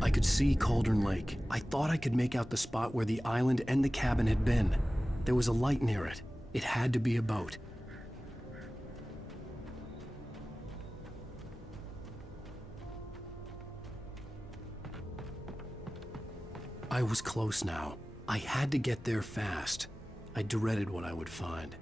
I could see Cauldron Lake. I thought I could make out the spot where the island and the cabin had been. There was a light near it. It had to be a boat. I was close now. I had to get there fast. I dreaded what I would find.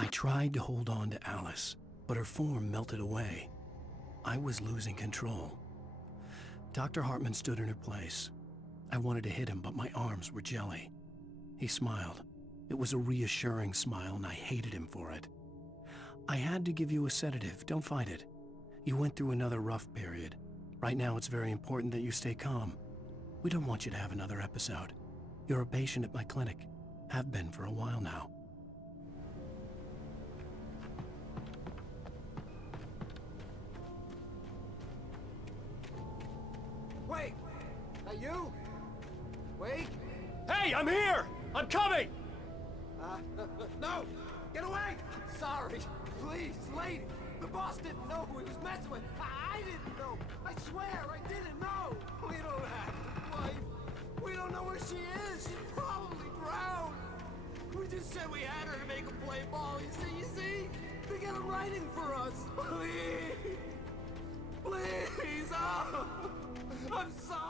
I tried to hold on to Alice, but her form melted away. I was losing control. Dr. Hartman stood in her place. I wanted to hit him, but my arms were jelly. He smiled. It was a reassuring smile, and I hated him for it. I had to give you a sedative. Don't fight it. You went through another rough period. Right now, it's very important that you stay calm. We don't want you to have another episode. You're a patient at my clinic. Have been for a while now. Wait! That you? Wait! Hey, I'm here! I'm coming! No! Get away! I'm sorry. Please, lady. The boss didn't know who he was messing with. I didn't know. I swear, I didn't know. We don't have his wife. We don't know where she is. She's probably drowned. We just said we had her to make a play ball. You see? They got a writing for us. Please. Please. Oh. I'm sorry.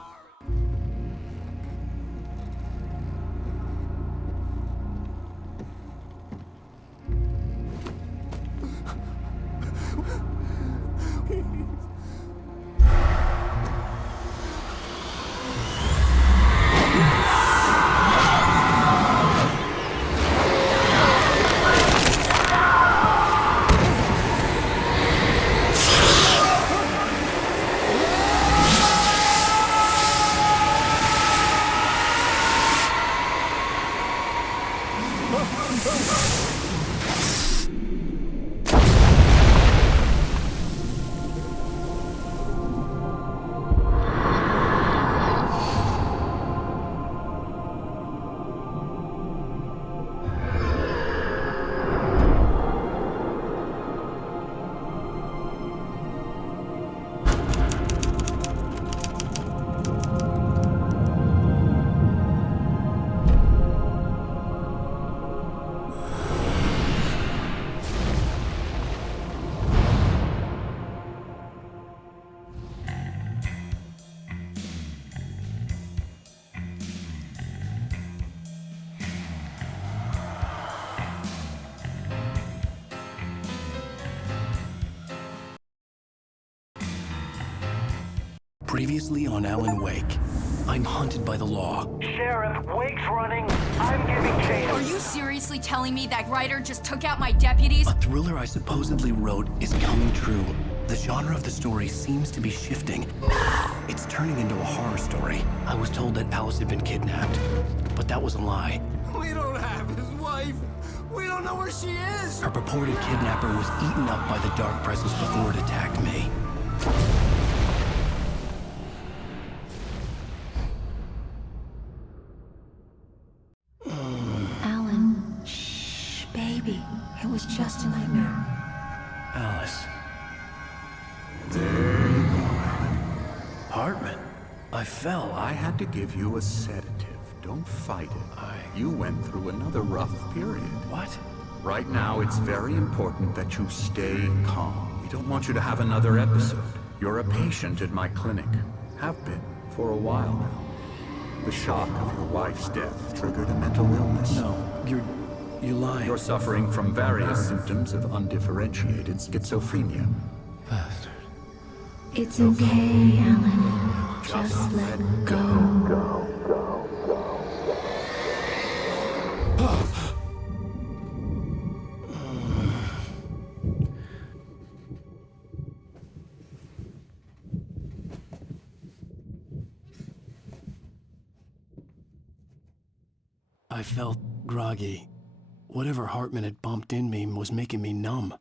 Previously on Alan Wake, I'm hunted by the law. Sheriff, Wake's running. I'm giving chase. Are you seriously telling me that Ryder just took out my deputies? A thriller I supposedly wrote is coming true. The genre of the story seems to be shifting. It's turning into a horror story. I was told that Alice had been kidnapped, but that was a lie. We don't have his wife. We don't know where she is! Our purported kidnapper was eaten up by the dark presence before it attacked me. Alan, shh, baby. It was just a nightmare. Alice. There you go, Alan. Hartman. I fell. I had to give you a sedative. Don't fight it. You went through another rough period. What? Right now, it's very important that you stay calm. We don't want you to have another episode. You're a patient at my clinic. Have been for a while now. The shock of your wife's death triggered a mental illness. No, you're lying. You're suffering from various symptoms of undifferentiated schizophrenia. Bastard. It's okay, Alan. Just let go. I felt groggy. Whatever Hartman had bumped in me was making me numb.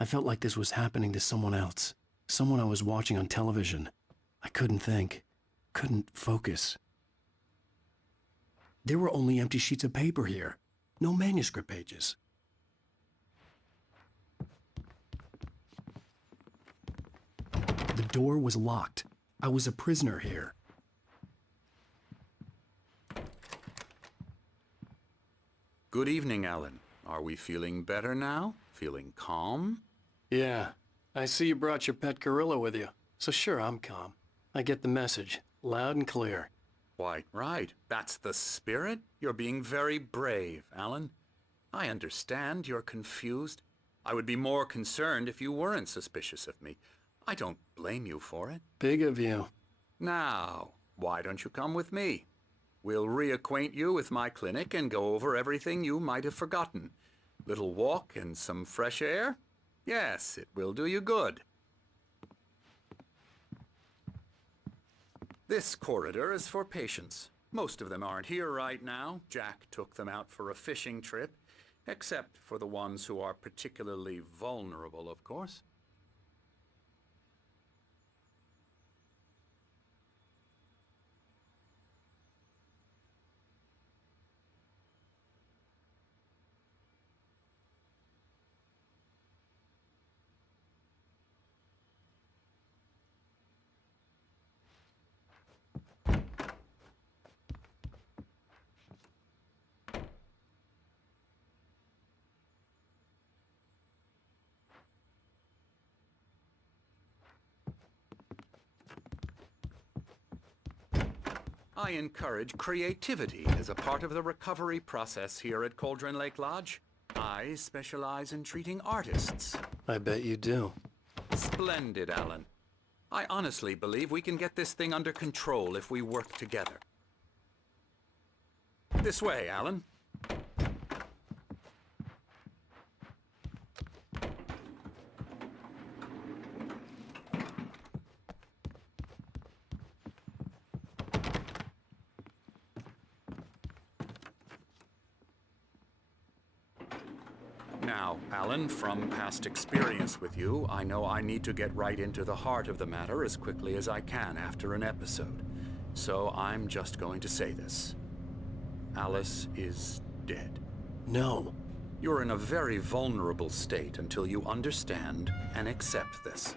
I felt like this was happening to someone else. Someone I was watching on television. I couldn't think. Couldn't focus. There were only empty sheets of paper here. No manuscript pages. The door was locked. I was a prisoner here. Good evening, Alan. Are we feeling better now? Feeling calm? Yeah. I see you brought your pet gorilla with you. So sure, I'm calm. I get the message. Loud and clear. Quite right. That's the spirit. You're being very brave, Alan. I understand you're confused. I would be more concerned if you weren't suspicious of me. I don't blame you for it. Big of you. Now, why don't you come with me? We'll reacquaint you with my clinic and go over everything you might have forgotten. Little walk and some fresh air? Yes, it will do you good. This corridor is for patients. Most of them aren't here right now. Jack took them out for a fishing trip, except for the ones who are particularly vulnerable, of course. I encourage creativity as a part of the recovery process here at Cauldron Lake Lodge. I specialize in treating artists. I bet you do. Splendid, Alan. I honestly believe we can get this thing under control if we work together. This way, Alan. Now, Alan, from past experience with you, I know I need to get right into the heart of the matter as quickly as I can after an episode. So I'm just going to say this. Alice is dead. No. You're in a very vulnerable state until you understand and accept this.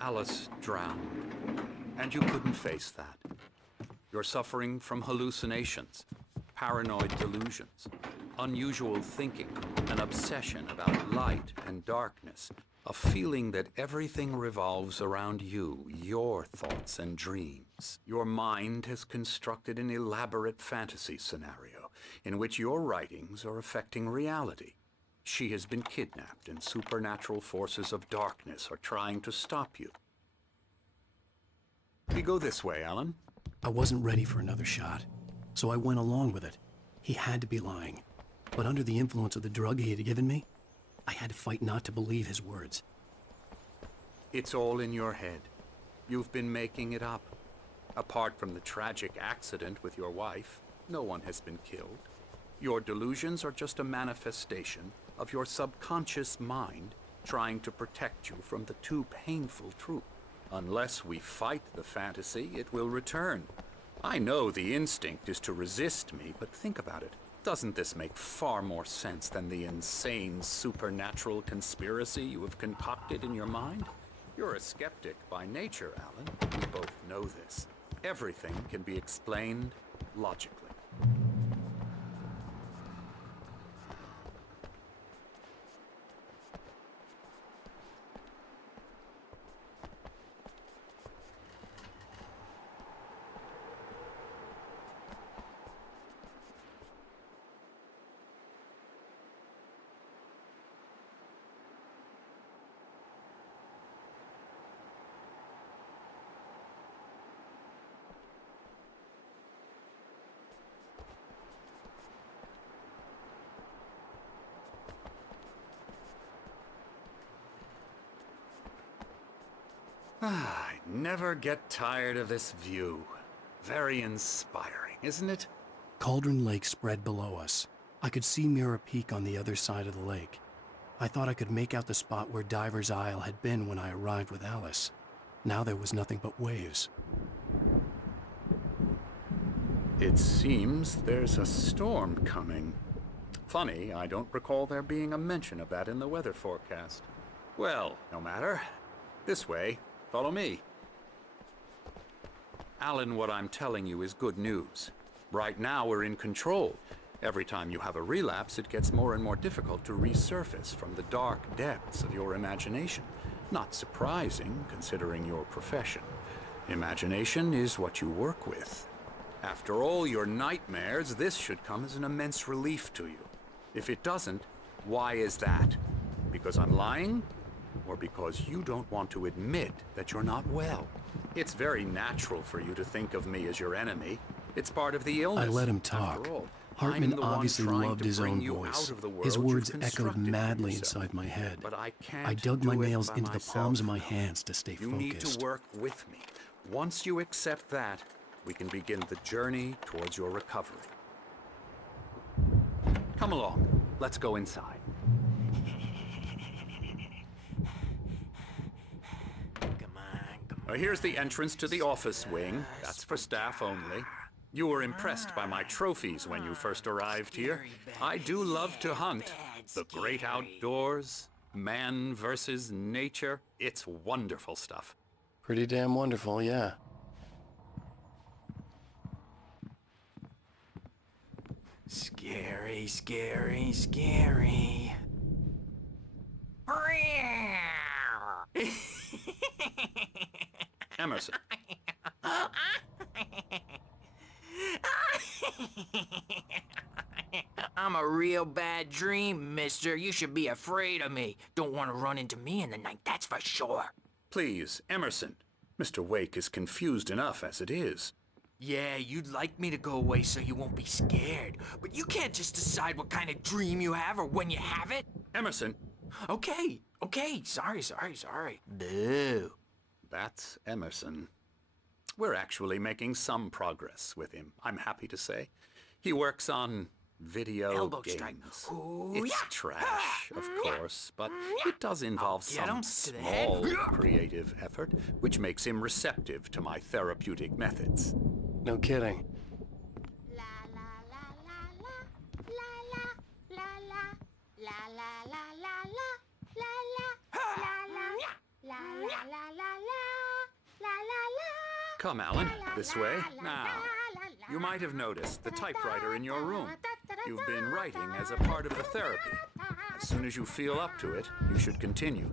Alice drowned, and you couldn't face that. You're suffering from hallucinations, paranoid delusions, unusual thinking, an obsession about light and darkness, a feeling that everything revolves around you, your thoughts and dreams. Your mind has constructed an elaborate fantasy scenario in which your writings are affecting reality. She has been kidnapped and supernatural forces of darkness are trying to stop you. We go this way, Alan. I wasn't ready for another shot, so I went along with it. He had to be lying. But under the influence of the drug he had given me, I had to fight not to believe his words. It's all in your head. You've been making it up. Apart from the tragic accident with your wife, no one has been killed. Your delusions are just a manifestation of your subconscious mind trying to protect you from the too painful truth. Unless we fight the fantasy, it will return. I know the instinct is to resist me, but think about it. Doesn't this make far more sense than the insane supernatural conspiracy you have concocted in your mind? You're a skeptic by nature, Alan. We both know this. Everything can be explained logically. I never get tired of this view. Very inspiring, isn't it? Cauldron Lake spread below us. I could see Mirror Peak on the other side of the lake. I thought I could make out the spot where Diver's Isle had been when I arrived with Alice. Now there was nothing but waves. It seems there's a storm coming. Funny, I don't recall there being a mention of that in the weather forecast. Well, no matter. This way. Follow me. Alan, what I'm telling you is good news. Right now we're in control. Every time you have a relapse, it gets more and more difficult to resurface from the dark depths of your imagination. Not surprising, considering your profession. Imagination is what you work with. After all your nightmares, this should come as an immense relief to you. If it doesn't, why is that? Because I'm lying? Or because you don't want to admit that you're not well? It's very natural for you to think of me as your enemy. It's part of the illness. I let him talk. After all, Hartman I'm the one obviously trying loved to his bring own you voice. out of the His world words you've echoed constructed for madly yourself. inside my head. But I can't I dug my do it nails by into the myself. palms of my hands to stay You need focused. to work with me. Once you accept that, we can begin the journey towards your recovery. Come along. Let's go inside. Here's the entrance to the office wing. That's for staff only. You were impressed by my trophies when you first arrived here. I do love to hunt. The great outdoors, man versus nature. It's wonderful stuff. Pretty damn wonderful, yeah. Scary, scary, scary. Emerson. I'm a real bad dream, mister. You should be afraid of me. Don't want to run into me in the night, that's for sure. Please, Emerson. Mr. Wake is confused enough as it is. Yeah, you'd like me to go away so you won't be scared. But you can't just decide what kind of dream you have or when you have it. Emerson. Okay, sorry. Boo. That's Emerson. We're actually making some progress with him, I'm happy to say. He works on video Elbow games. strike. Ooh, It's yeah. trash, of course, but it does involve get some him to the head. small creative effort, which makes him receptive to my therapeutic methods. No kidding. Come, Alan, this way. Now, you might have noticed the typewriter in your room. You've been writing as a part of the therapy. As soon as you feel up to it, you should continue.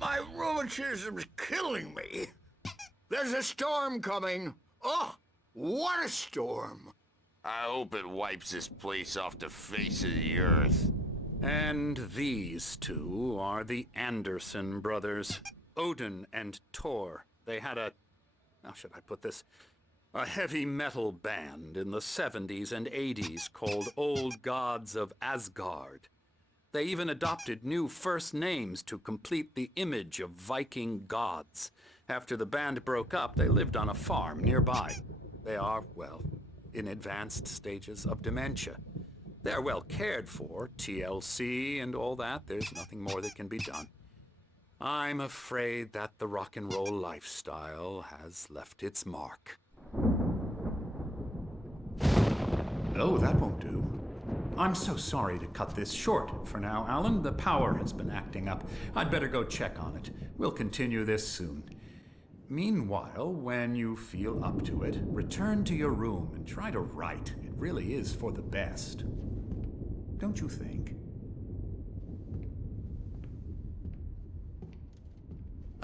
My rheumatism's killing me. There's a storm coming. Oh, what a storm. I hope it wipes this place off the face of the earth. And these two are the Anderson brothers, Odin and Tor. They had how should I put this? A heavy metal band in the 70s and 80s called Old Gods of Asgard. They even adopted new first names to complete the image of Viking gods. After the band broke up, they lived on a farm nearby. They are, well, in advanced stages of dementia. They're well cared for, TLC and all that. There's nothing more that can be done. I'm afraid that the rock and roll lifestyle has left its mark. Oh, that won't do. I'm so sorry to cut this short for now, Alan. The power has been acting up. I'd better go check on it. We'll continue this soon. Meanwhile, when you feel up to it, return to your room and try to write. It really is for the best. Don't you think?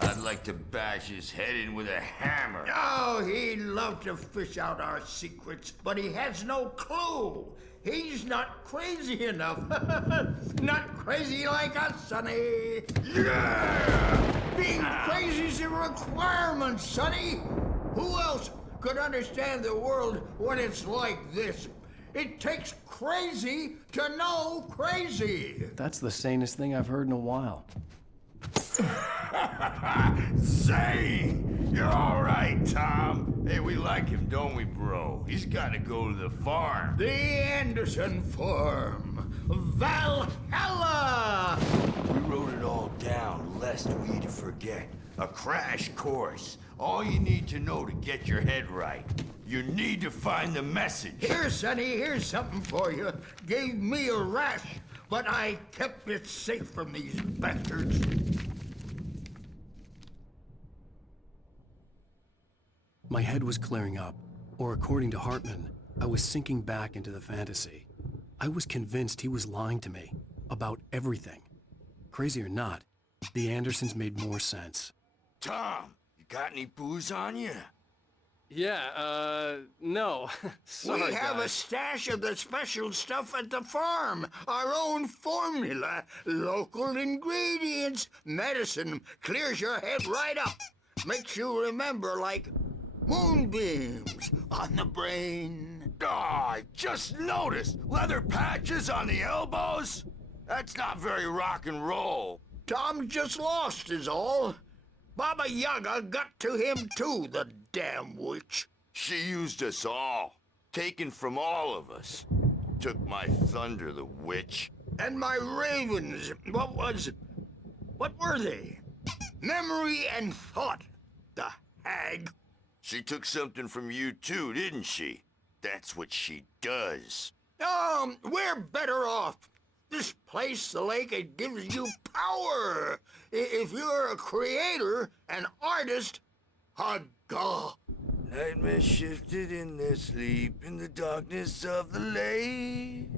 I'd like to bash his head in with a hammer. Oh, he'd love to fish out our secrets, but he has no clue. He's not crazy enough. Not crazy like us, Sonny. Yeah! Being crazy's a requirement, Sonny. Who else could understand the world when it's like this? It takes crazy to know crazy. That's the sanest thing I've heard in a while. Say, you're all right, Tom. Hey, we like him, don't we, bro? He's got to go to the farm. The Anderson Farm. Valhalla! We wrote it all down, lest we forget. A crash course. All you need to know to get your head right. You need to find the message. Here, Sonny, here's something for you. Gave me a rash, but I kept it safe from these bastards. My head was clearing up, or according to Hartman, I was sinking back into the fantasy. I was convinced he was lying to me about everything. Crazy or not, the Andersons made more sense. Tom, you got any booze on you? Yeah, no. Sorry, We have a guys. stash of the special stuff at the farm. Our own formula. Local ingredients. Medicine clears your head right up. Makes you remember like moonbeams on the brain. Oh, I just noticed. Leather patches on the elbows? That's not very rock and roll. Tom just lost is all. Baba Yaga got to him too, the damn witch. She used us all. Taken from all of us. Took my thunder, the witch. And my ravens, what were they? Memory and thought, the hag. She took something from you too, didn't she? That's what she does. We're better off. This place, the lake, it gives you power. If you're a creator, an artist, haga. Nightmare shifted in their sleep in the darkness of the lake.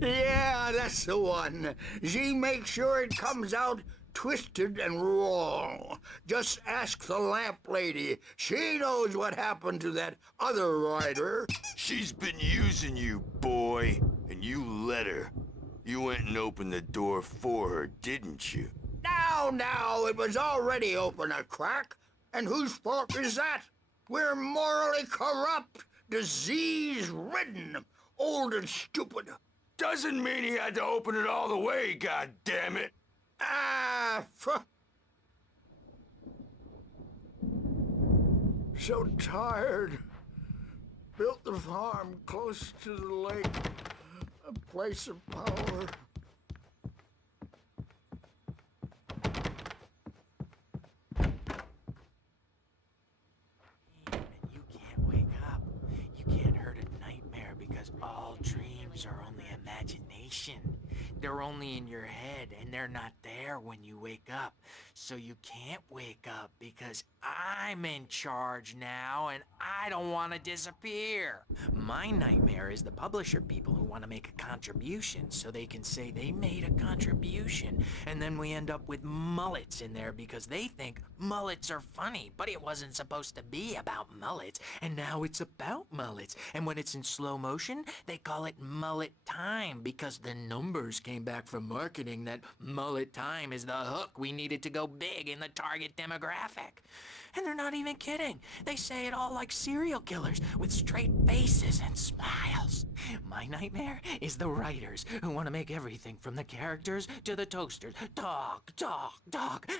Yeah, that's the one. She makes sure it comes out twisted and raw. Just ask the lamp lady. She knows what happened to that other writer. She's been using you, boy, and you let her. You went and opened the door for her, didn't you? Now, it was already open a crack. And whose fault is that? We're morally corrupt, disease-ridden, old and stupid. Doesn't mean he had to open it all the way, goddammit. So tired. Built the farm close to the lake. A place of power. You can't wake up. You can't hurt a nightmare because all dreams are only imagination. They're only in your head, and they're not there when you wake up. So you can't wake up because I'm in charge now, and I don't want to disappear. My nightmare is the publisher people who want to make a contribution so they can say they made a contribution, and then we end up with mullets in there because they think mullets are funny, but it wasn't supposed to be about mullets, and now it's about mullets. And when it's in slow motion, they call it mullet time because the numbers came back from marketing that mullet time is the hook we needed to go big in the target demographic. And they're not even kidding. They say it all like serial killers with straight faces and smiles. My nightmare is the writers who want to make everything from the characters to the toasters talk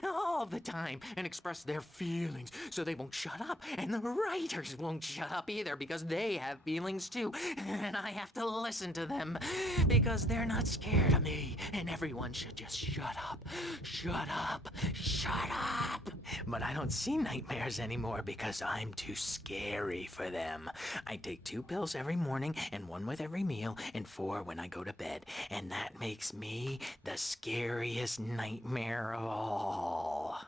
all the time and express their feelings so they won't shut up. And the writers won't shut up either because they have feelings too. And I have to listen to them because they're not scared of me. And everyone should just shut up. Shut up. Shut up. But I don't see nightmares anymore because I'm too scary for them. I take 2 pills every morning and 1 with every meal and 4 when I go to bed. And that makes me the scariest nightmare of all.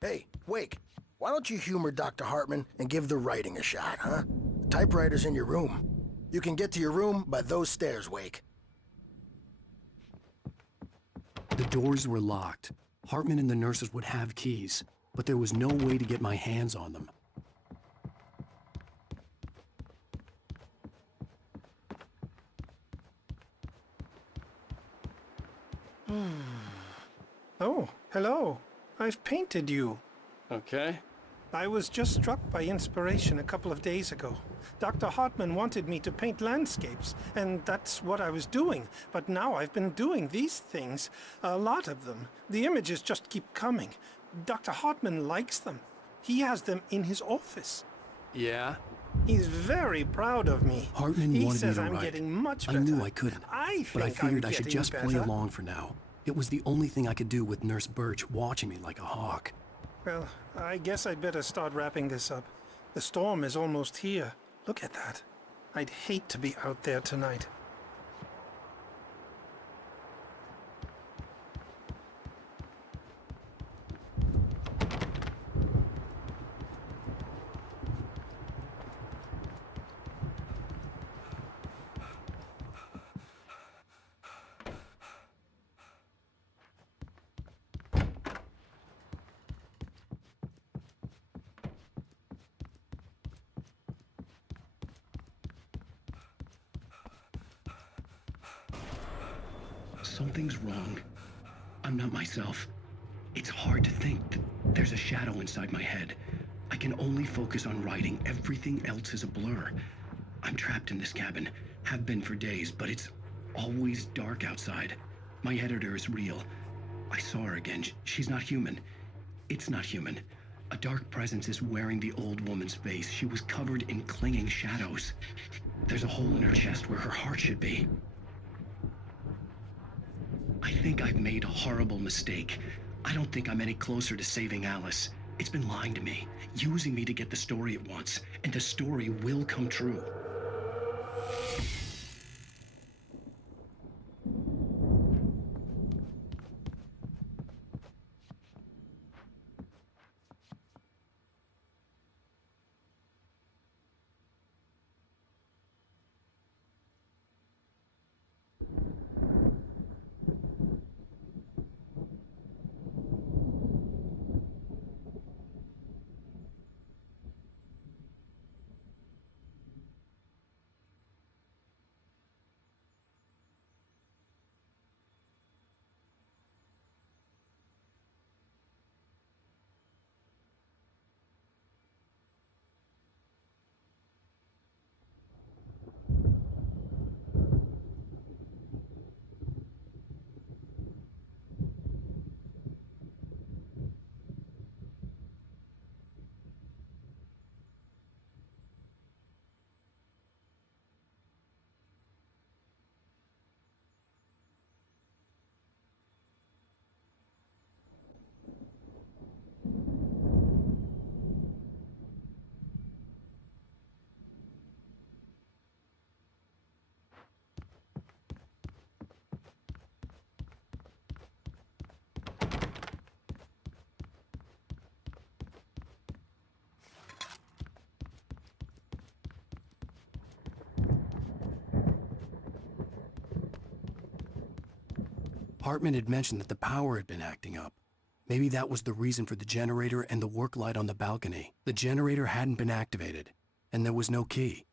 Hey, Wake, why don't you humor Dr. Hartman and give the writing a shot, huh? The typewriter's in your room. You can get to your room by those stairs, Wake. The doors were locked. Hartman and the nurses would have keys, but there was no way to get my hands on them. Oh, hello. I've painted you. Okay. I was just struck by inspiration a couple of days ago. Dr. Hartman wanted me to paint landscapes, and that's what I was doing. But now I've been doing these things, a lot of them. The images just keep coming. Dr. Hartman likes them. He has them in his office. Yeah? He's very proud of me. Hartman he wanted me says to I'm write. getting much I better. knew I couldn't, but I figured I should just play better. along for now. It was the only thing I could do with Nurse Birch watching me like a hawk. Well, I guess I'd better start wrapping this up. The storm is almost here. Look at that. I'd hate to be out there tonight. Something's wrong. I'm not myself. It's hard to think that there's a shadow inside my head. I can only focus on writing. Everything else is a blur. I'm trapped in this cabin. Have been for days, but it's always dark outside. My editor is real. I saw her again. She's not human. It's not human. A dark presence is wearing the old woman's face. She was covered in clinging shadows. There's a hole in her chest where her heart should be. I think I've made a horrible mistake. I don't think I'm any closer to saving Alice. It's been lying to me, using me to get the story it wants, and the story will come true. Hartman had mentioned that the power had been acting up. Maybe that was the reason for the generator and the work light on the balcony. The generator hadn't been activated, and there was no key.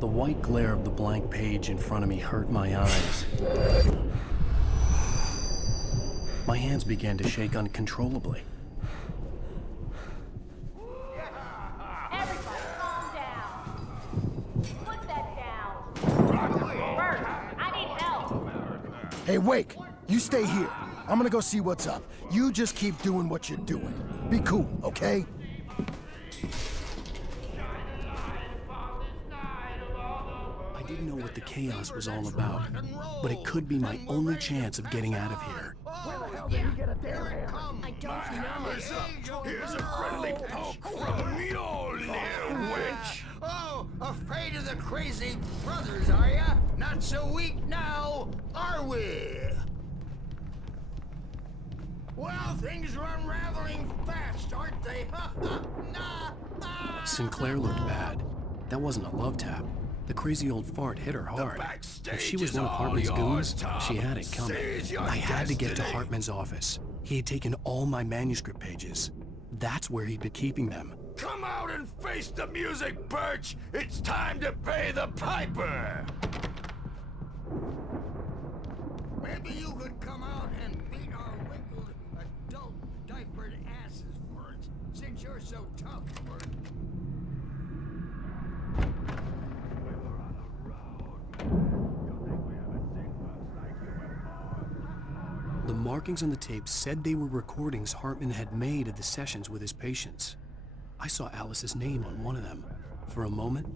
The white glare of the blank page in front of me hurt my eyes. My hands began to shake uncontrollably. Everybody, calm down. Put that down. Bert, I need help. Hey, Wake, you stay here. I'm gonna go see what's up. You just keep doing what you're doing. Be cool, okay? I didn't know what the chaos was all about, but it could be my only chance of getting out of here. I don't know. Here's a friendly poke from Mjolnir, witch. Oh, afraid of the crazy brothers, are ya? Not so weak now, are we? Well, things are unraveling fast, aren't they? Sinclair looked bad. That wasn't a love tap. The crazy old fart hit her hard. If she was one of Hartman's goons, she had it coming. I had to get to Hartman's office. He had taken all my manuscript pages. That's where he'd been keeping them. Come out and face the music, Birch! It's time to pay the piper! Maybe you could come out and beat our wrinkled, adult, diapered asses for it, since you're so tough, Bert. The markings on the tape said they were recordings Hartman had made of the sessions with his patients. I saw Alice's name on one of them. For a moment,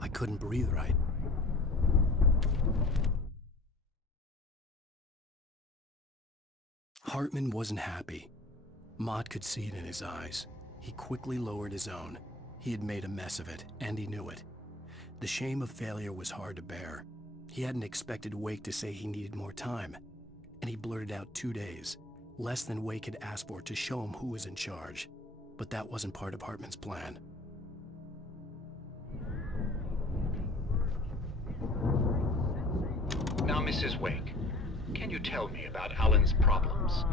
I couldn't breathe right. Hartman wasn't happy. Mott could see it in his eyes. He quickly lowered his own. He had made a mess of it, and he knew it. The shame of failure was hard to bear. He hadn't expected Wake to say he needed more time, and he blurted out 2 days, less than Wake had asked for to show him who was in charge. But that wasn't part of Hartman's plan. Now, Mrs. Wake, can you tell me about Alan's problems?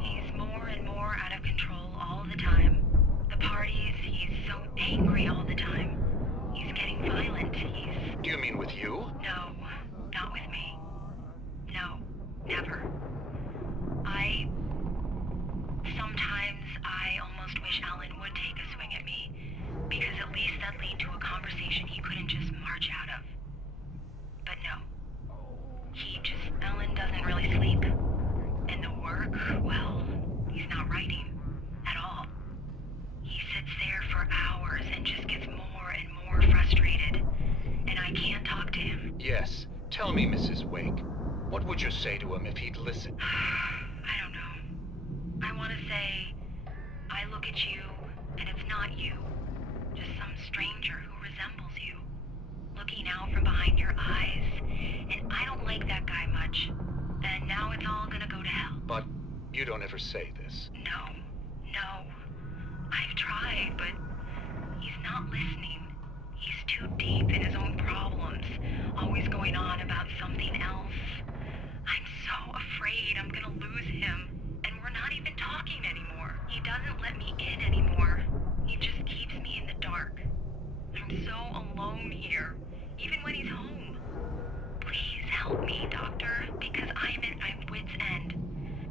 He's more and more out of control all the time. The parties, he's so angry all the time. He's getting violent. Do you mean with you? No, not with me. No, never. Sometimes I almost wish Alan would take a swing at me, because at least that'd lead to a conversation he couldn't just march out of. But no. Alan doesn't really sleep. And the work, well, he's not writing at all. He sits there for hours and just gets more and more frustrated. And I can't talk to him. Yes. Tell me, Mrs. Wake, what would you say to him if he'd listen? I don't know. I want to say, I look at you, and it's not you. Just some stranger who resembles you. Looking out from behind your eyes, and I don't like that guy much. And now it's all gonna go to hell. But you don't ever say this. No. I've tried, but he's not listening. He's too deep in his own problems, always going on about something else. I'm so afraid I'm gonna lose him, and we're not even talking anymore. He doesn't let me in anymore. He just keeps me in the dark. I'm so alone here, even when he's home. Please help me, Doctor, because I'm at my wit's end.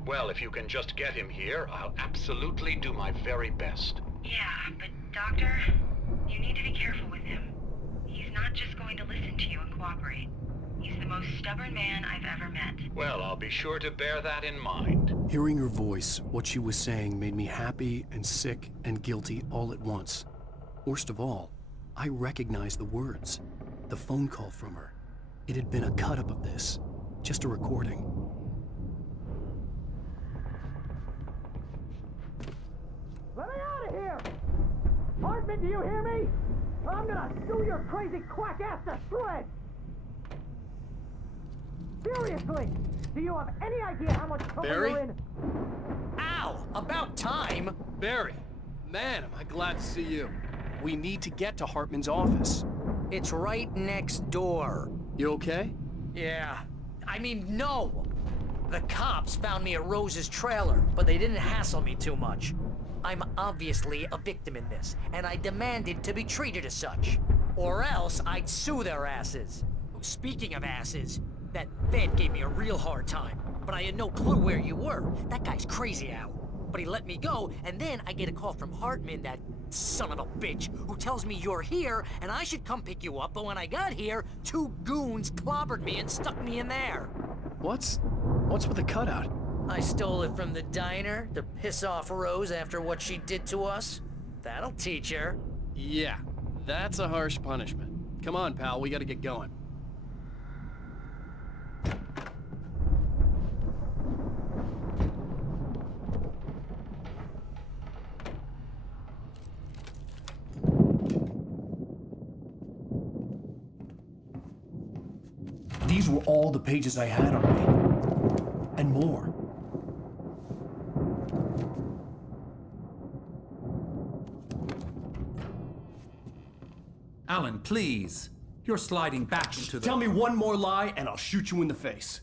Well, if you can just get him here, I'll absolutely do my very best. Yeah, but Doctor, you need to be careful with him. He's not just going to listen to you and cooperate. He's the most stubborn man I've ever met. Well, I'll be sure to bear that in mind. Hearing her voice, what she was saying made me happy and sick and guilty all at once. Worst of all, I recognized the words. The phone call from her. It had been a cut-up of this. Just a recording. Let me out of here! Hartman, do you hear me? I'm gonna chew your crazy quack ass to shreds! Seriously, do you have any idea how much trouble Barry? you're in? Ow! About time! Barry, man, am I glad to see you. We need to get to Hartman's office. It's right next door. You okay? Yeah. I mean, no! The cops found me at Rose's trailer, but they didn't hassle me too much. I'm obviously a victim in this, and I demanded to be treated as such. Or else I'd sue their asses. Speaking of asses, that vet gave me a real hard time, but I had no clue where you were. That guy's crazy, Al. But he let me go, and then I get a call from Hartman, that son of a bitch, who tells me you're here, and I should come pick you up, but when I got here, 2 goons clobbered me and stuck me in there. What's with the cutout? I stole it from the diner to piss off Rose after what she did to us. That'll teach her. Yeah, that's a harsh punishment. Come on, pal, we gotta get going. These were all the pages I had on me. And more. Alan, please. You're sliding back into the... Tell me one more lie and I'll shoot you in the face.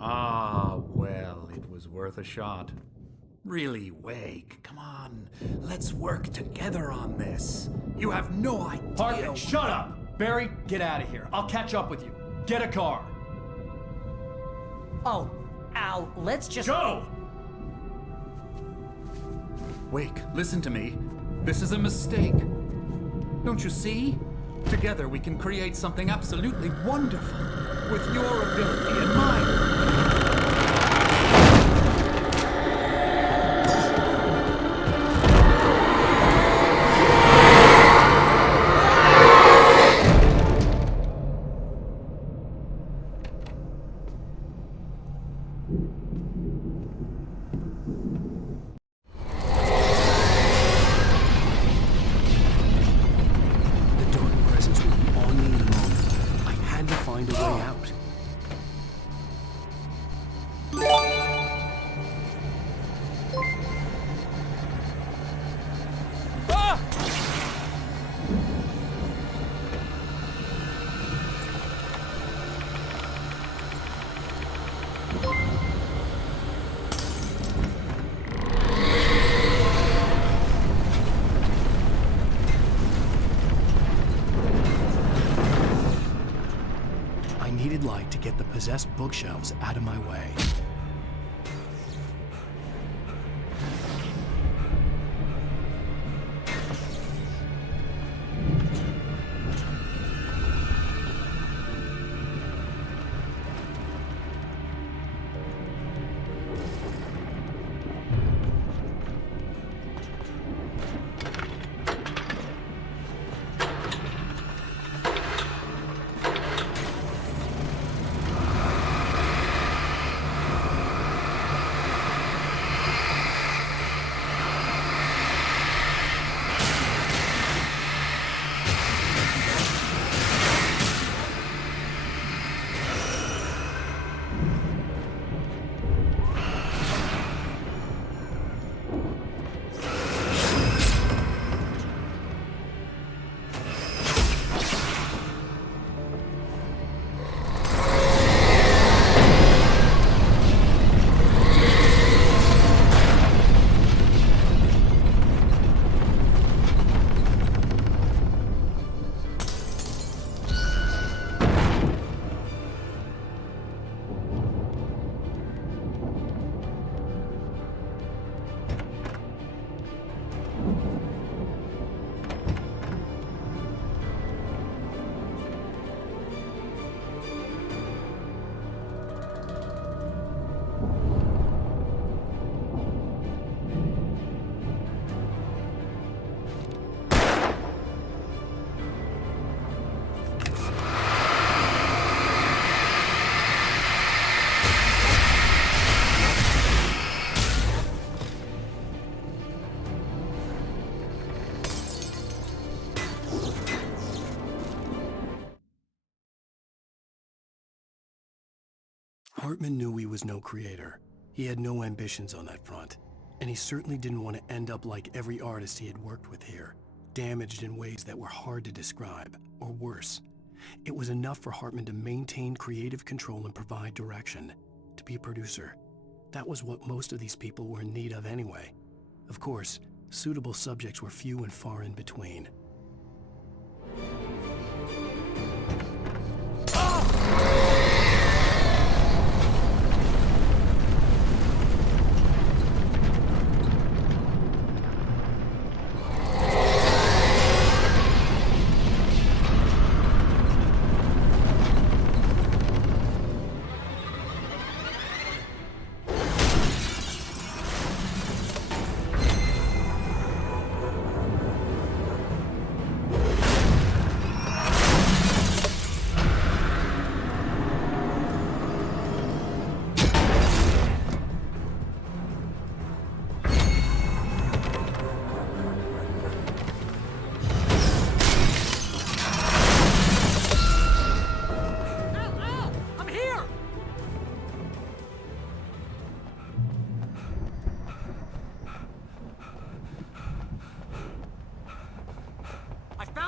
Ah, well, it was worth a shot. Really, Wake, come on. Let's work together on this. You have no idea... Hartman, shut up! Barry, get out of here. I'll catch up with you. Get a car. Oh, Al, let's just... Go! Wake, listen to me. This is a mistake. Don't you see? Together we can create something absolutely wonderful. With your ability and mine. Light to get the possessed bookshelves out of my way. Hartman knew he was no creator. He had no ambitions on that front, and he certainly didn't want to end up like every artist he had worked with here, damaged in ways that were hard to describe, or worse. It was enough for Hartman to maintain creative control and provide direction, to be a producer. That was what most of these people were in need of anyway. Of course, suitable subjects were few and far in between.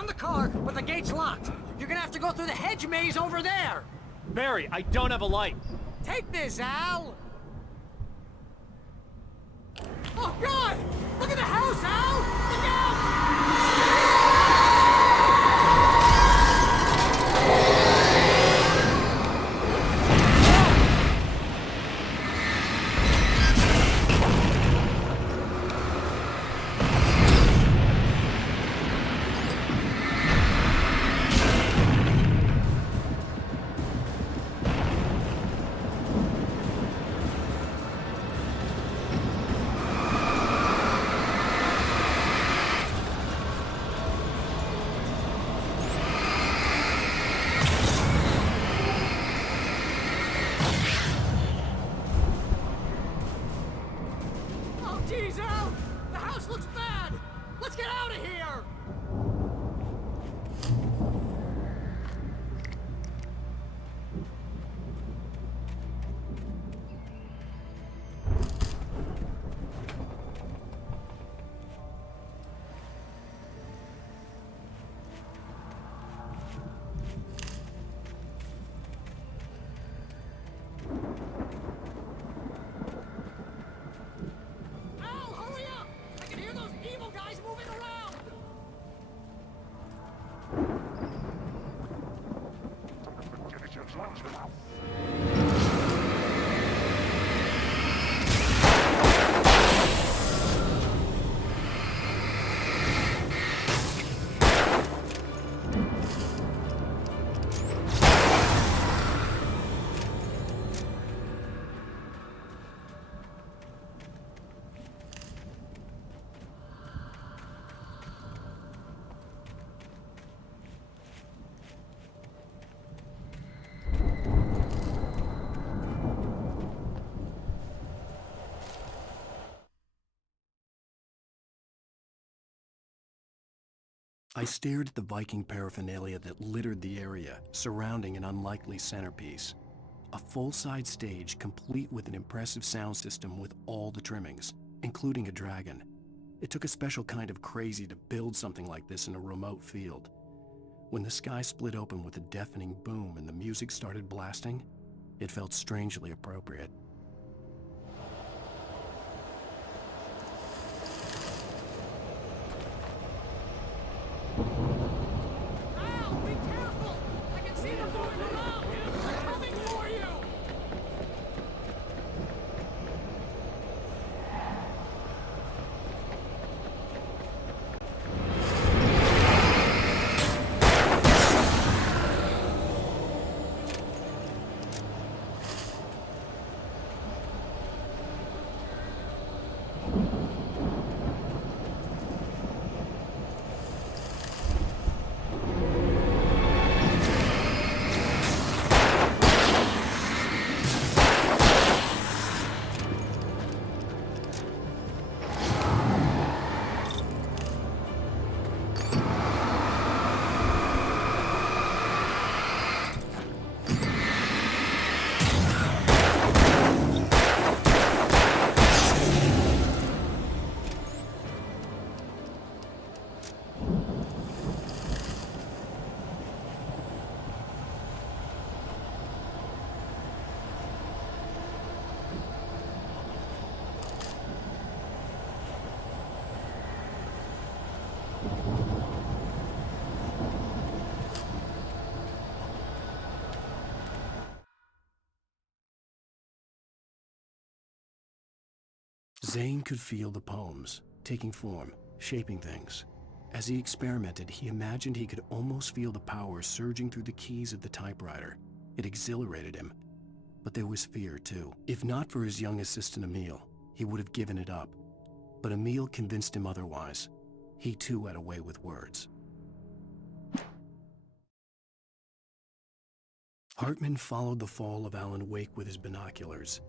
The car, but the gate's locked. You're gonna have to go through the hedge maze over there. Barry, I don't have a light. Take this, Al. Oh, God! Look at the house, Al! Look out! Jeez, Al! The house looks bad! Let's get out of here! I stared at the Viking paraphernalia that littered the area, surrounding an unlikely centerpiece. A full-size stage complete with an impressive sound system with all the trimmings, including a dragon. It took a special kind of crazy to build something like this in a remote field. When the sky split open with a deafening boom and the music started blasting, it felt strangely appropriate. Al, be careful! I can see them moving around! They're coming for you! Zane could feel the poems, taking form, shaping things. As he experimented, he imagined he could almost feel the power surging through the keys of the typewriter. It exhilarated him. But there was fear, too. If not for his young assistant Emil, he would have given it up. But Emil convinced him otherwise. He too had a way with words. Hartman followed the fall of Alan Wake with his binoculars.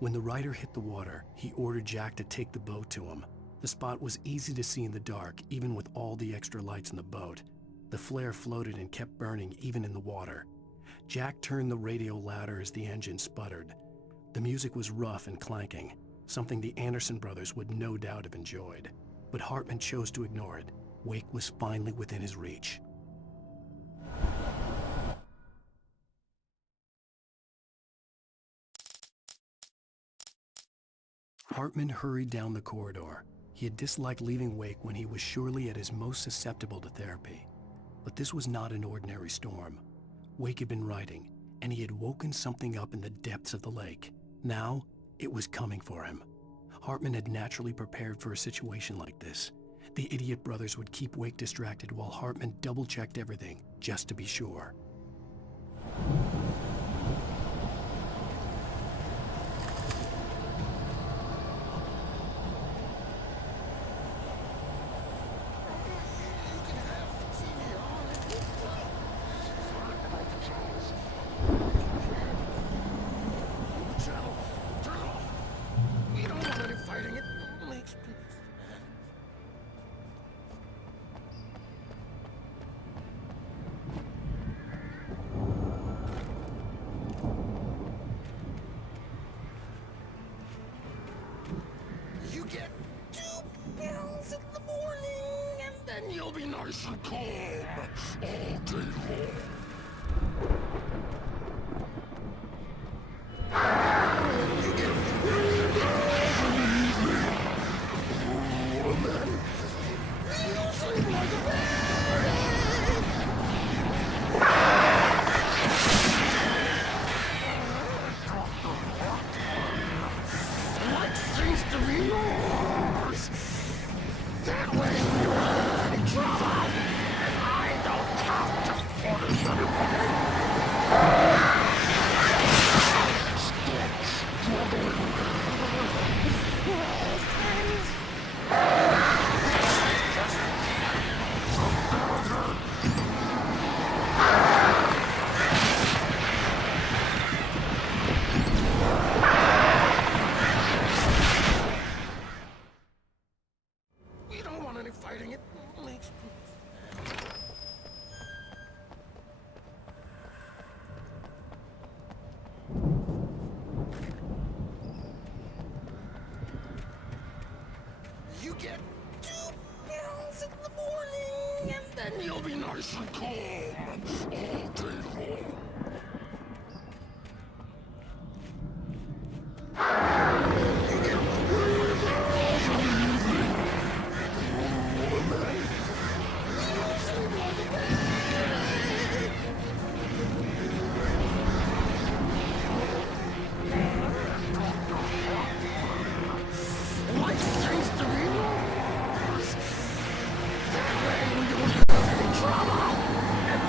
When the rider hit the water, he ordered Jack to take the boat to him. The spot was easy to see in the dark, even with all the extra lights in the boat. The flare floated and kept burning even in the water. Jack turned the radio louder as the engine sputtered. The music was rough and clanking, something the Anderson brothers would no doubt have enjoyed. But Hartman chose to ignore it. Wake was finally within his reach. Hartman hurried down the corridor. He had disliked leaving Wake when he was surely at his most susceptible to therapy. But this was not an ordinary storm. Wake had been writing, and he had woken something up in the depths of the lake. Now, it was coming for him. Hartman had naturally prepared for a situation like this. The idiot brothers would keep Wake distracted while Hartman double-checked everything, just to be sure. You'll be nice and calm all day long. What seems to be yours? That way you don't have any trouble, and I don't have to punish anybody. Stop struggling. We don't want any fighting. It makes You get 2 pills in the morning, and then you'll be nice and calm all day long. Life seems to be yours. That way we don't have any trouble, and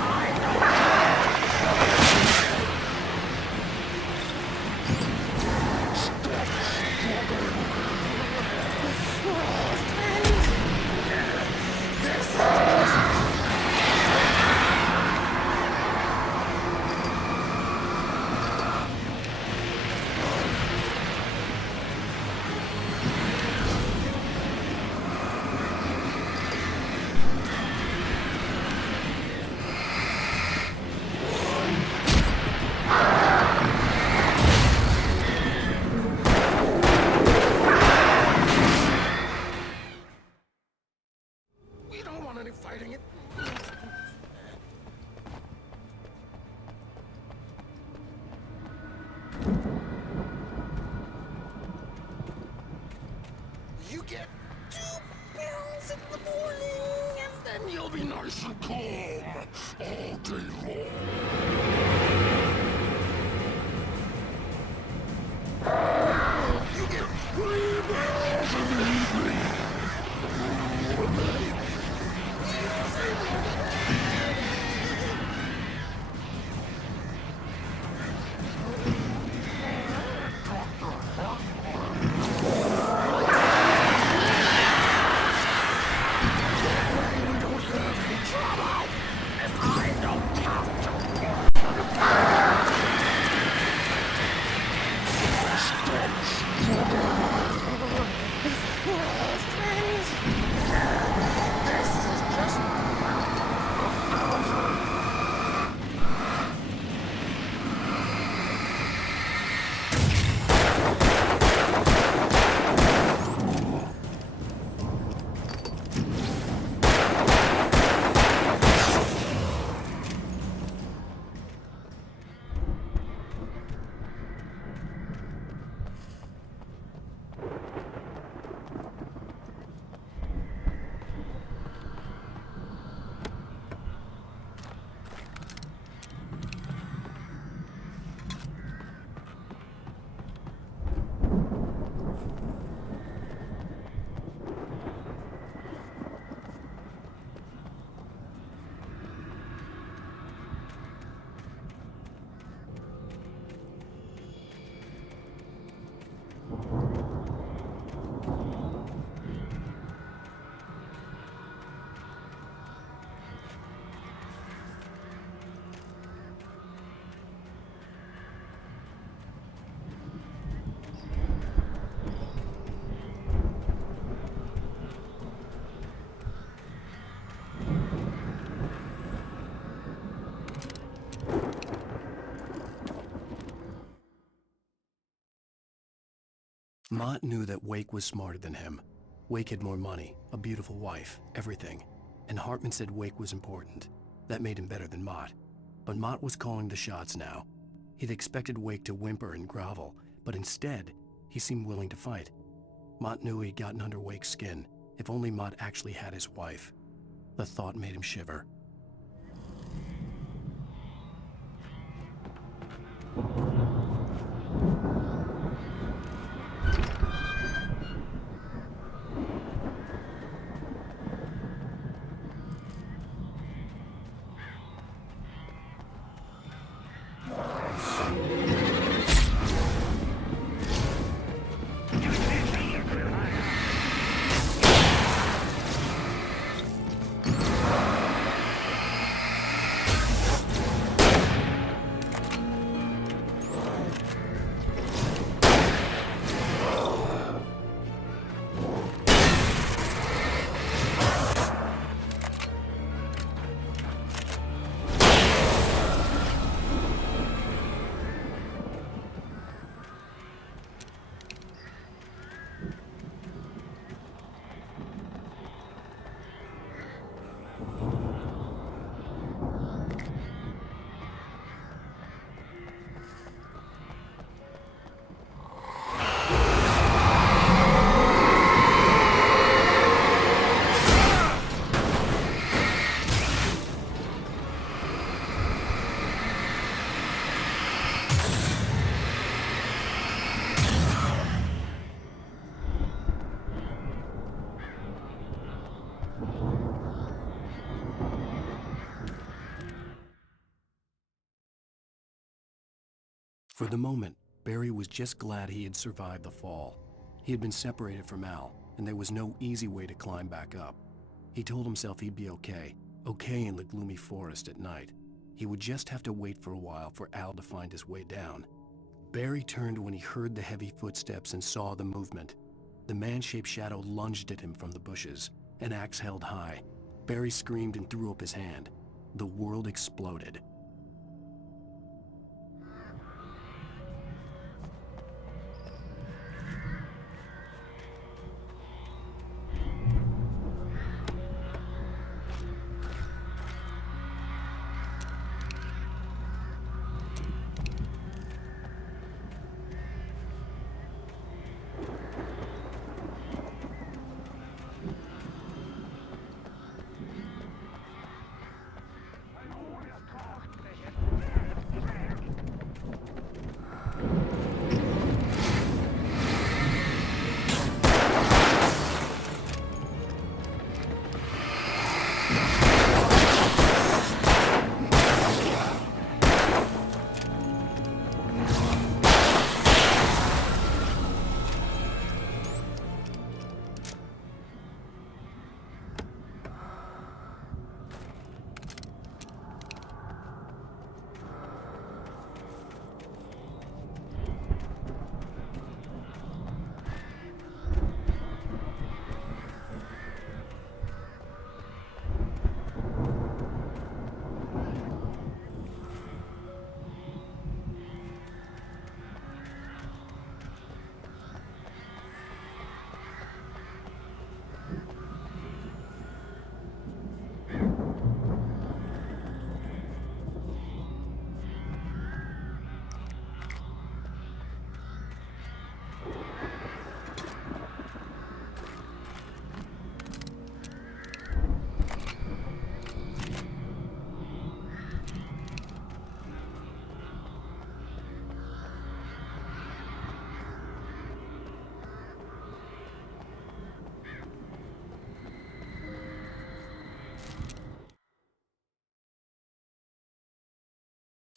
Mott knew that Wake was smarter than him. Wake had more money, a beautiful wife, everything. And Hartman said Wake was important. That made him better than Mott. But Mott was calling the shots now. He'd expected Wake to whimper and grovel, but instead, he seemed willing to fight. Mott knew he'd gotten under Wake's skin. If only Mott actually had his wife. The thought made him shiver. For the moment, Barry was just glad he had survived the fall. He had been separated from Al, and there was no easy way to climb back up. He told himself he'd be okay in the gloomy forest at night. He would just have to wait for a while for Al to find his way down. Barry turned when he heard the heavy footsteps and saw the movement. The man-shaped shadow lunged at him from the bushes, an axe held high. Barry screamed and threw up his hand. The world exploded.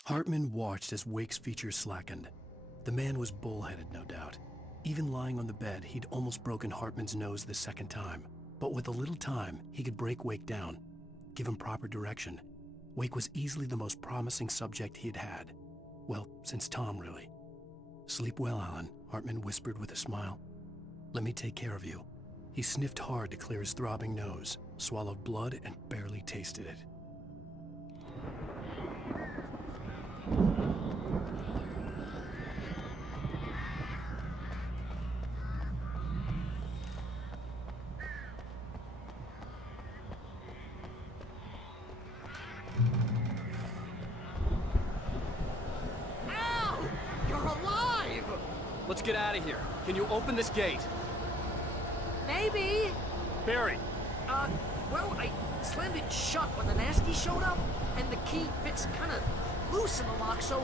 Hartman watched as Wake's features slackened. The man was bullheaded, no doubt. Even lying on the bed, he'd almost broken Hartman's nose the second time. But with a little time, he could break Wake down, give him proper direction. Wake was easily the most promising subject he'd had. Well, since Tom, really. "Sleep well, Alan," Hartman whispered with a smile. "Let me take care of you." He sniffed hard to clear his throbbing nose, swallowed blood, and barely tasted it. let's get out of here. Can you open this gate? Maybe. Barry! Well, I slammed it shut when the nasty showed up, and the key fits kind of loose in the lock, so,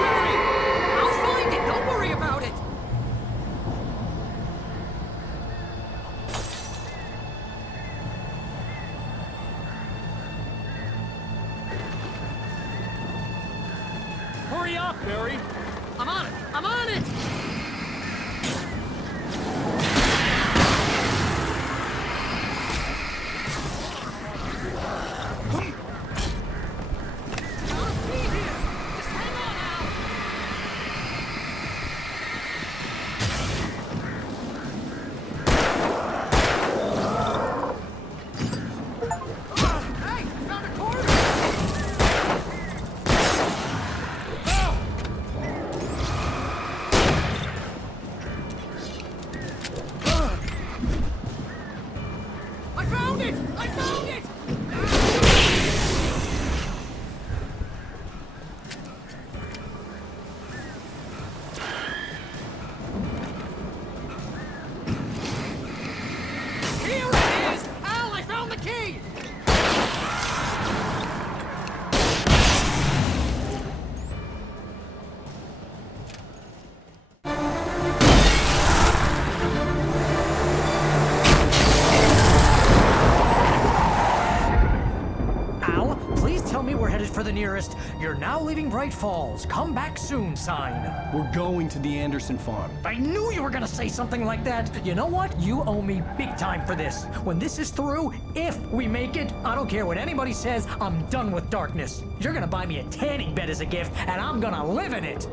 Barry! I'll find it, don't worry about it! Hurry up, Barry! I'm on it! I'm on it! For the nearest, "You're now leaving Bright Falls. Come back soon" sign. We're going to the Anderson farm. I knew you were gonna say something like that. You know what? You owe me big time for this. When this is through, if we make it, I don't care what anybody says, I'm done with darkness. You're gonna buy me a tanning bed as a gift, and I'm gonna live in it.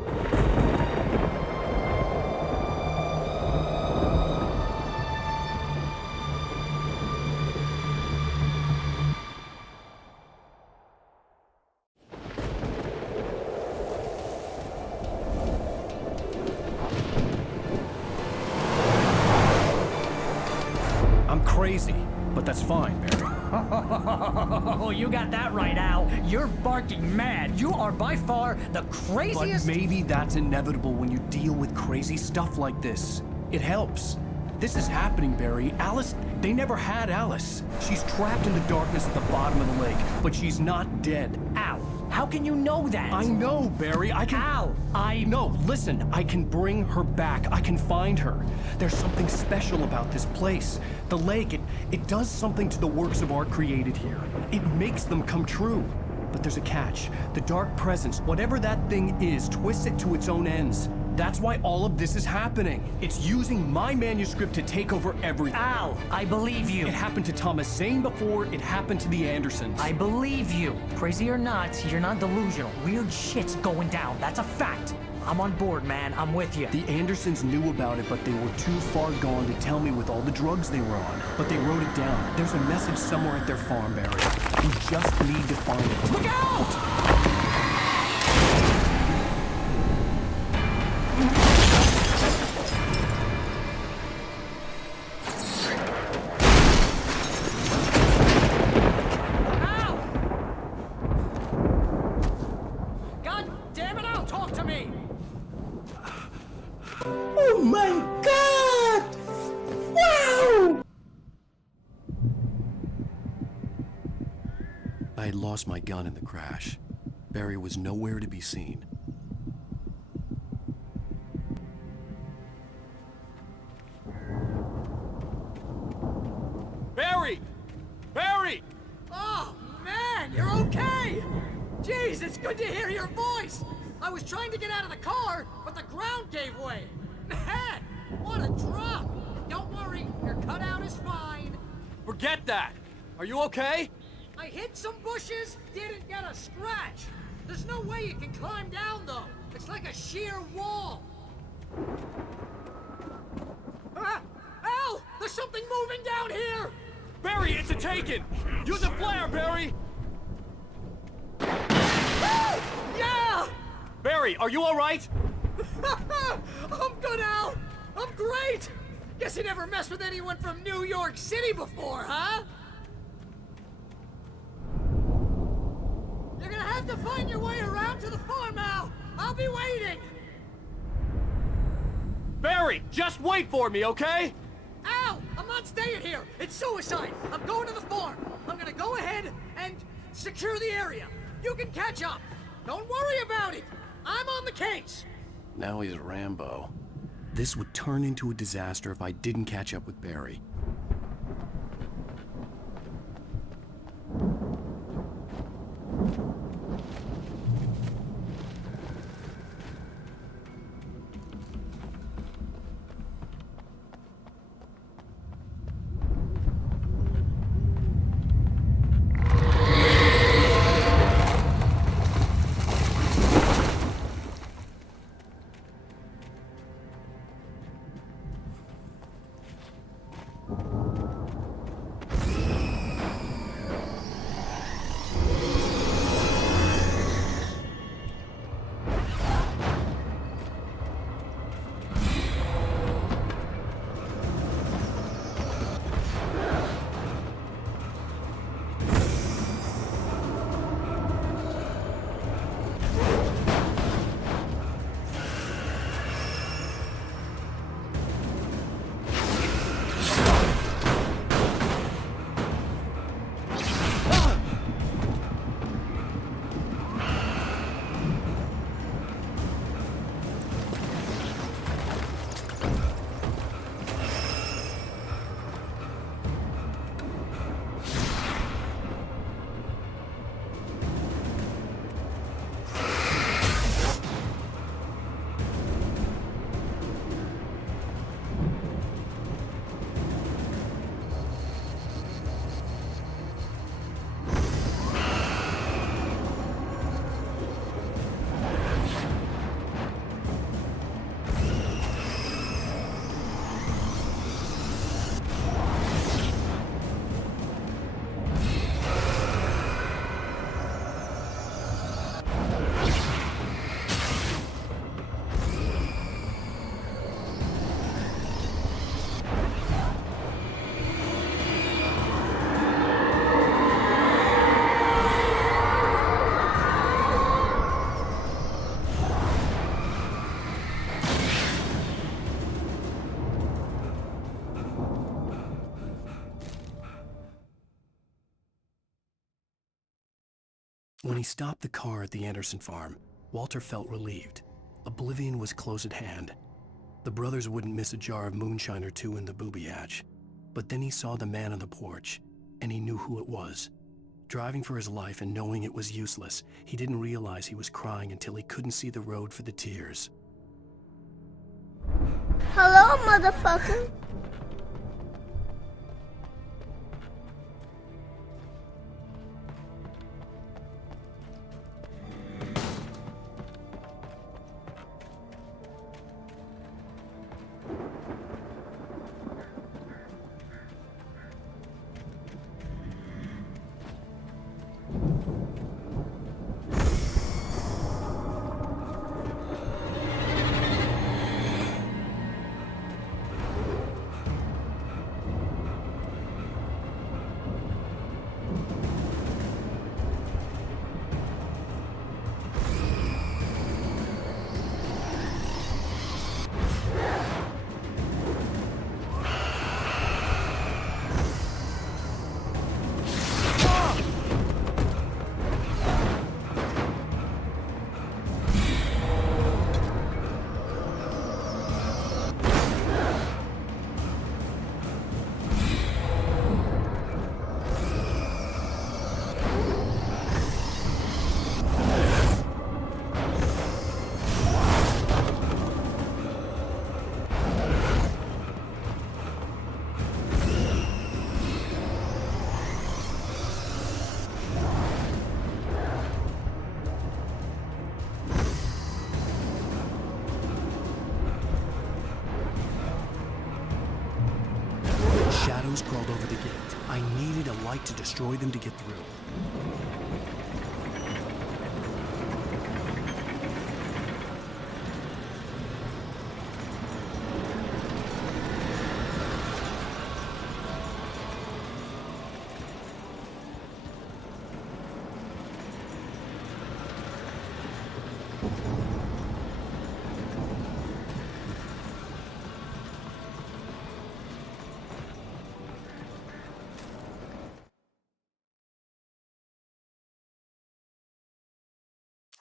Crazy, but that's fine, Barry. Oh, you got that right, Al. You're barking mad. You are by far the craziest— But maybe that's inevitable when you deal with crazy stuff like this. It helps. This is happening, Barry. Alice, they never had Alice. She's trapped in the darkness at the bottom of the lake, but she's not dead. Al, how can you know that? I know, Barry. I can— Al, No, listen. I can bring her back. I can find her. There's something special about this place. The lake, it does something to the works of art created here. It makes them come true. But there's a catch. The dark presence, whatever that thing is, twists it to its own ends. That's why all of this is happening. It's using my manuscript to take over everything. Al, I believe you. It happened to Thomas Zane before, it happened to the Andersons. I believe you. Crazy or not, you're not delusional. Weird shit's going down. That's a fact. I'm on board, man. I'm with you. The Andersons knew about it, but they were too far gone to tell me with all the drugs they were on. But they wrote it down. There's a message somewhere at their farm, Barry. We just need to find it. Look out! Oh my God! Wow! I had lost my gun in the crash. Barry was nowhere to be seen. Barry! Barry! Oh, man, you're okay! Jeez, it's good to hear your voice! I was trying to get out of the car, but the ground gave way. Man, what a drop! Don't worry, your cutout is fine. Forget that! Are you okay? I hit some bushes, didn't get a scratch. There's no way you can climb down, though. It's like a sheer wall. Al! There's something moving down here! Barry, it's a Taken! Use a flare, Barry! Yeah! Barry, are you all right? I'm good, Al! I'm great! Guess you never messed with anyone from New York City before, huh? You're gonna have to find your way around to the farm now! I'll be waiting! Barry, just wait for me, okay? Al! I'm not staying here! It's suicide! I'm going to the farm! I'm gonna go ahead and secure the area! You can catch up! Don't worry about it! I'm on the case! Now he's Rambo. This would turn into a disaster if I didn't catch up with Barry. When he stopped the car at the Anderson farm, Walter felt relieved. Oblivion was close at hand. The brothers wouldn't miss a jar of moonshine or two in the booby hatch. But then he saw the man on the porch, and he knew who it was. Driving for his life and knowing it was useless, he didn't realize he was crying until he couldn't see the road for the tears. Hello, motherfucker. Shadows crawled over the gate. I needed a light to destroy them to get through.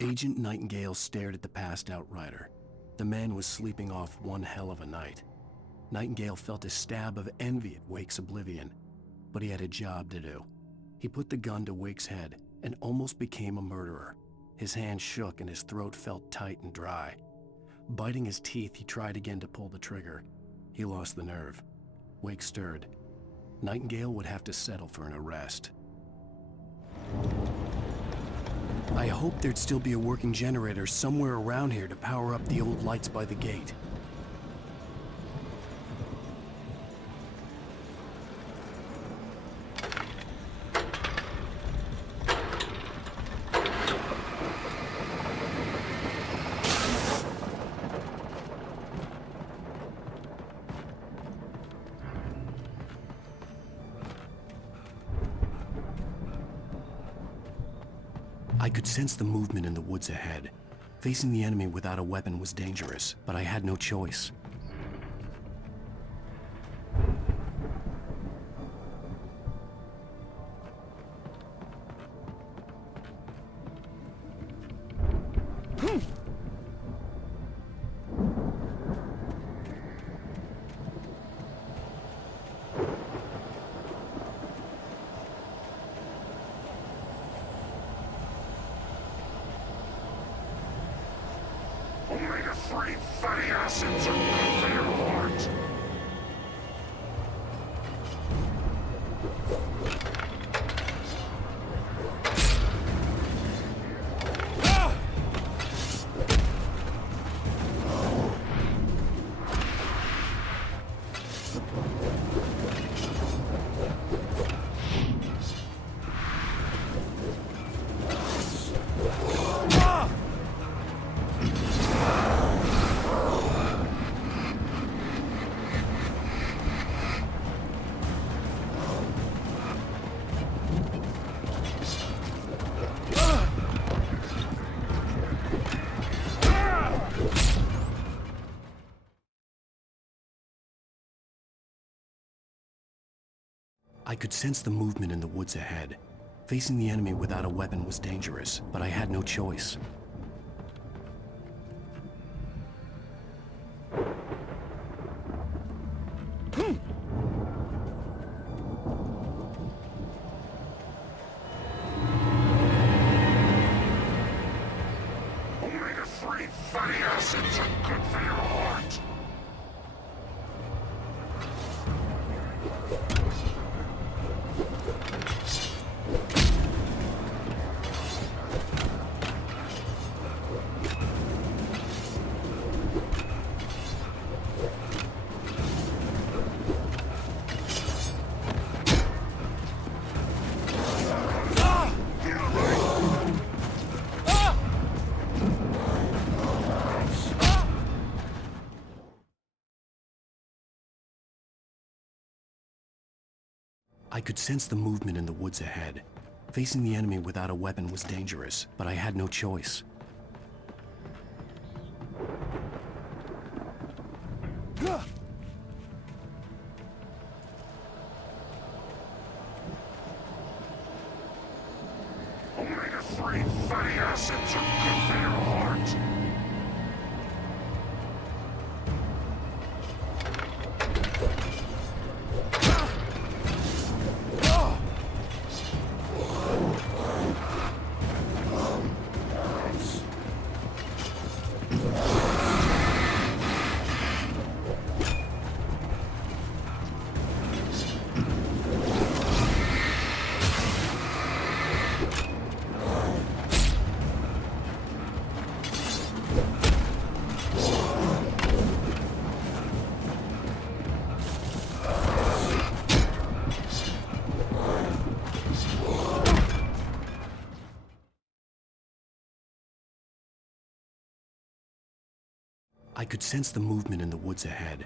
Agent Nightingale stared at the passed-out rider. The man was sleeping off one hell of a night. Nightingale felt a stab of envy at Wake's oblivion, but he had a job to do. He put the gun to Wake's head and almost became a murderer. His hand shook and his throat felt tight and dry. Biting his teeth, he tried again to pull the trigger. He lost the nerve. Wake stirred. Nightingale would have to settle for an arrest. I hoped there'd still be a working generator somewhere around here to power up the old lights by the gate. I could sense the movement in the woods ahead. Facing the enemy without a weapon was dangerous, but I had no choice. Omega-3 fatty acids are good for your heart. I could sense the movement in the woods ahead. Facing the enemy without a weapon was dangerous, but I had no choice. Omega-3 fatty acids are good for your heart. I could sense the movement in the woods ahead. Facing the enemy without a weapon was dangerous, but I had no choice. Omega-3 fatty acids are good for your heart. I could sense the movement in the woods ahead.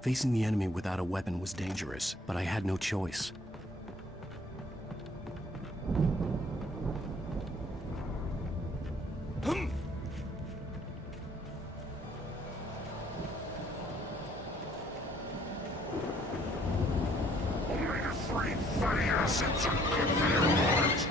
Facing the enemy without a weapon was dangerous, but I had no choice. Omega-3 fatty acids are good for your heart.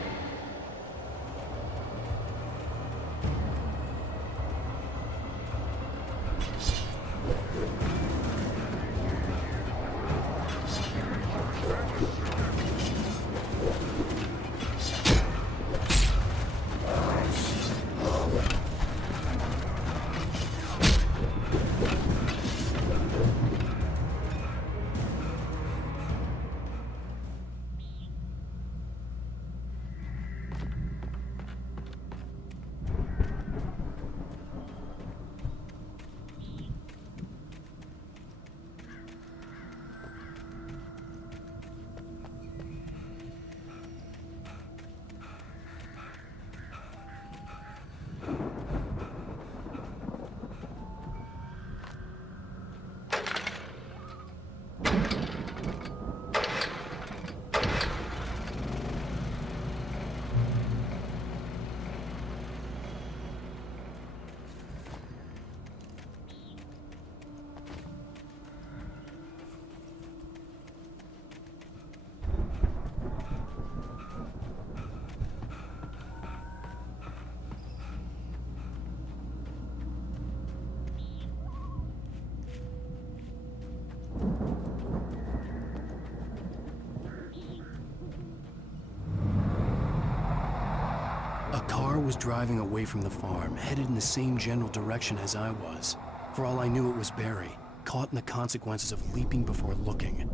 car was driving away from the farm, headed in the same general direction as I was. For all I knew, it was Barry, caught in the consequences of leaping before looking.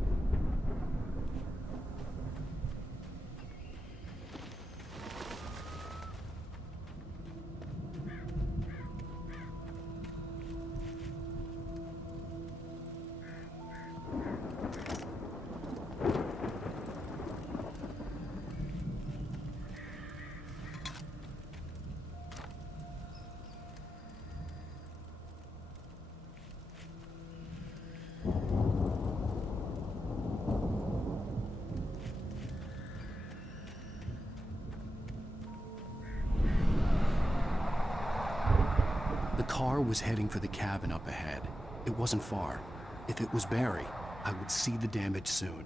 The car was heading for the cabin up ahead. It wasn't far. If it was Barry, I would see the damage soon.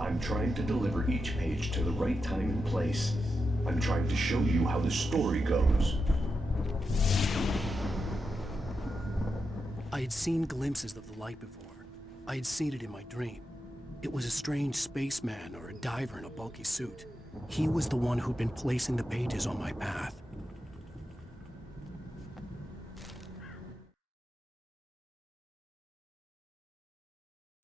I'm trying to deliver each page to the right time and place. I'm trying to show you how the story goes. I had seen glimpses of the light before. I had seen it in my dream. It was a strange spaceman or a diver in a bulky suit. He was the one who'd been placing the pages on my path.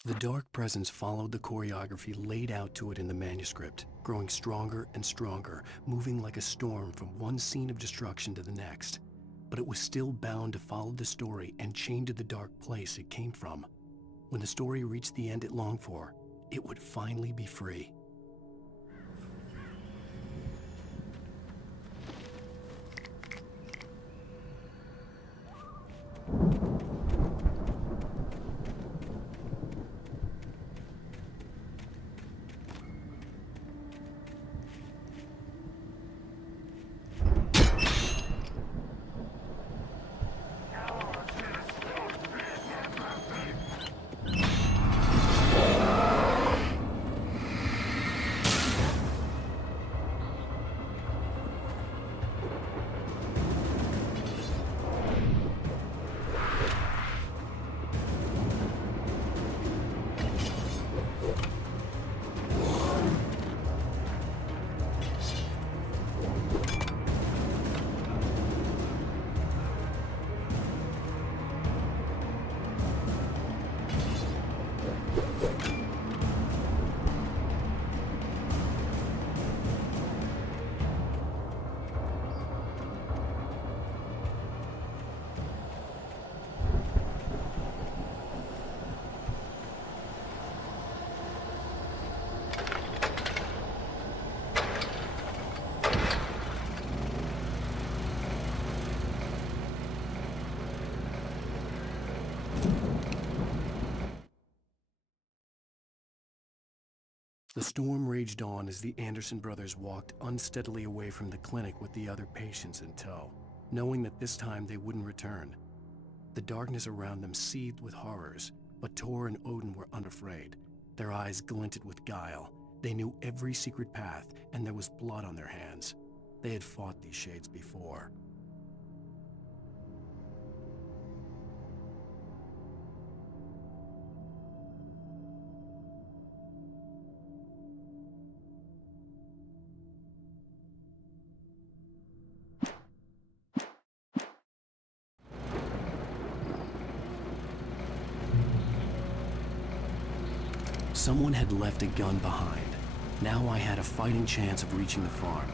The dark presence followed the choreography laid out to it in the manuscript, growing stronger and stronger, moving like a storm from one scene of destruction to the next. But it was still bound to follow the story and chained to the dark place it came from. When the story reached the end it longed for, it would finally be free. The storm raged on as the Anderson brothers walked unsteadily away from the clinic with the other patients in tow, knowing that this time they wouldn't return. The darkness around them seethed with horrors, but Tor and Odin were unafraid. Their eyes glinted with guile. They knew every secret path, and there was blood on their hands. They had fought these shades before. Someone had left a gun behind. Now I had a fighting chance of reaching the farm.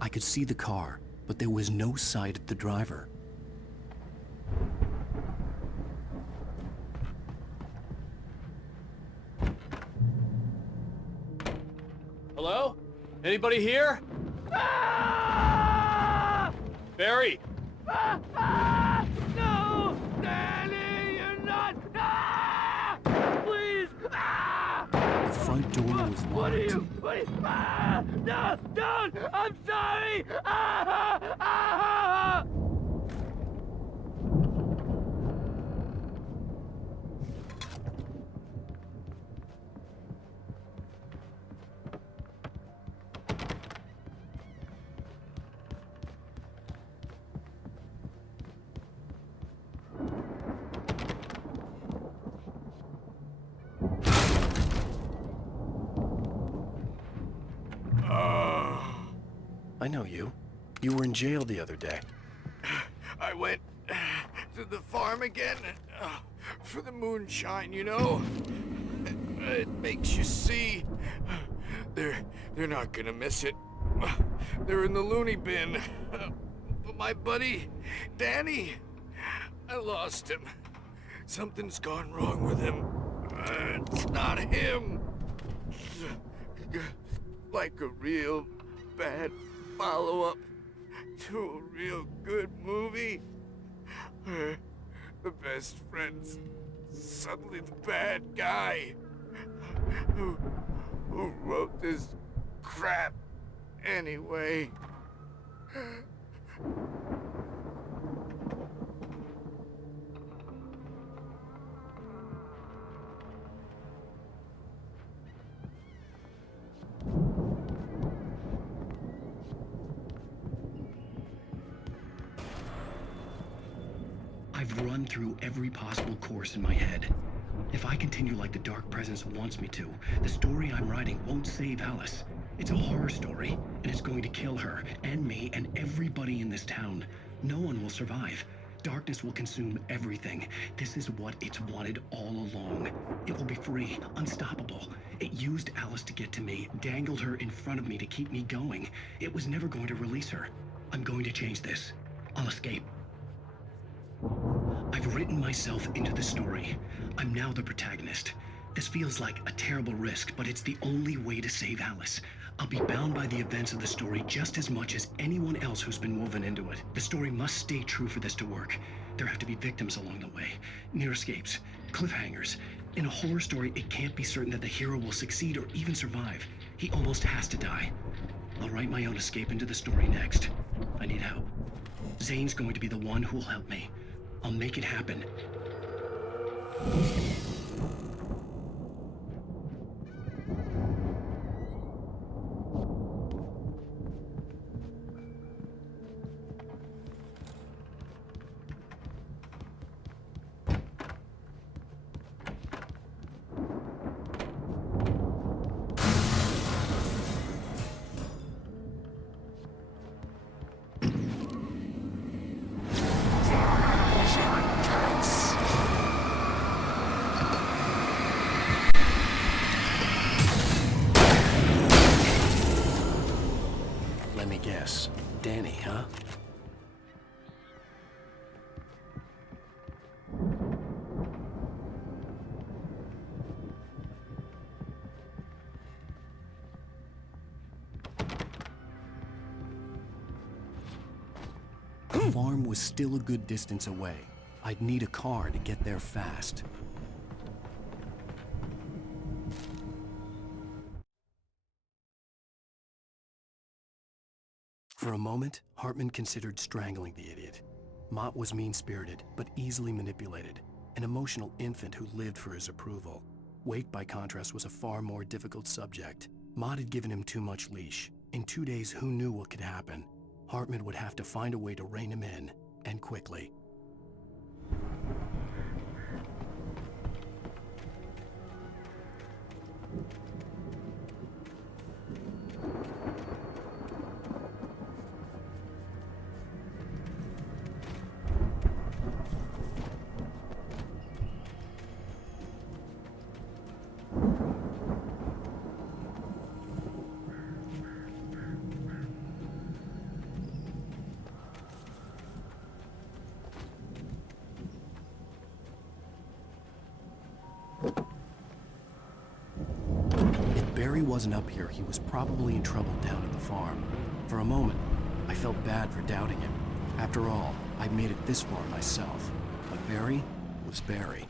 I could see the car, but there was no sight of the driver. Hello? Anybody here? Barry! No! Danny, you're not! Please! The front door was locked. What are you? No! Don't! I'm sorry! I know you. You were in jail the other day. I went to the farm again for the moonshine, you know? It makes you see. They're not gonna miss it. They're in the loony bin. But my buddy, Danny, I lost him. Something's gone wrong with him. It's not him. Like a real bad follow-up to a real good movie. The best friend's suddenly the bad guy. Who wrote this crap anyway? I've run through every possible course in my head. If I continue like the Dark Presence wants me to, the story I'm writing won't save Alice. It's a horror story, and it's going to kill her, and me, and everybody in this town. No one will survive. Darkness will consume everything. This is what it's wanted all along. It will be free, unstoppable. It used Alice to get to me, dangled her in front of me to keep me going. It was never going to release her. I'm going to change this. I'll escape. I've written myself into the story. I'm now the protagonist. This feels like a terrible risk, but it's the only way to save Alice. I'll be bound by the events of the story just as much as anyone else who's been woven into it. The story must stay true for this to work. There have to be victims along the way, near escapes, cliffhangers. In a horror story, it can't be certain that the hero will succeed or even survive. He almost has to die. I'll write my own escape into the story next. I need help. Zane's going to be the one who will help me. I'll make it happen. Let me guess. Danny, huh? The farm was still a good distance away. I'd need a car to get there fast. For a moment, Hartman considered strangling the idiot. Mott was mean-spirited, but easily manipulated, an emotional infant who lived for his approval. Wake, by contrast, was a far more difficult subject. Mott had given him too much leash. In 2 days, who knew what could happen? Hartman would have to find a way to rein him in, and quickly. Barry wasn't up here, he was probably in trouble down at the farm. For a moment, I felt bad for doubting him. After all, I'd made it this far myself. But Barry was Barry.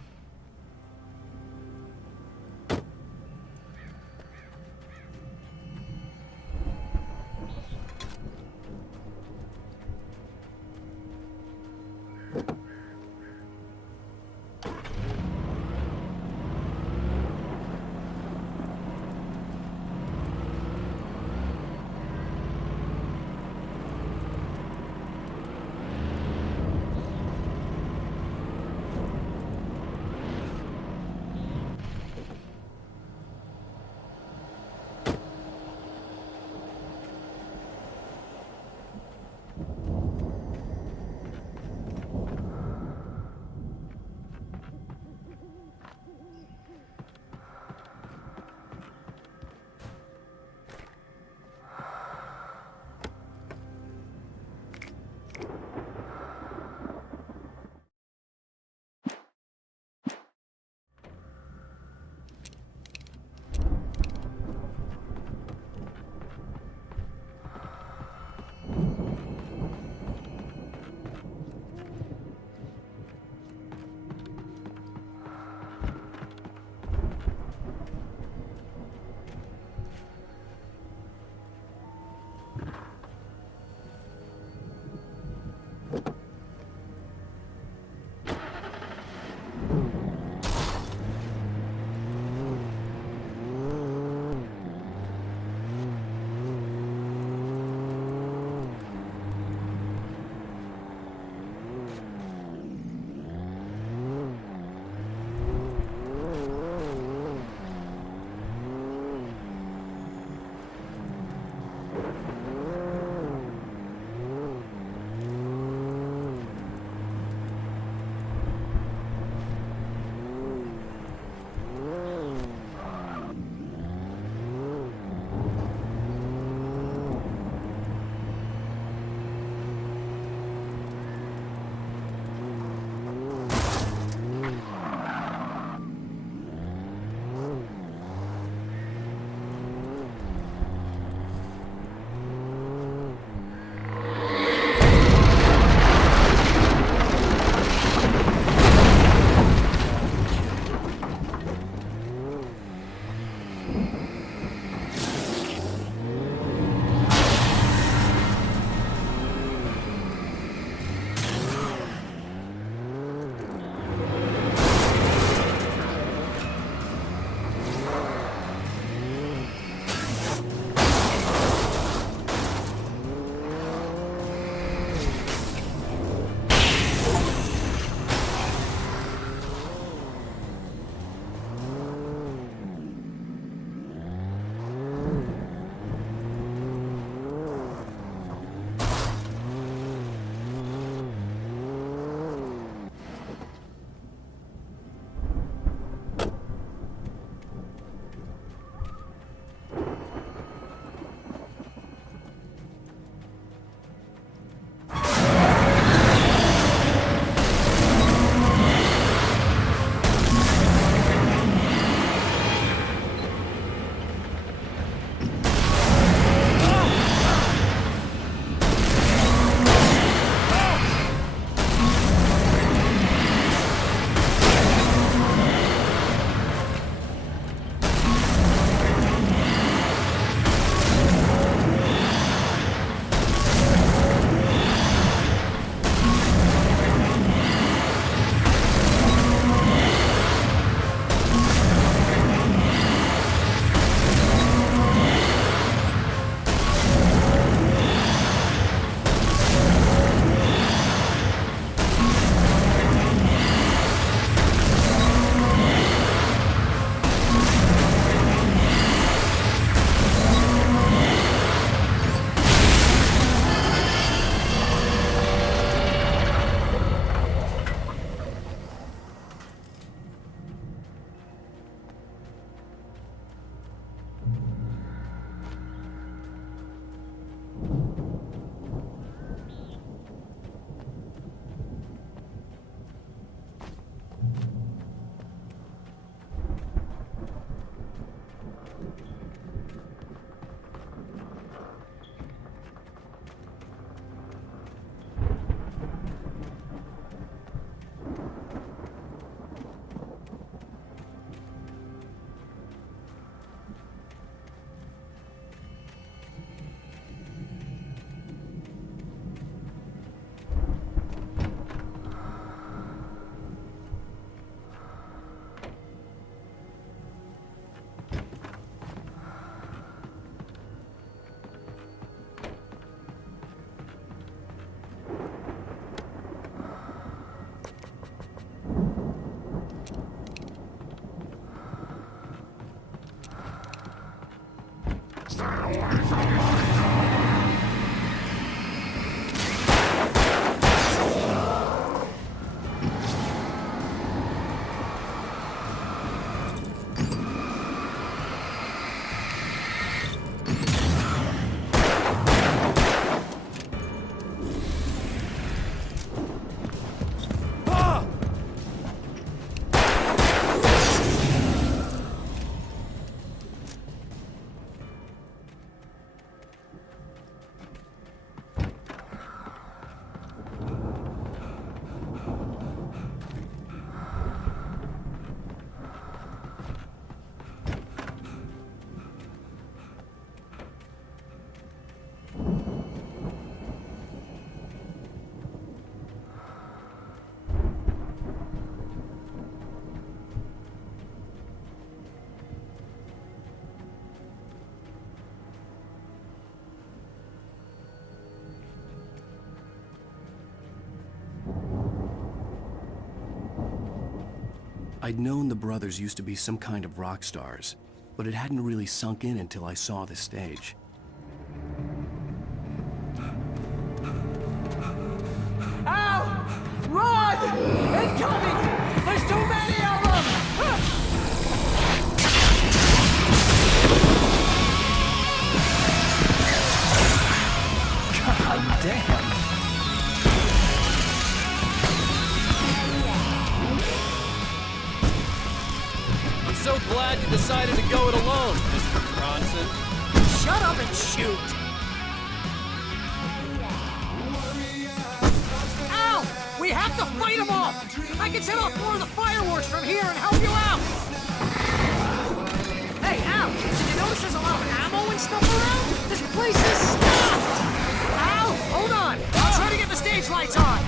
I'd known the brothers used to be some kind of rock stars, but it hadn't really sunk in until I saw the stage. Al! Run! Incoming! There's too many of them! God damn. I'm so glad you decided to go it alone, Mr. Bronson. Shut up and shoot! Al! We have to fight them off! I can set off more of the fireworks from here and help you out! Hey, Al! Did you notice there's a lot of ammo and stuff around? This place is stopped! Al! Hold on! I'll try to get the stage lights on!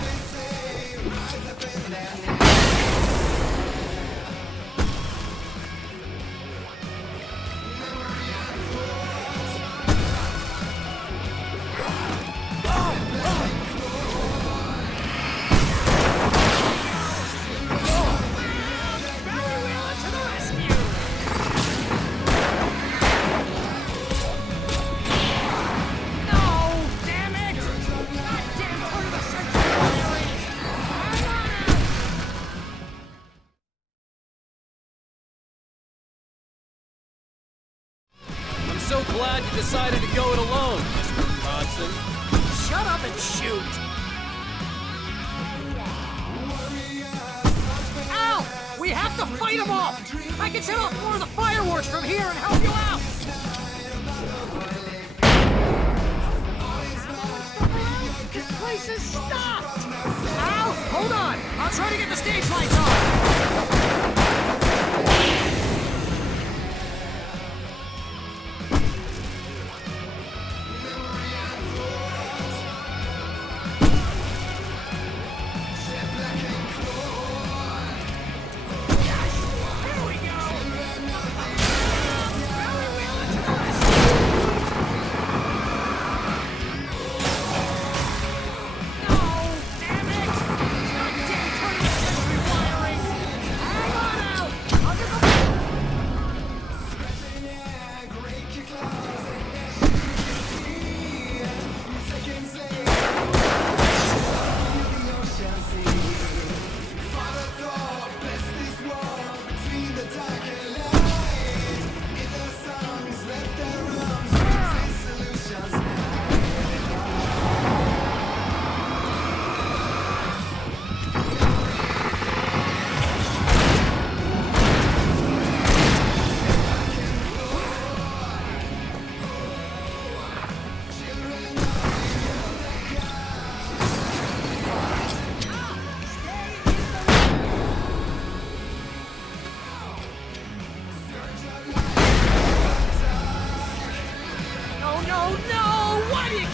I'm so glad you decided to go it alone, Mr. Bronson. Shut up and shoot! Al! We have to fight them off! I can set off more of the fireworks from here and help you out! This place is stopped! Al, hold on! I'll try to get the stage lights on!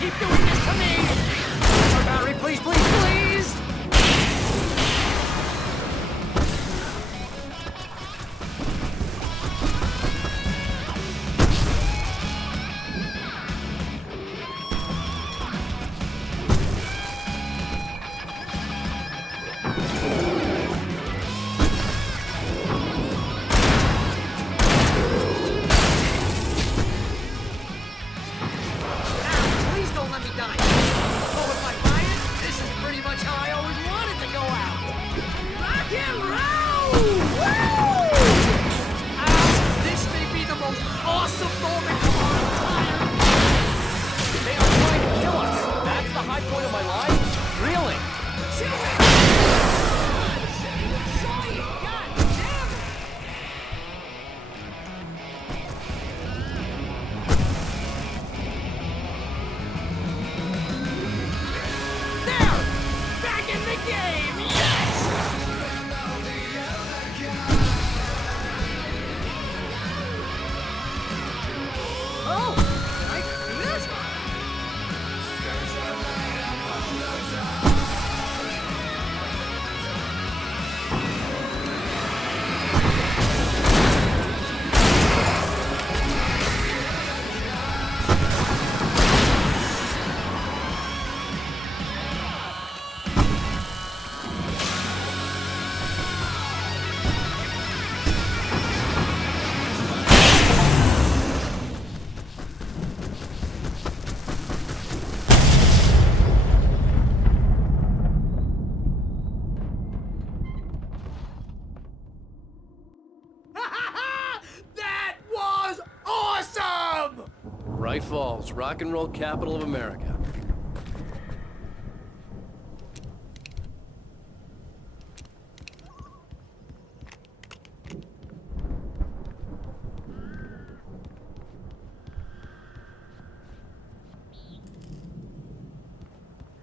Keep doing this to me! More battery, please, please, please! Please don't let me die. Oh, if I buy it, this is Wright Falls, rock and roll capital of America.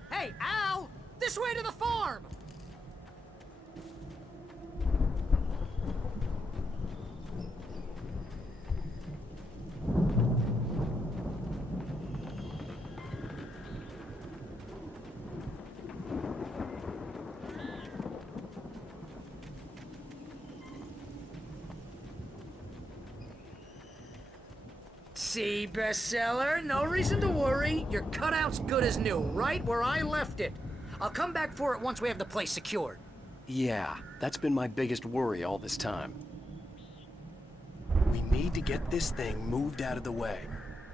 Hey, Al! This way to the farm! See, bestseller? No reason to worry. Your cutout's good as new, right where I left it. I'll come back for it once we have the place secured. Yeah, that's been my biggest worry all this time. We need to get this thing moved out of the way.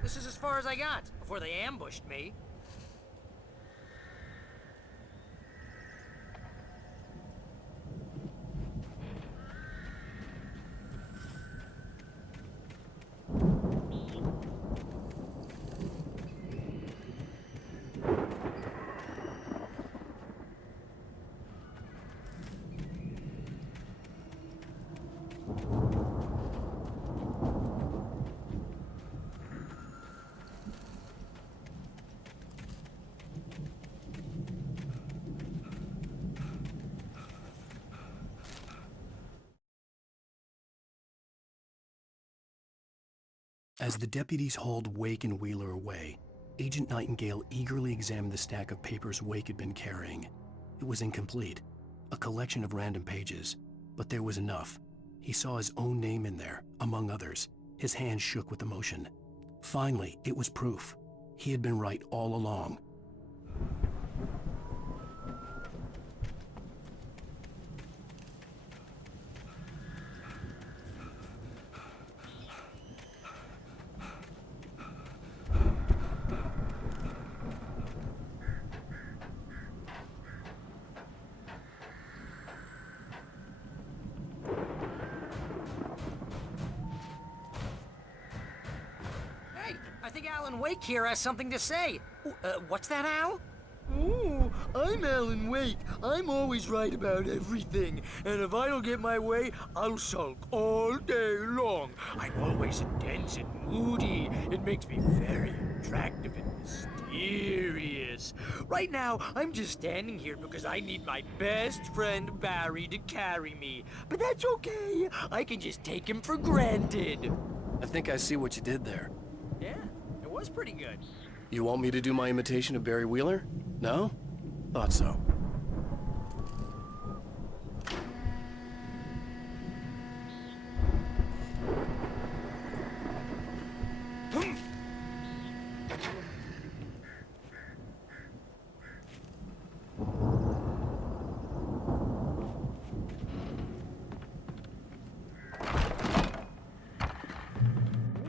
This is as far as I got, before they ambushed me. As the deputies hauled Wake and Wheeler away, Agent Nightingale eagerly examined the stack of papers Wake had been carrying. It was incomplete, a collection of random pages, but there was enough. He saw his own name in there, among others. His hands shook with emotion. Finally, it was proof. He had been right all along. I think Alan Wake here has something to say. What's that, Al? Ooh, I'm Alan Wake. I'm always right about everything. And if I don't get my way, I'll sulk all day long. I'm always intense and moody. It makes me very attractive and mysterious. Right now, I'm just standing here because I need my best friend Barry to carry me. But that's okay. I can just take him for granted. I think I see what you did there. Yeah, it was pretty good. You want me to do my imitation of Barry Wheeler? No? Thought so.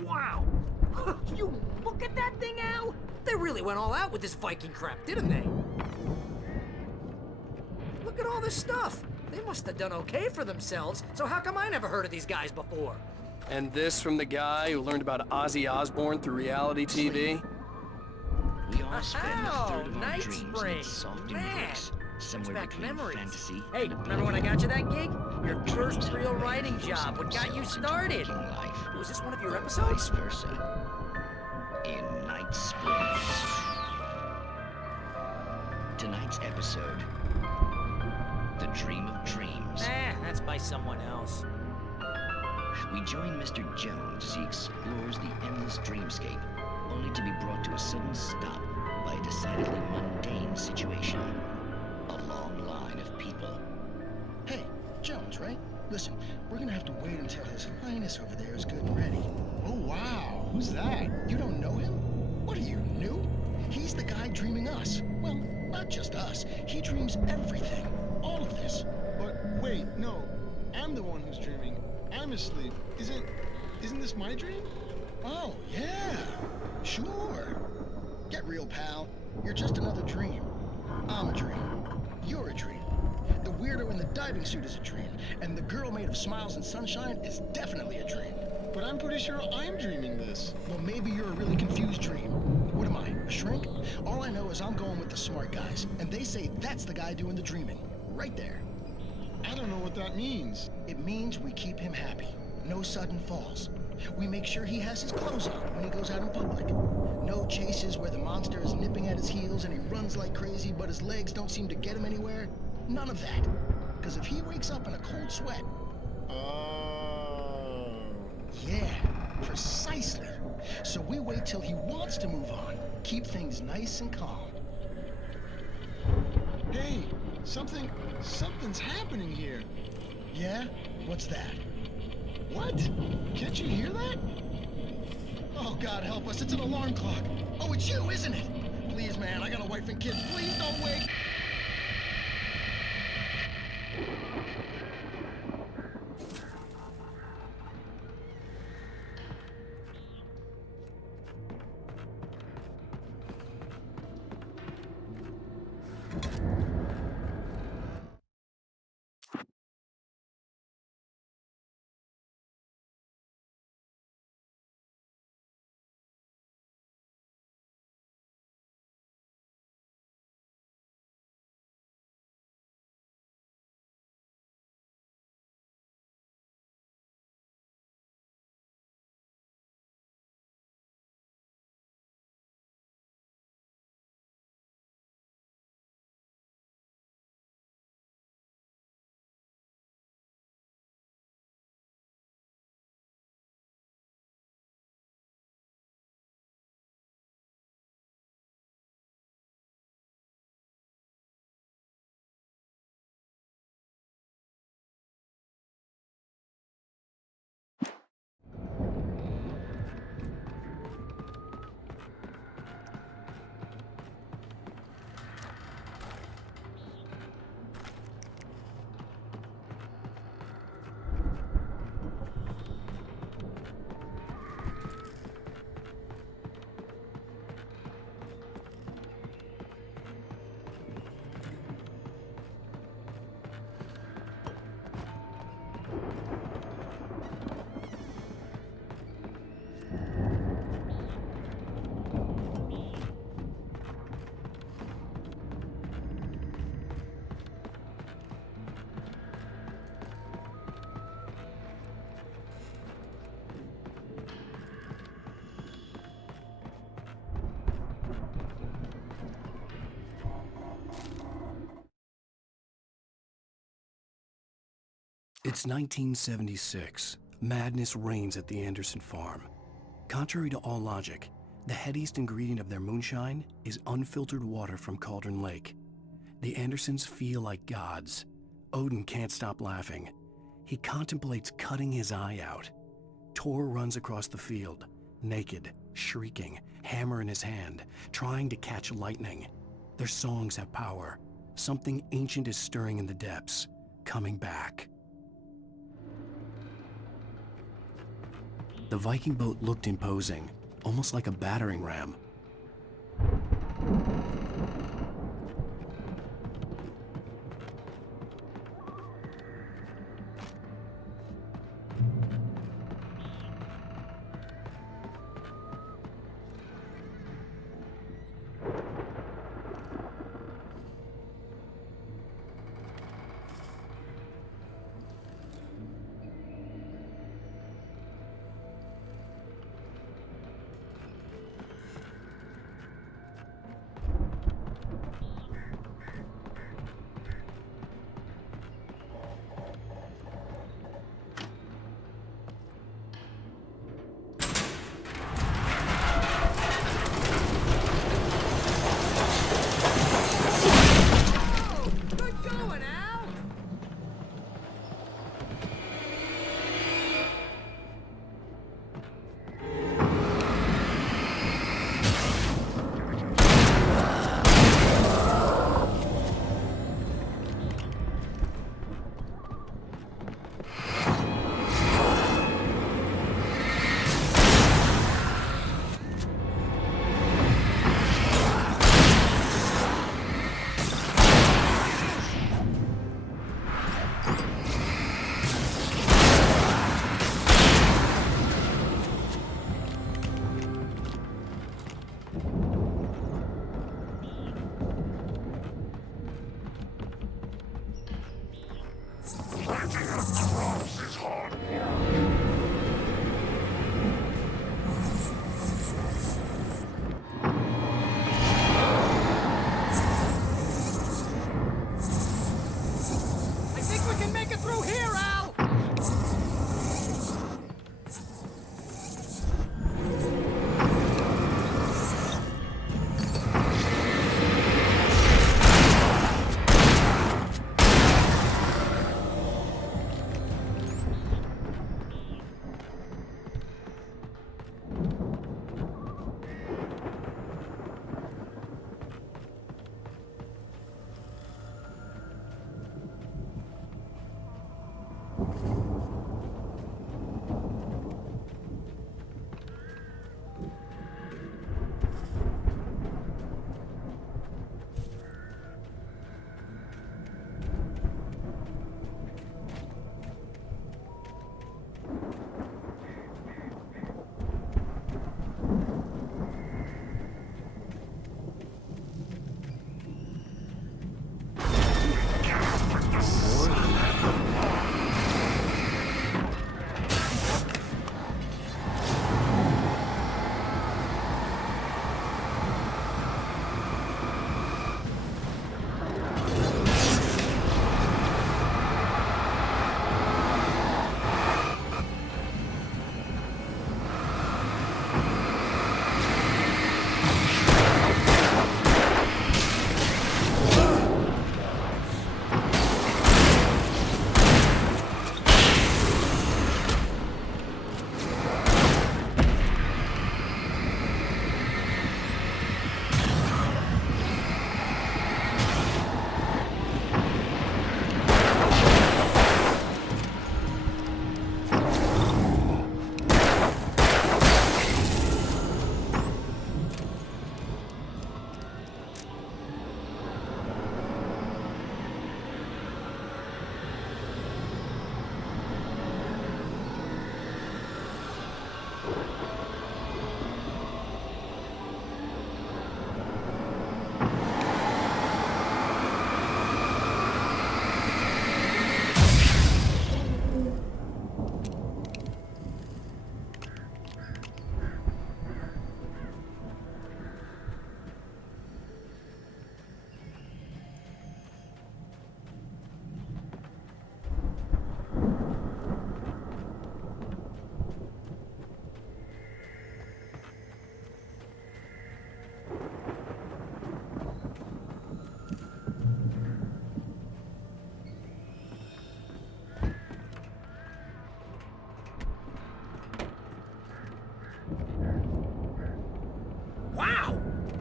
Wow! You look at that thing, Al! They really went all out with this Viking crap, didn't they? Look at all this stuff. They must have done okay for themselves, so how come I never heard of these guys before? And this from the guy who learned about Ozzy Osbourne through reality TV? We all spend a third of our Night dreams Spring. in soft Man, embrace, somewhere back between memories. fantasy Hey, and remember when I got you that gig? Your Our first dreams real have writing manifested job, what got you themselves into started? waking life. Was this one of your episodes? Vice versa. In Night Springs. Tonight's episode, The Dream of Dreams. That's by someone else. We join Mr. Jones as he explores the endless dreamscape, only to be brought to a sudden stop by a decidedly mundane situation. A long line of people. Hey, Jones, right? Listen, we're gonna have to wait until His Highness over there is good and ready. Oh, wow. Who's that? You don't know him? What are you, new? He's the guy dreaming us. Well, not just us. He dreams everything. All of this. But wait, no. I'm the one who's dreaming. I'm asleep. Isn't this my dream? Oh, yeah. Sure. Get real, pal. You're just another dream. I'm a dream. You're a dream. weirdo in the diving suit is a dream, and the girl made of smiles and sunshine is definitely a dream. But I'm pretty sure I'm dreaming this. Well, maybe you're a really confused dream. What am I, a shrink? All I know is I'm going with the smart guys, and they say that's the guy doing the dreaming. Right there. I don't know what that means. It means we keep him happy. No sudden falls. We make sure he has his clothes on when he goes out in public. No chases where the monster is nipping at his heels and he runs like crazy, but his legs don't seem to get him anywhere. None of that. Because if he wakes up in a cold sweat... Oh. Yeah, precisely. So we wait till he wants to move on. Keep things nice and calm. Hey, something's happening here. Yeah? What's that? What? Can't you hear that? Oh, God help us, it's an alarm clock. Oh, it's you, isn't it? Please, man, I got a wife and kids. Please don't wake. It's 1976. Madness reigns at the Anderson farm. Contrary to all logic, the headiest ingredient of their moonshine is unfiltered water from Cauldron Lake. The Andersons feel like gods. Odin can't stop laughing. He contemplates cutting his eye out. Tor runs across the field, naked, shrieking, hammer in his hand, trying to catch lightning. Their songs have power. Something ancient is stirring in the depths, coming back. The Viking boat looked imposing, almost like a battering ram.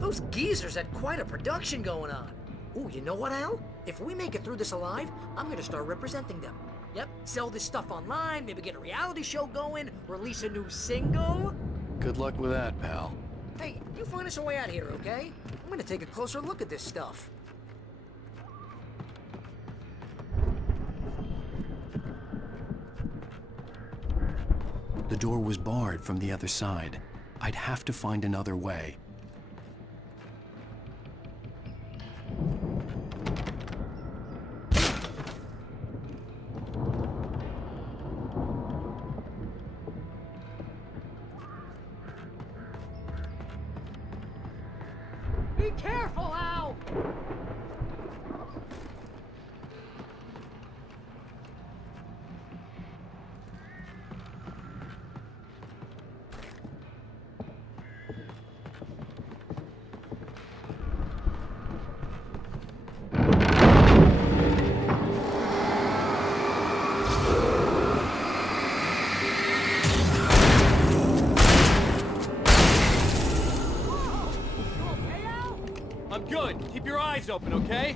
Those geezers had quite a production going on. Ooh, you know what, Al? If we make it through this alive, I'm gonna start representing them. Yep, sell this stuff online, maybe get a reality show going, release a new single. Good luck with that, pal. Hey, you find us a way out of here, okay? I'm gonna take a closer look at this stuff. The door was barred from the other side. I'd have to find another way. Be careful, Al! I'm good. Keep your eyes open, okay?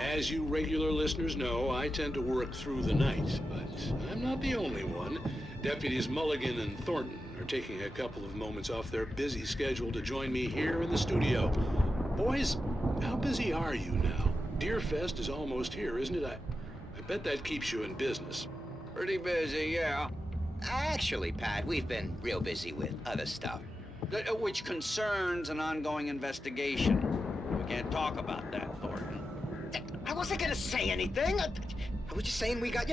As you regular listeners know, I tend to work through the night, but I'm not the only one. Deputies Mulligan and Thornton are taking a couple of moments off their busy schedule to join me here in the studio. Boys, how busy are you now? Deerfest is almost here, isn't it? I bet that keeps you in business. Pretty busy, yeah. Actually, Pat, we've been real busy with other stuff, which concerns an ongoing investigation. We can't talk about that, Thornton. I wasn't gonna say anything. I was just saying we got,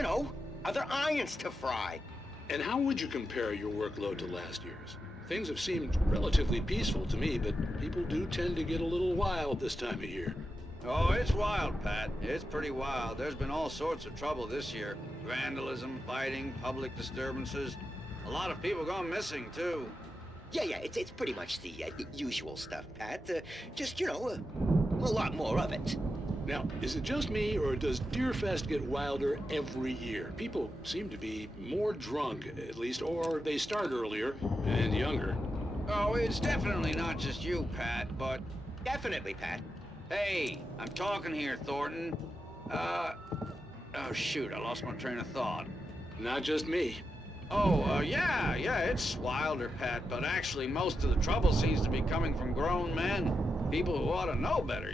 other irons to fry. And how would you compare your workload to last year's? Things have seemed relatively peaceful to me, but people do tend to get a little wild this time of year. Oh, it's wild, Pat. It's pretty wild. There's been all sorts of trouble this year. Vandalism, fighting, public disturbances. A lot of people gone missing, too. Yeah, it's pretty much the usual stuff, Pat. Just, a lot more of it. Now, is it just me, or does Deerfest get wilder every year? People seem to be more drunk, at least, or they start earlier and younger. Oh, it's definitely not just you, Pat, but... Definitely, Pat. Hey, I'm talking here, Thornton. Oh, shoot, I lost my train of thought. Not just me. Oh, yeah, it's wilder, Pat, but actually most of the trouble seems to be coming from grown men. People who ought to know better,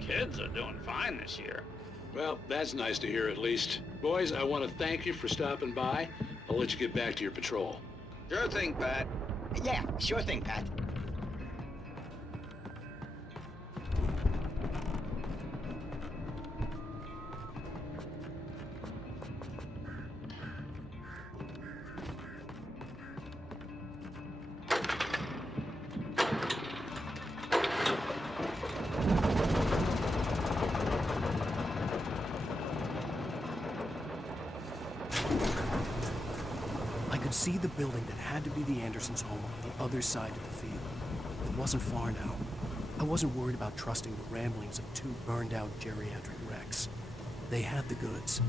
Kids are doing fine this year. Well, that's nice to hear at least. Boys, I want to thank you for stopping by. I'll let you get back to your patrol. Sure thing, Pat. Yeah, sure thing, Pat. See the building that had to be the Andersons' home on the other side of the field. It wasn't far now. I wasn't worried about trusting the ramblings of two burned-out geriatric wrecks. They had the goods.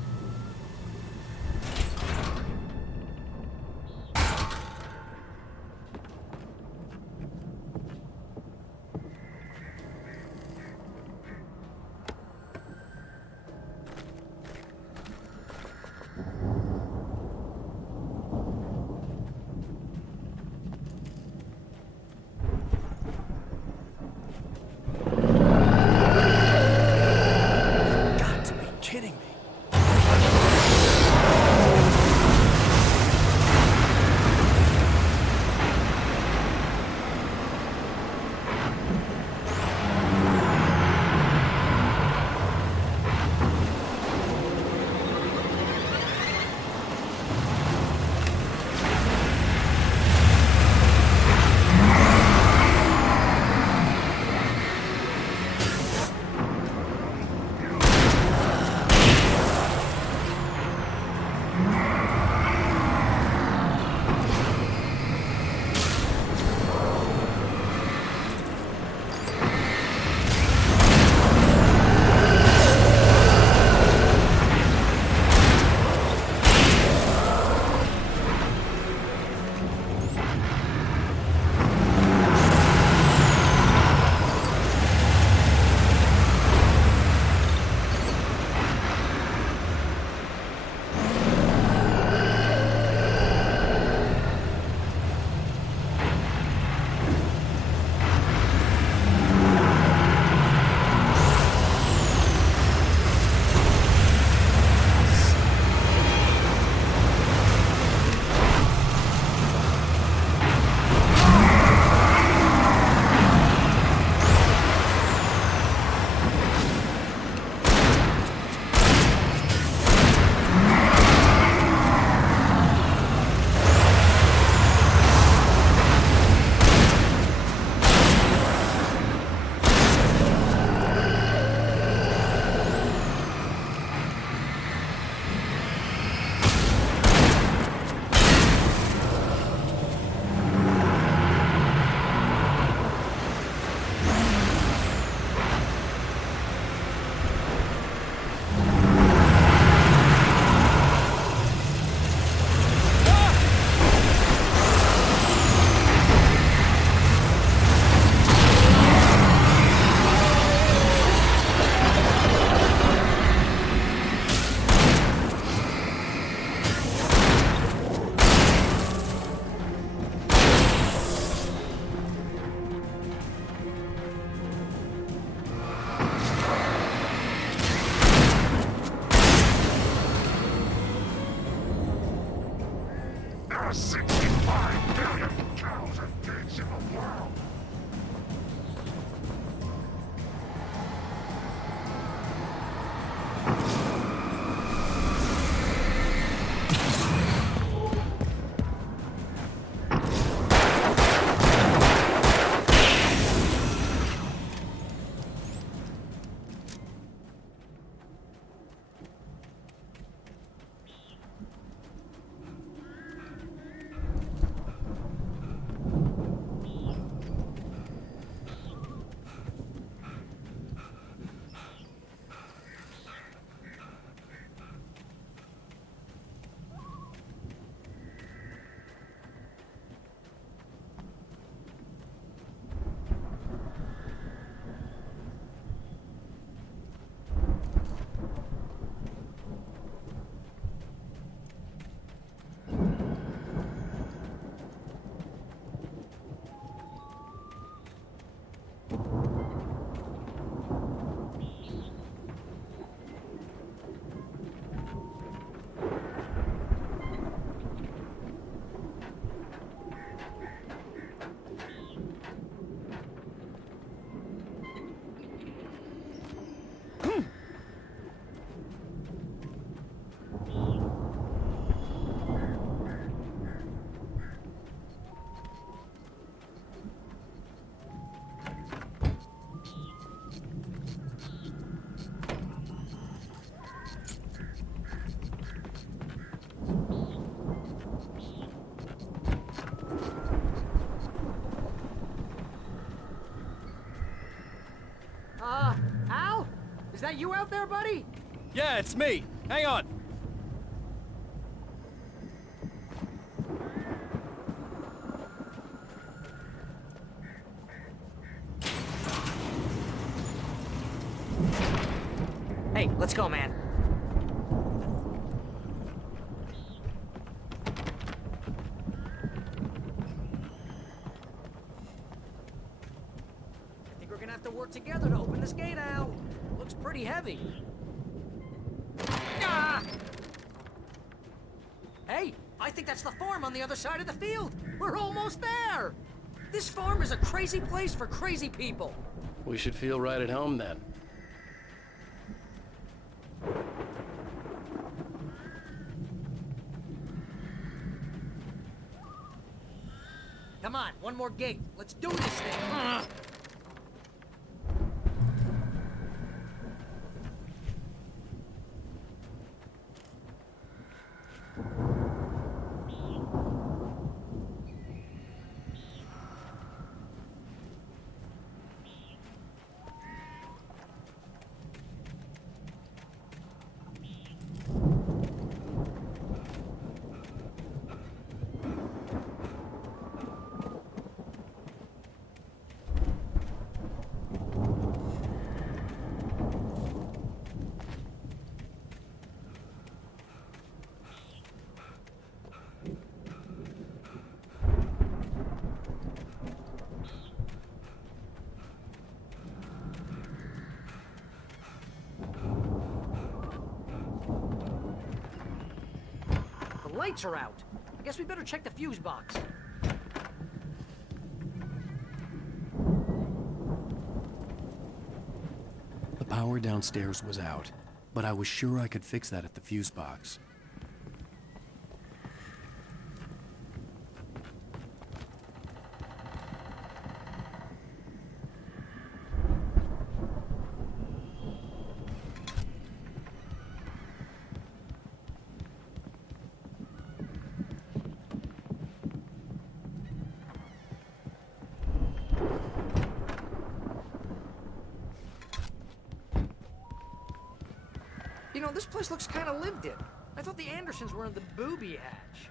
that you out there, buddy? Yeah, it's me. Hang on. Hey, let's go, man. I think we're gonna have to work together to open this gate, Al. Looks pretty heavy. Ah! Hey, I think that's the farm on the other side of the field. We're almost there. This farm is a crazy place for crazy people. We should feel right at home then. Come on, one more gate. Let's do this thing. The lights are out. I guess we better check the fuse box. The power downstairs was out, but I was sure I could fix that at the fuse box. You know, this place looks kind of lived in. I thought the Andersons were in the booby hatch.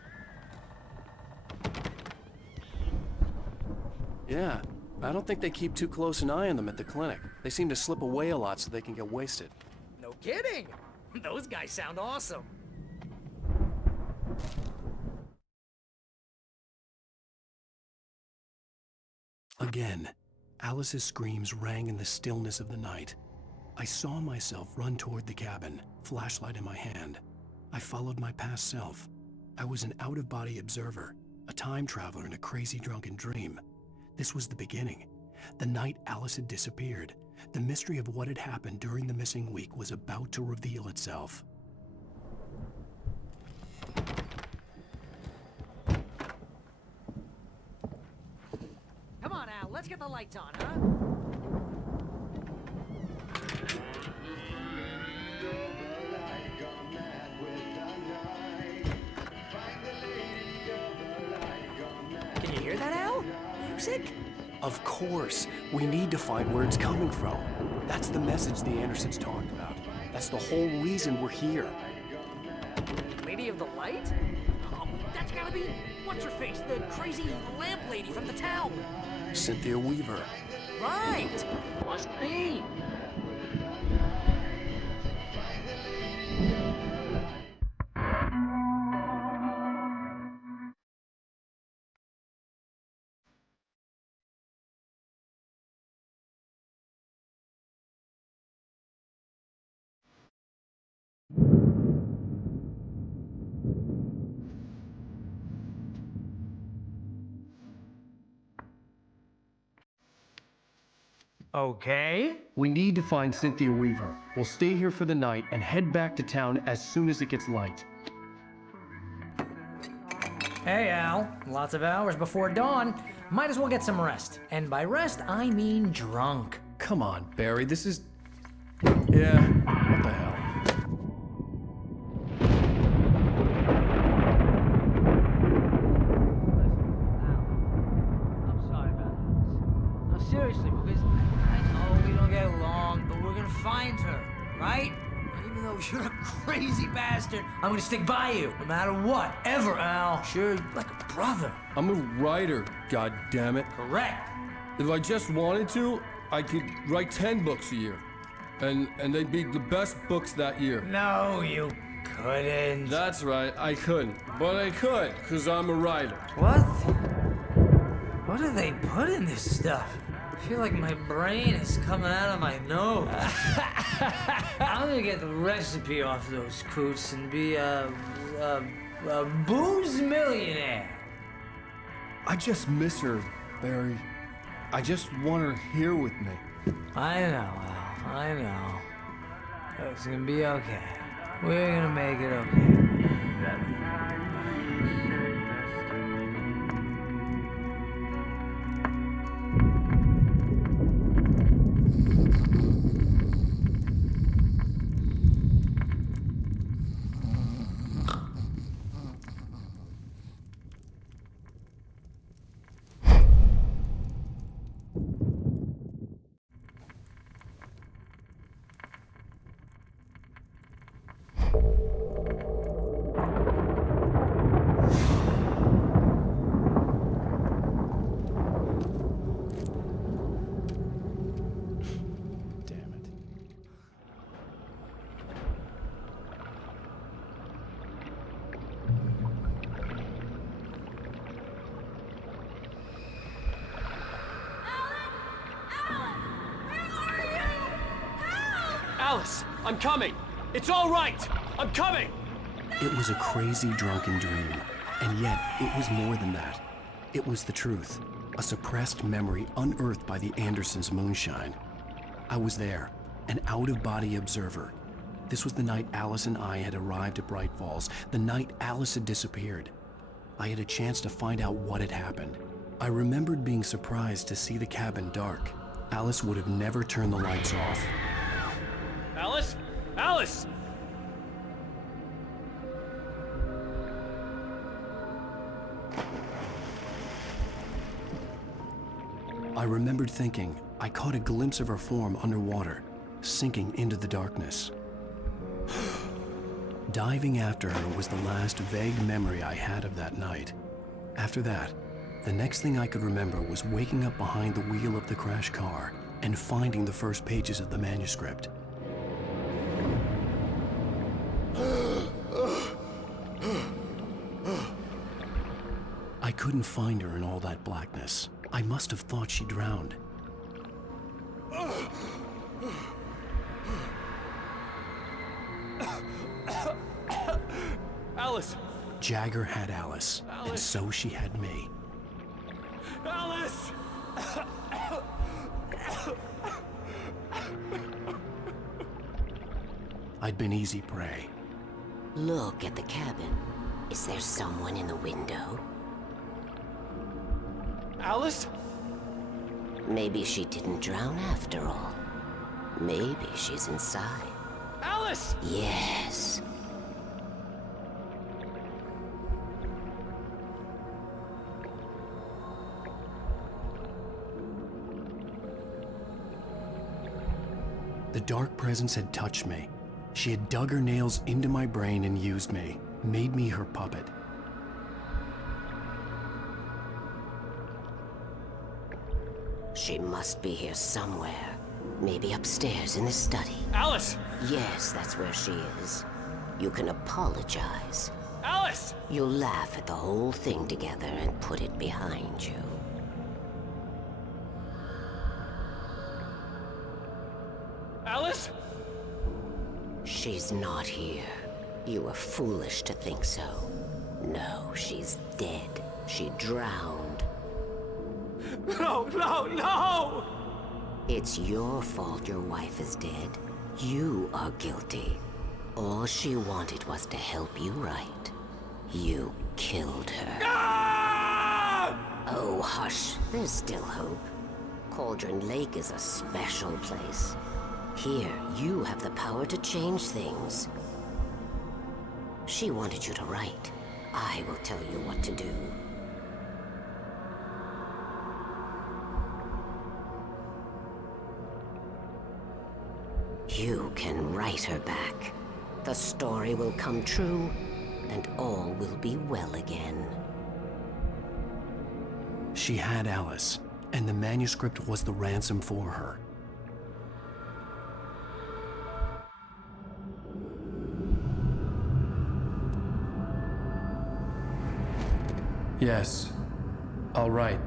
Yeah, I don't think they keep too close an eye on them at the clinic. They seem to slip away a lot so they can get wasted. No kidding! Those guys sound awesome. Again, Alice's screams rang in the stillness of the night. I saw myself run toward the cabin, flashlight in my hand. I followed my past self. I was an out-of-body observer, a time traveler in a crazy drunken dream. This was the beginning. The night Alice had disappeared. The mystery of what had happened during the missing week was about to reveal itself. Come on, Al, let's get the lights on, huh? Can you hear that, Al? Music? Of course. We need to find where it's coming from. That's the message the Andersons talked about. That's the whole reason we're here. Lady of the Light? Oh, that's gotta be... What's-her-face? The crazy lamp lady from the town. Cynthia Weaver. Right! Must be. Okay. We need to find Cynthia Weaver. We'll stay here for the night and head back to town as soon as it gets light. Hey, Al. Lots of hours before dawn. Might as well get some rest. And by rest, I mean drunk. Come on, Barry, this is... Yeah, what the hell? I'm sorry about this. No, seriously, because I know we don't get along, but we're gonna find her, crazy bastard. I'm gonna stick by you, no matter what, ever, Al. Sure, like a brother. I'm a writer, goddammit. Correct. If I just wanted to, I could write 10 books a year. And they'd be the best books that year. No, you couldn't. That's right, I couldn't. But I could, because I'm a writer. What? What do they put in this stuff? I feel like my brain is coming out of my nose. I'm gonna get the recipe off those coots and be a booze millionaire. I just miss her, Barry. I just want her here with me. I know, Al. I know. It's gonna be okay. We're gonna make it okay. Alice, I'm coming! It's all right! I'm coming! It was a crazy, drunken dream, and yet it was more than that. It was the truth, a suppressed memory unearthed by the Andersons' moonshine. I was there, an out-of-body observer. This was the night Alice and I had arrived at Bright Falls, the night Alice had disappeared. I had a chance to find out what had happened. I remembered being surprised to see the cabin dark. Alice would have never turned the lights off. Alice? Alice! I remembered thinking I caught a glimpse of her form underwater, sinking into the darkness. Diving after her was the last vague memory I had of that night. After that, the next thing I could remember was waking up behind the wheel of the crash car and finding the first pages of the manuscript. I couldn't find her in all that blackness. I must have thought she drowned. Alice! Jagger had Alice, and so she had me. Alice! I'd been easy prey. Look at the cabin. Is there someone in the window? Alice? Maybe she didn't drown after all. Maybe she's inside. Alice! Yes. The dark presence had touched me. She had dug her nails into my brain and used me, made me her puppet. She must be here somewhere. Maybe upstairs in the study. Alice! Yes, that's where she is. You can apologize. Alice! You'll laugh at the whole thing together and put it behind you. Alice? She's not here. You were foolish to think so. No, she's dead. She drowned. No, no, no! It's your fault your wife is dead. You are guilty. All she wanted was to help you right. You killed her. Ah! Oh, hush. There's still hope. Cauldron Lake is a special place. Here, you have the power to change things. She wanted you to write. I will tell you what to do. You can write her back. The story will come true, and all will be well again. She had Alice, and the manuscript was the ransom for her. Yes. All right.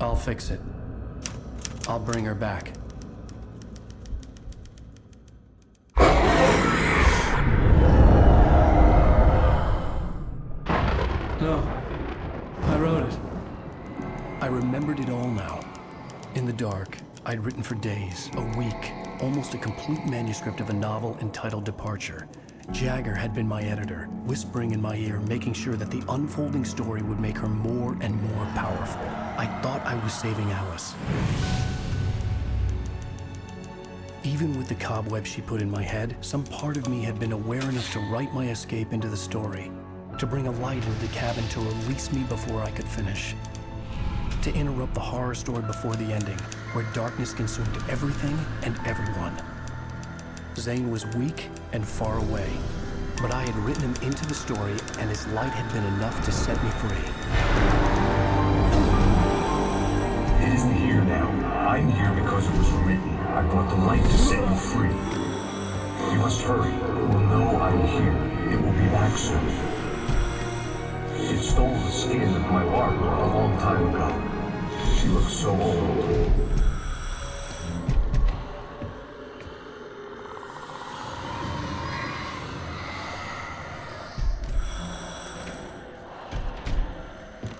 I'll fix it. I'll bring her back. No. I wrote it. I remembered it all now. In the dark, I'd written for days, a week, almost a complete manuscript of a novel entitled Departure. Jagger had been my editor, whispering in my ear, making sure that the unfolding story would make her more and more powerful. I thought I was saving Alice. Even with the cobwebs she put in my head, some part of me had been aware enough to write my escape into the story, to bring a light into the cabin to release me before I could finish, to interrupt the horror story before the ending, where darkness consumed everything and everyone. Zane was weak and far away, but I had written him into the story, and his light had been enough to set me free. It isn't here now. I'm here because it was written. I brought the light to set you free. You must hurry. It will know I'm here. It will be back soon. It stole the skin of my Barbara a long time ago. She looks so old.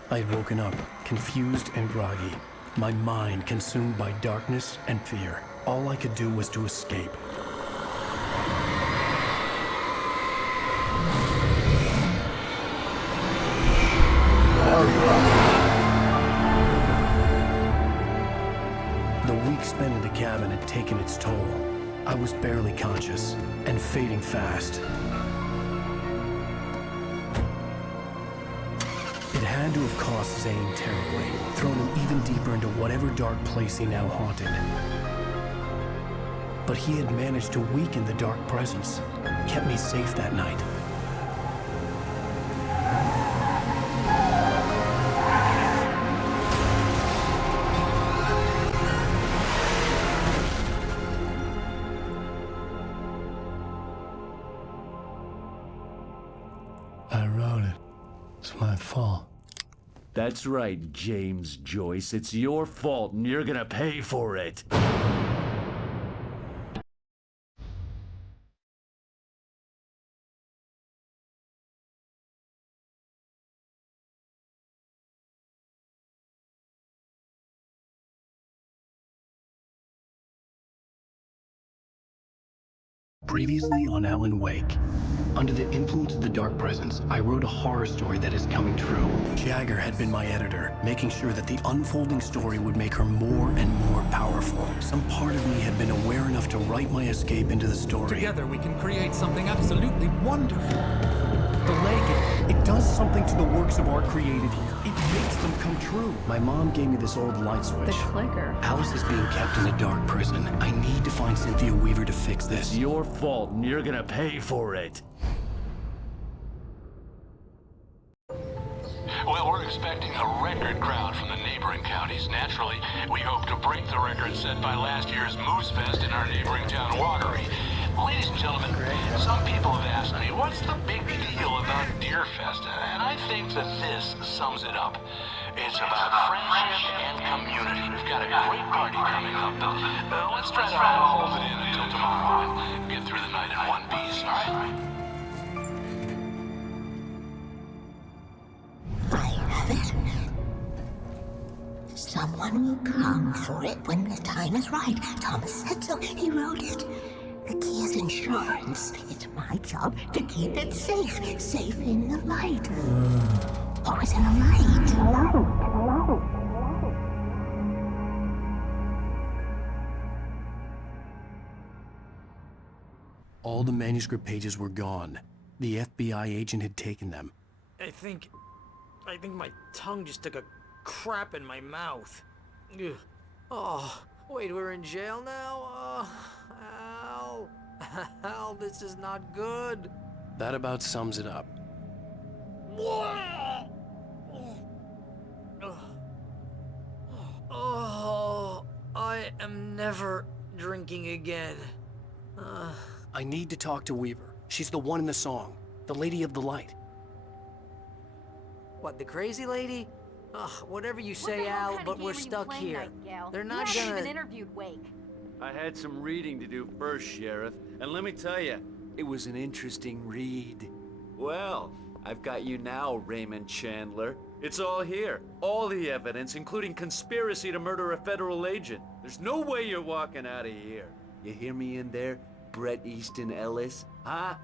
I had woken up, confused and groggy, my mind consumed by darkness and fear. All I could do was to escape. The week spent in the cabin had taken its toll. I was barely conscious and fading fast. It had to have cost Zane terribly, thrown him even deeper into whatever dark place he now haunted. But he had managed to weaken the dark presence, kept me safe that night. I wrote it. It's my fault. That's right, James Joyce. It's your fault, and you're gonna pay for it. Previously on Alan Wake. Under the influence of the dark presence, I wrote a horror story that is coming true. Jagger had been my editor, making sure that the unfolding story would make her more and more powerful. Some part of me had been aware enough to write my escape into the story. Together we can create something absolutely wonderful. The lake, it does something to the works of art created here. It makes them come true. My mom gave me this old light switch. The clicker. Alice is being kept in a dark prison. I need to find Cynthia Weaver to fix this. It's your fault, and you're gonna pay for it. Well, we're expecting a record crowd from the neighboring counties. Naturally, we hope to break the record set by last year's Moose Fest in our neighboring town, Watery. Ladies and gentlemen, some people have asked me, what's the big deal about Deer Fest? And I think that this sums it up. It's about friendship and community. We've got a great party coming up, but let's try to hold it in until tomorrow and get through the night in one piece, all right? Someone will come for it when the time is right. Thomas said so. He wrote it. The key is insurance. It's my job to keep it safe. Safe in the light. Always in the light. Hello. All the manuscript pages were gone. The FBI agent had taken them. I think my tongue just took a crap in my mouth. Ugh. Oh, wait, we're in jail now? Ow. Hell, this is not good. That about sums it up. Oh, I am never drinking again. I need to talk to Weaver. She's the one in the song. The Lady of the Light. What, the crazy lady? Ugh, whatever you say, Al, but we're stuck here. They're not you haven't gonna... even interviewed Wake. I had some reading to do first, Sheriff. And let me tell you, it was an interesting read. Well, I've got you now, Raymond Chandler. It's all here. All the evidence, including conspiracy to murder a federal agent. There's no way you're walking out of here. You hear me in there, Bret Easton Ellis? Huh?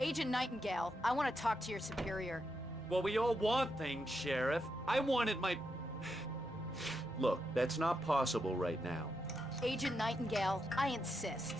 Agent Nightingale, I want to talk to your superior. Well, we all want things, Sheriff. I wanted my... Look, that's not possible right now. Agent Nightingale, I insist.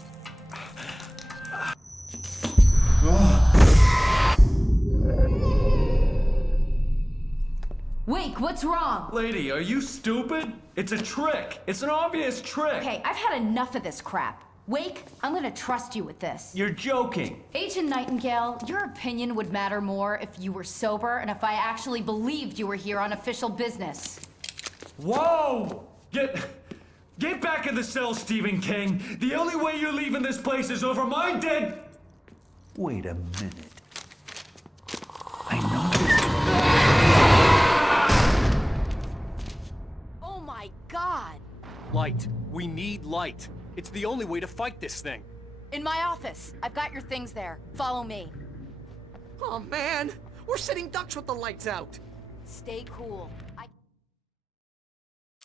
Wake, what's wrong? Lady, are you stupid? It's a trick. It's an obvious trick. Okay, I've had enough of this crap. Wake, I'm gonna trust you with this. You're joking. Agent Nightingale, your opinion would matter more if you were sober and if I actually believed you were here on official business. Whoa! Get back in the cell, Stephen King. The only way you're leaving this place is over my dead... Wait a minute. I know Oh my God! Light. We need light. It's the only way to fight this thing. In my office. I've got your things there. Follow me. Oh man, we're sitting ducks with the lights out. Stay cool.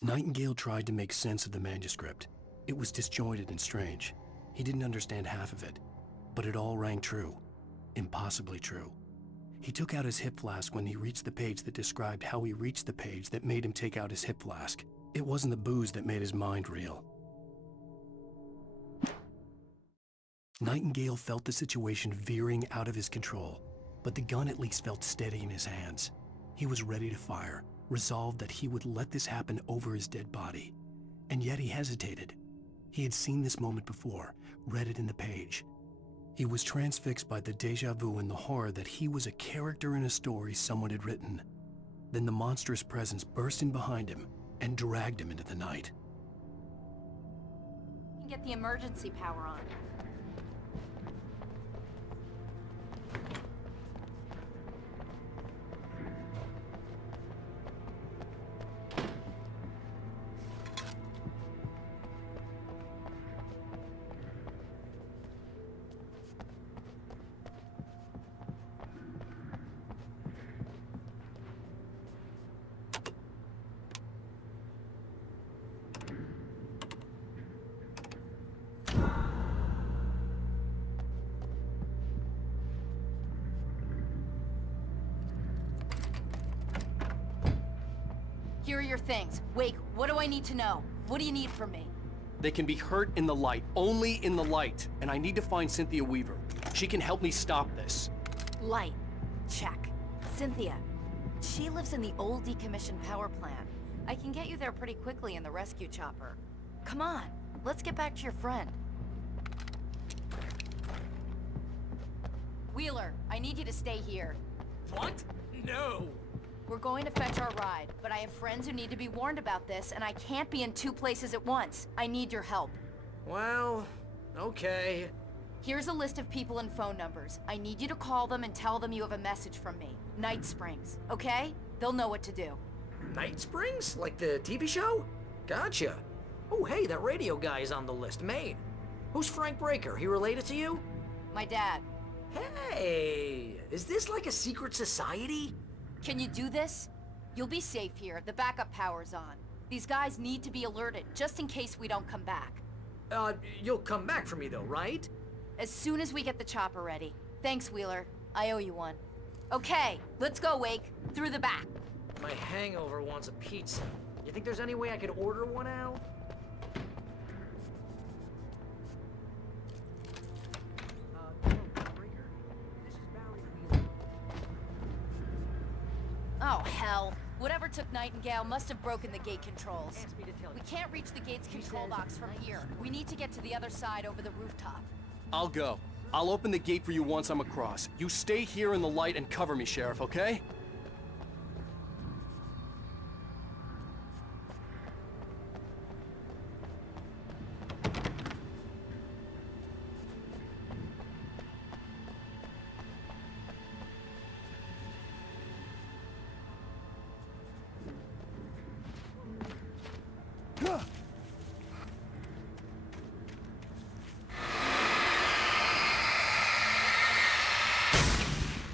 Nightingale tried to make sense of the manuscript. It was disjointed and strange. He didn't understand half of it, but it all rang true. Impossibly true. He took out his hip flask when he reached the page that described how he reached the page that made him take out his hip flask. It wasn't the booze that made his mind reel. Nightingale felt the situation veering out of his control, but the gun at least felt steady in his hands. He was ready to fire, resolved that he would let this happen over his dead body. And yet he hesitated. He had seen this moment before, read it in the page. He was transfixed by the déjà vu and the horror that he was a character in a story someone had written. Then the monstrous presence burst in behind him and dragged him into the night. You can get the emergency power on. Here are your things. Wake, what do I need to know? What do you need from me? They can be hurt in the light, only in the light. And I need to find Cynthia Weaver. She can help me stop this. Light. Check. Cynthia. She lives in the old decommissioned power plant. I can get you there pretty quickly in the rescue chopper. Come on, let's get back to your friend. Wheeler, I need you to stay here. What? No! We're going to fetch our ride, but I have friends who need to be warned about this, and I can't be in two places at once. I need your help. Well, okay. Here's a list of people and phone numbers. I need you to call them and tell them you have a message from me. Night Springs, okay? They'll know what to do. Night Springs? Like the TV show? Gotcha. Oh, hey, that radio guy is on the list. Maine. Who's Frank Breaker? He related to you? My dad. Hey, is this like a secret society? Can you do this? You'll be safe here. The backup power's on. These guys need to be alerted, just in case we don't come back. You'll come back for me though, right? As soon as we get the chopper ready. Thanks, Wheeler. I owe you one. Okay, let's go, Wake. Through the back. My hangover wants a pizza. You think there's any way I could order one out? Oh, hell. Whatever took Nightingale must have broken the gate controls. We can't reach the gate's control box from here. We need to get to the other side over the rooftop. I'll go. I'll open the gate for you once I'm across. You stay here in the light and cover me, Sheriff, okay?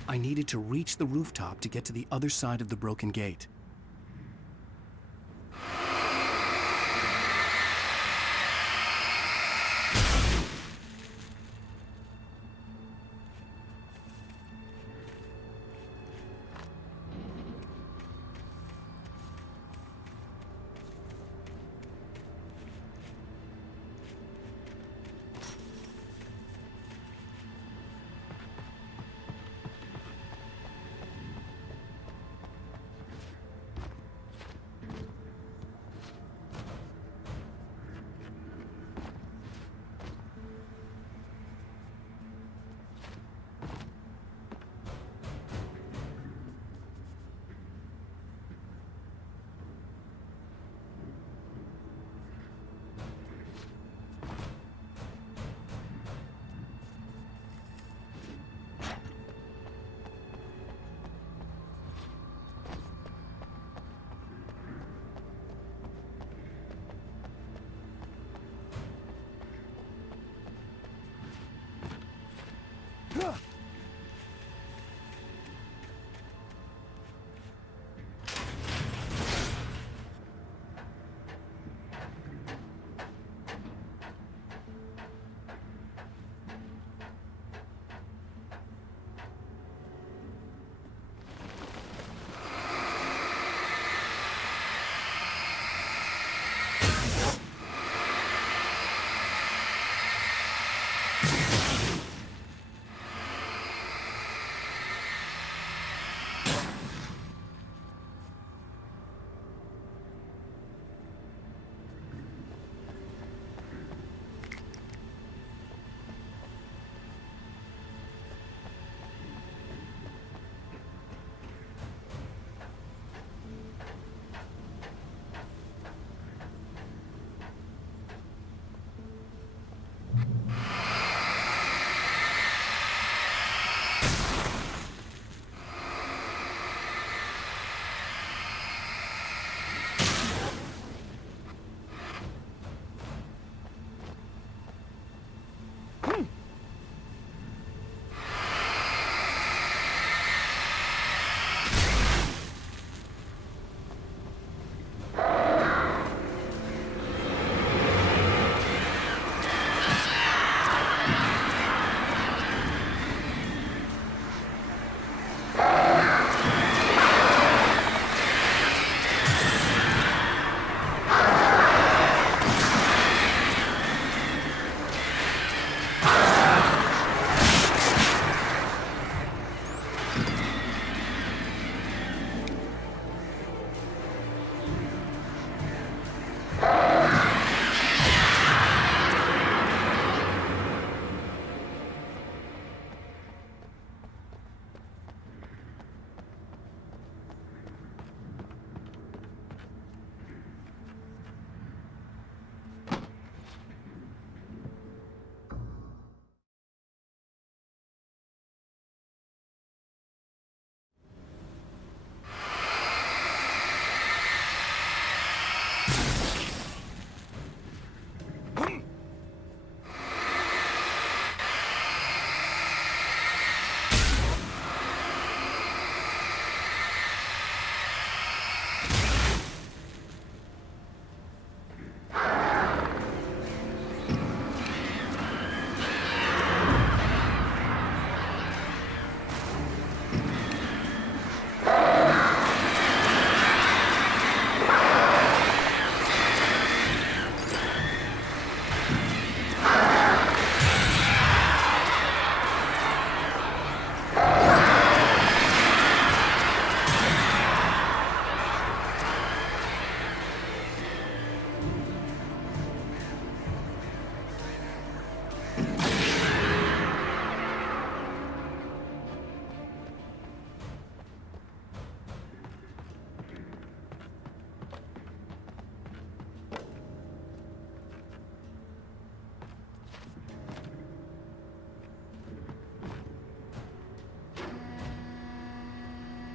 I needed to reach the rooftop to get to the other side of the broken gate.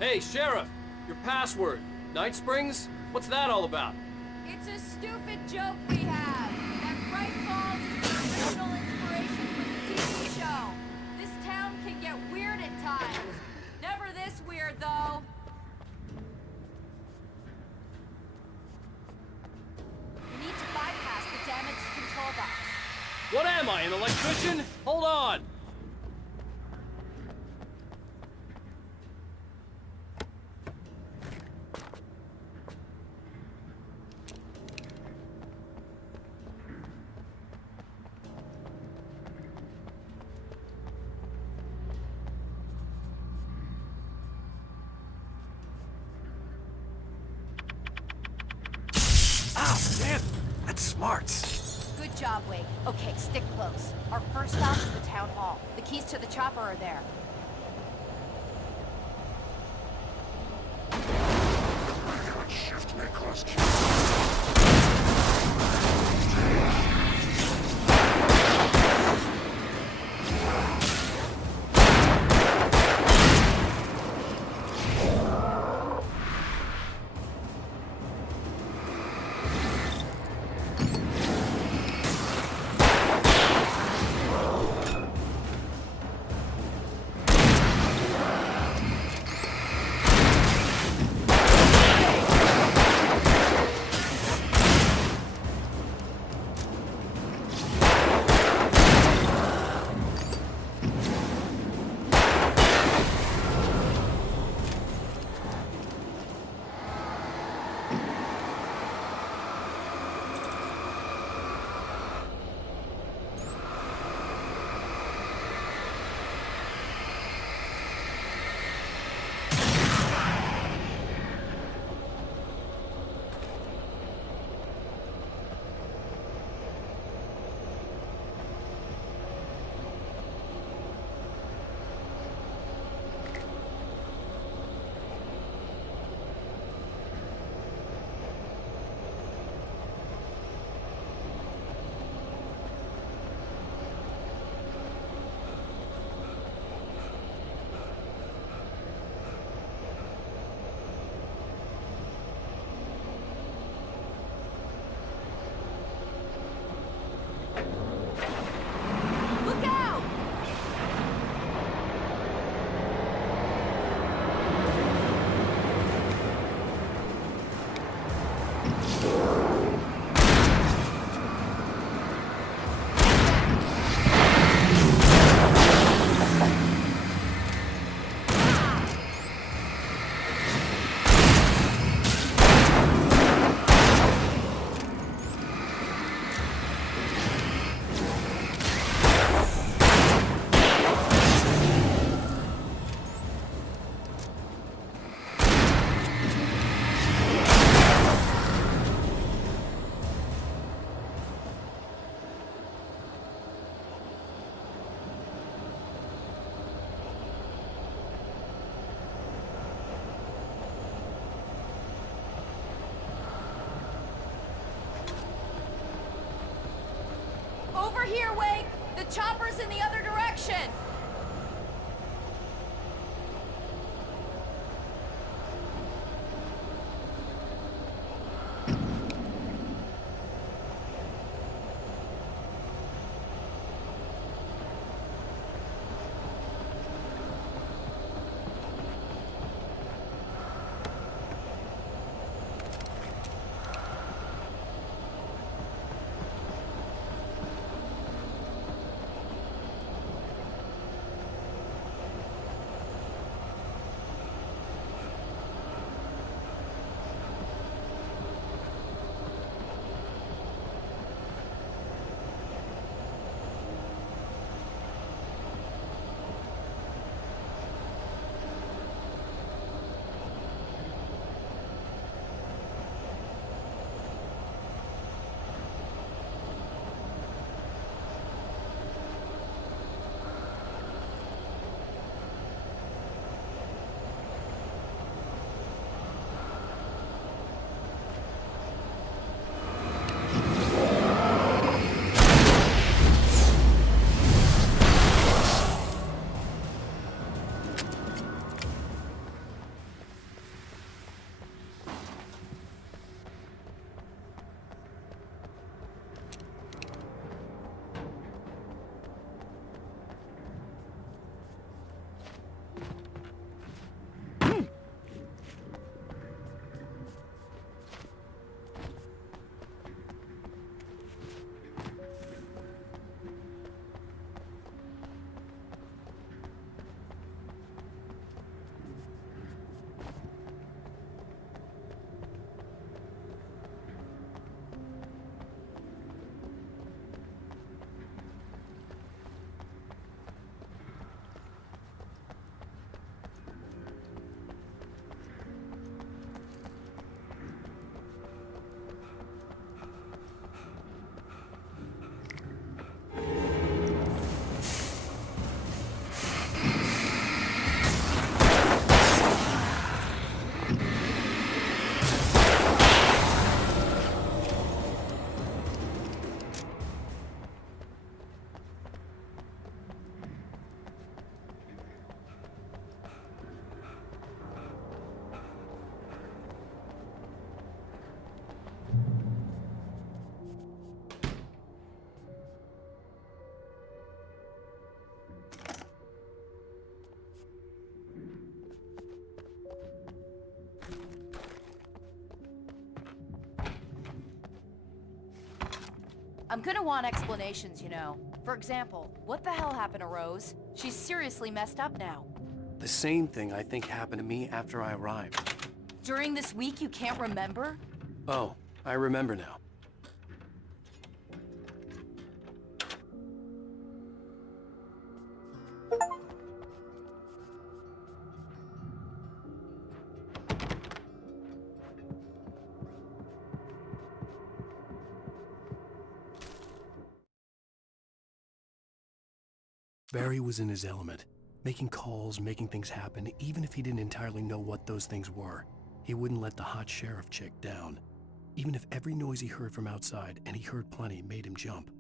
Hey, Sheriff! Your password. Night Springs? What's that all about? It's a stupid joke we have. That Bright Falls is the original inspiration for the TV show. This town can get weird at times. Never this weird, though. We need to bypass the damaged control box. What am I, an electrician? Hold on! That's smart. Good job, Wake. Okay, stick close. Our first stop is the town hall. The keys to the chopper are there. Shift Nicholas. Over here, Wake! The chopper's in the other direction! I'm gonna want explanations, you know. For example, what the hell happened to Rose? She's seriously messed up now. The same thing I think happened to me after I arrived. During this week, you can't remember? Oh, I remember now. Barry was in his element, making calls, making things happen, even if he didn't entirely know what those things were. He wouldn't let the hot sheriff chick down. Even if every noise he heard from outside, and he heard plenty, made him jump.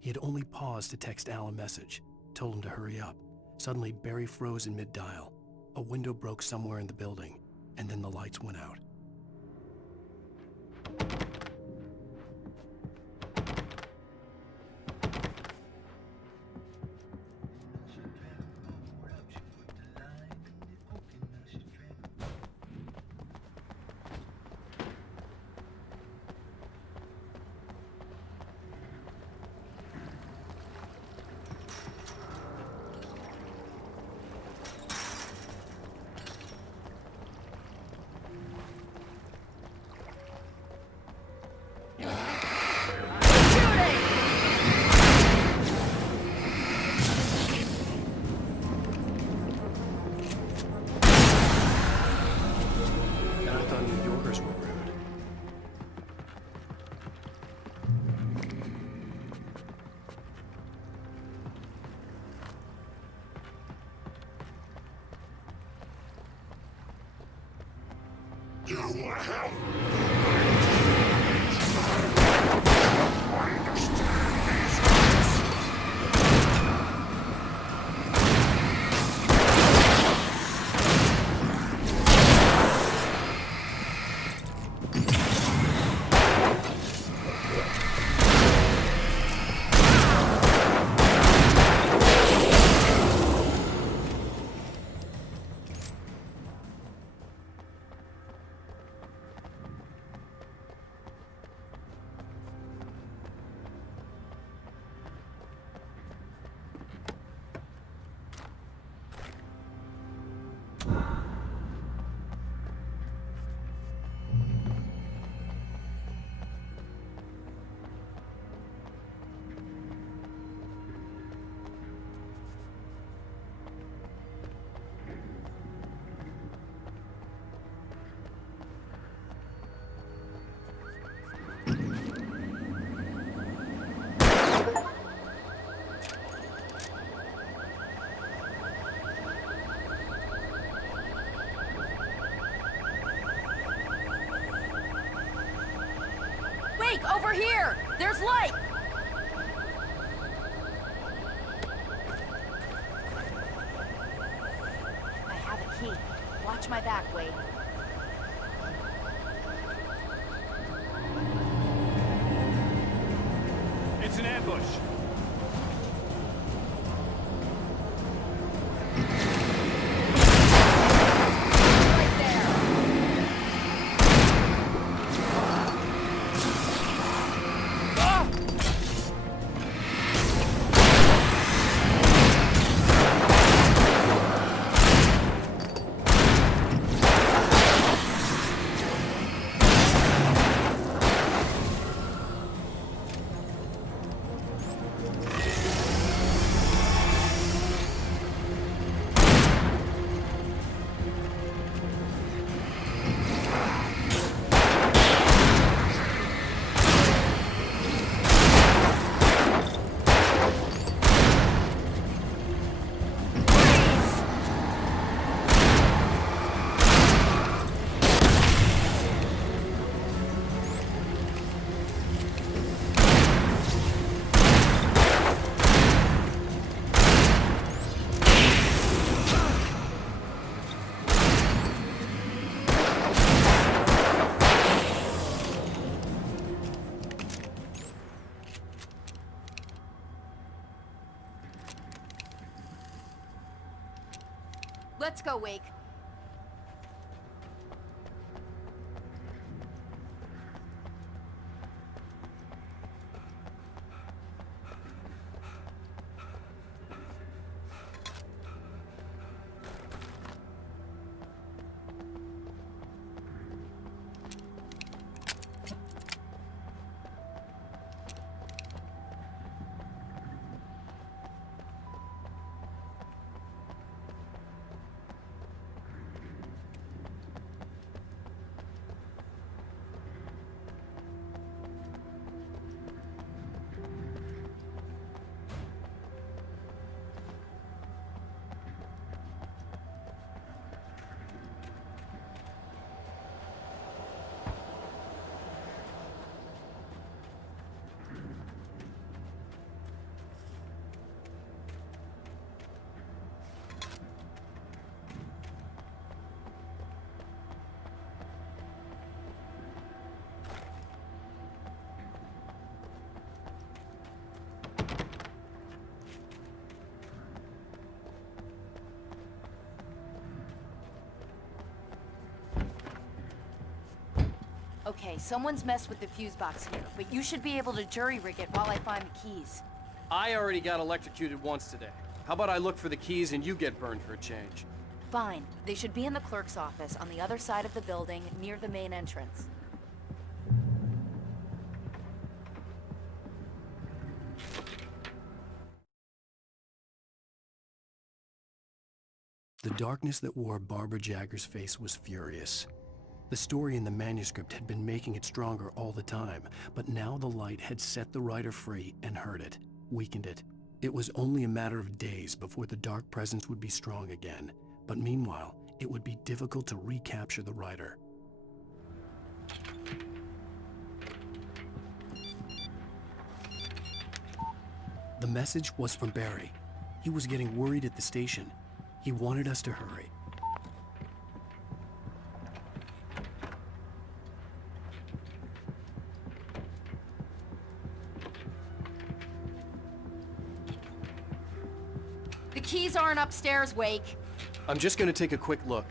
He had only paused to text Al a message, told him to hurry up. Suddenly, Barry froze in mid-dial. A window broke somewhere in the building, and then the lights went out. You want help? Over here! There's light! I have a key. Watch my back, Wade. It's an ambush. Let's go, Wake. Okay, someone's messed with the fuse box here, but you should be able to jury-rig it while I find the keys. I already got electrocuted once today. How about I look for the keys and you get burned for a change? Fine. They should be in the clerk's office on the other side of the building, near the main entrance. The darkness that wore Barbara Jagger's face was furious. The story in the manuscript had been making it stronger all the time, but now the light had set the writer free and hurt it, weakened it. It was only a matter of days before the dark presence would be strong again, but meanwhile, it would be difficult to recapture the writer. The message was from Barry. He was getting worried at the station. He wanted us to hurry. The keys aren't upstairs, Wake. I'm just gonna take a quick look.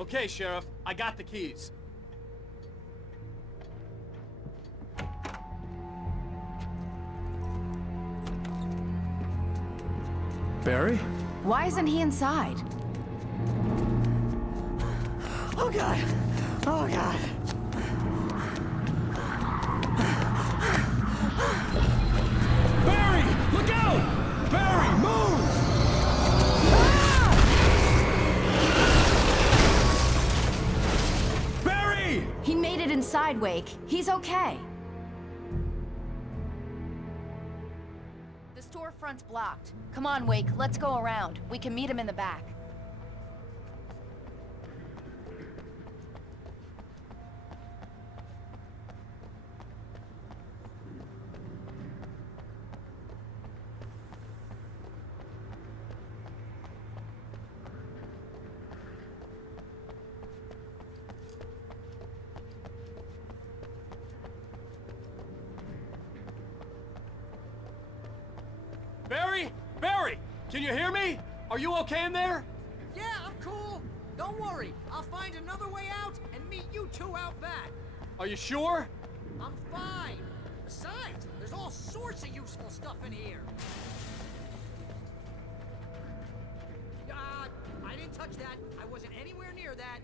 Okay, Sheriff, I got the keys. Barry? Why isn't he inside? Oh God! Oh God! Barry! Look out! Barry, move! Barry! He made it inside, Wake. He's okay. The storefront's blocked. Come on, Wake, let's go around. We can meet him in the back. Barry? Barry! Can you hear me? Are you okay in there? Yeah, I'm cool. Don't worry. I'll find another way out and meet you two out back. Are you sure? I'm fine. Besides, there's all sorts of useful stuff in here. I didn't that. I wasn't anywhere near that.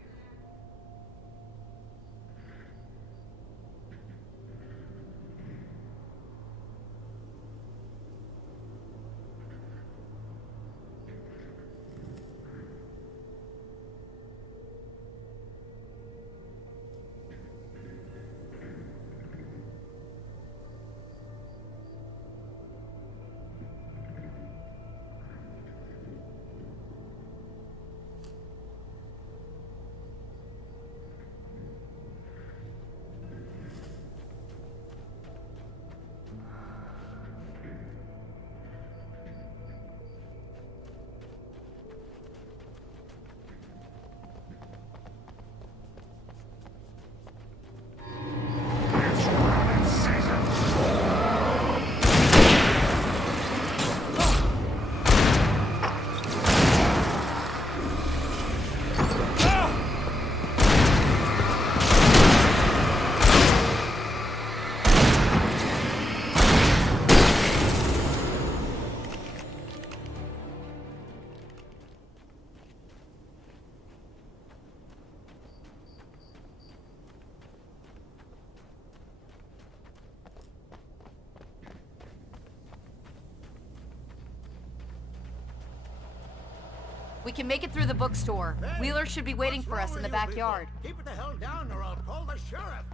We can make it through the bookstore. Hey, Wheeler should be waiting what's for us wrong in the with you backyard. people? Keep it the hell down or I'll call the sheriff.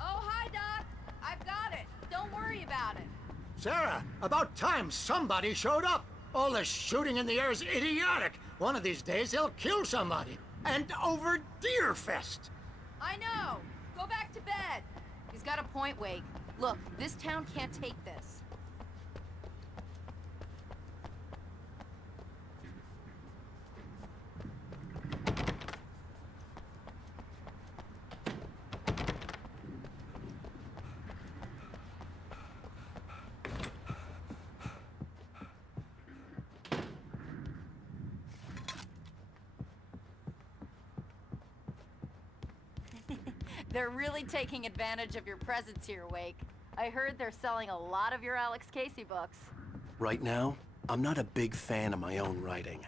Oh, hi, Doc. I've got it. Don't worry about it. Sarah, about time somebody showed up. All this shooting in the air is idiotic. One of these days they'll kill somebody. And over Deerfest. I know. Go back to bed. He's got a point, Wake. Look, this town can't take this. They're really taking advantage of your presence here, Wake. I heard they're selling a lot of your Alex Casey books. Right now, I'm not a big fan of my own writing.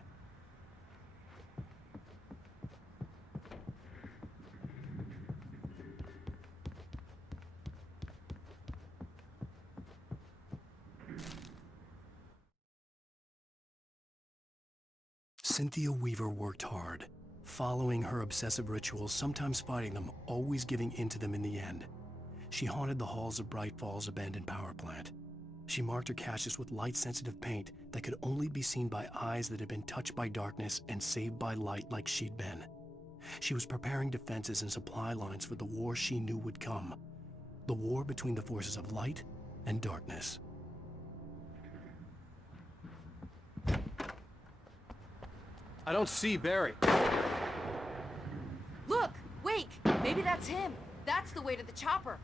Cynthia Weaver worked hard, following her obsessive rituals, sometimes fighting them, always giving in to them in the end. She haunted the halls of Bright Falls abandoned power plant. She marked her caches with light-sensitive paint that could only be seen by eyes that had been touched by darkness and saved by light like she'd been. She was preparing defenses and supply lines for the war she knew would come. The war between the forces of light and darkness. I don't see Barry. Look! Wake! Maybe that's him. That's the way to the chopper.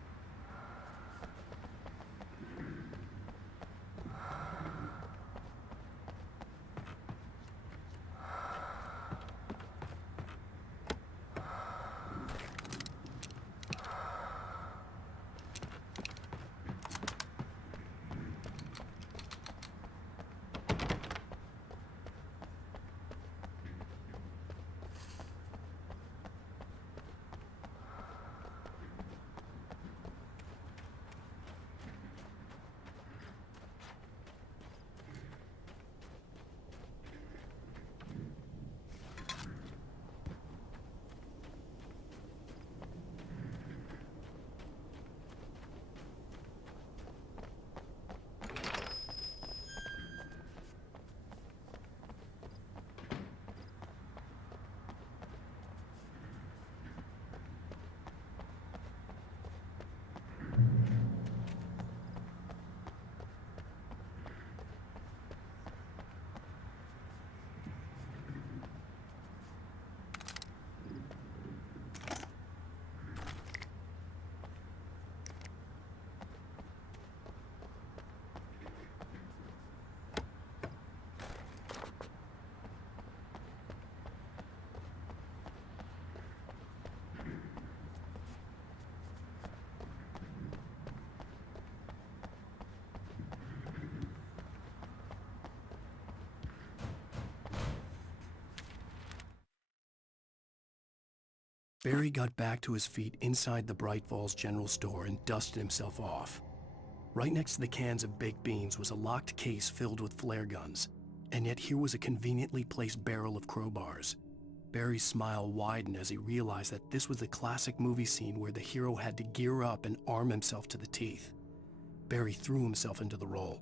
Barry got back to his feet inside the Bright Falls General Store and dusted himself off. Right next to the cans of baked beans was a locked case filled with flare guns, and yet here was a conveniently placed barrel of crowbars. Barry's smile widened as he realized that this was the classic movie scene where the hero had to gear up and arm himself to the teeth. Barry threw himself into the role.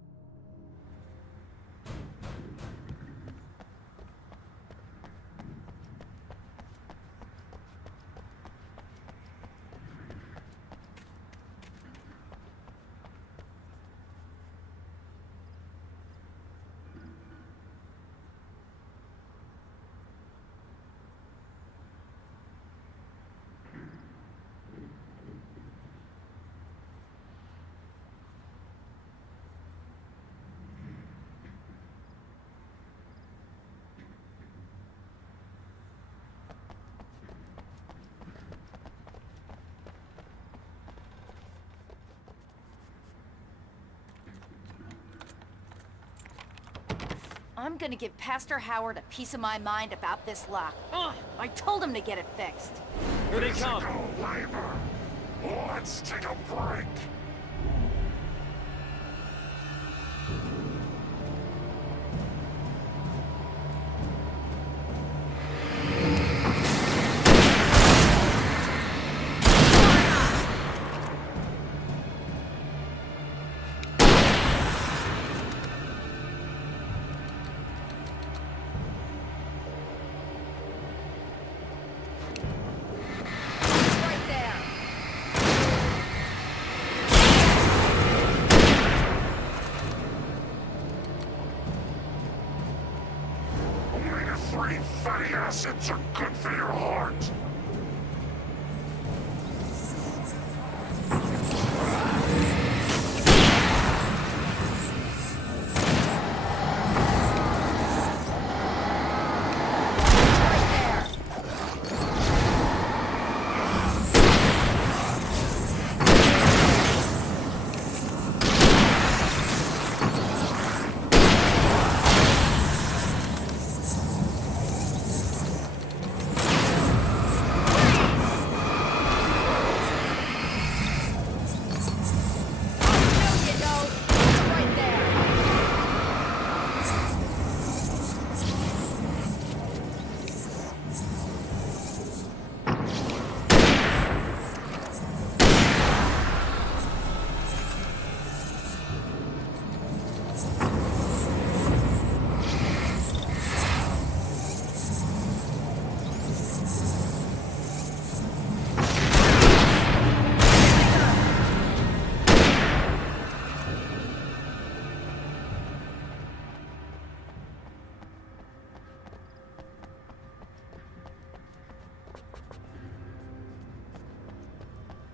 I'm gonna give Pastor Howard a piece of my mind about this lock. Ugh, I told him to get it fixed. Here they come. Labor. Let's take a break. Fatty acids are good for your heart.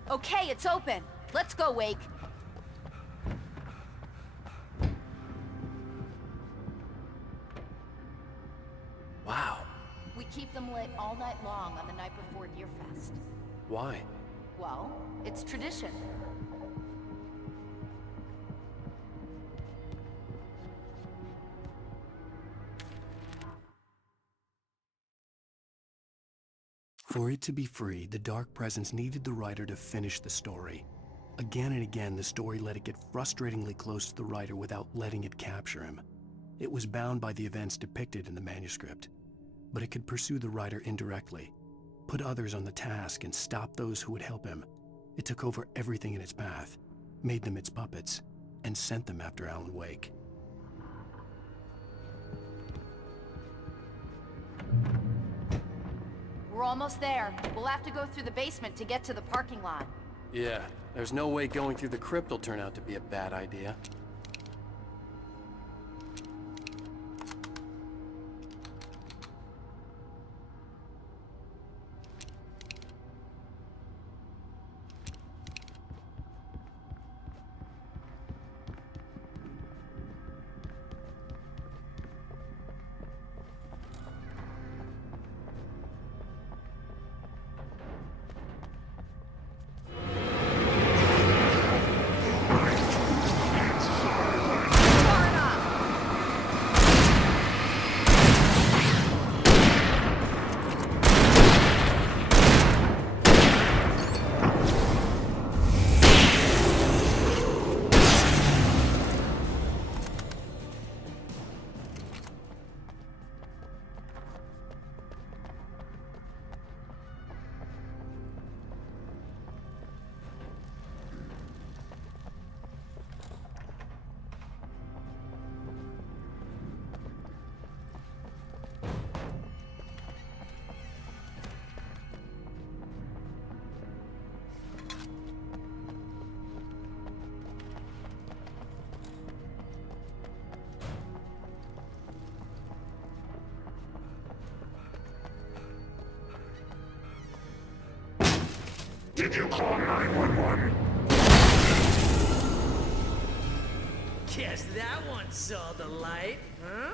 Okay, it's open. Let's go, Wake. Wow. We keep them lit all night long on the night before Deerfest. Why? Well, it's tradition. For it to be free, the Dark Presence needed the writer to finish the story. Again and again, the story let it get frustratingly close to the writer without letting it capture him. It was bound by the events depicted in the manuscript, but it could pursue the writer indirectly, put others on the task, and stop those who would help him. It took over everything in its path, made them its puppets, and sent them after Alan Wake. We're almost there. We'll have to go through the basement to get to the parking lot. Yeah, there's no way going through the crypt will turn out to be a bad idea. Did you call 911? Guess that one saw the light, huh?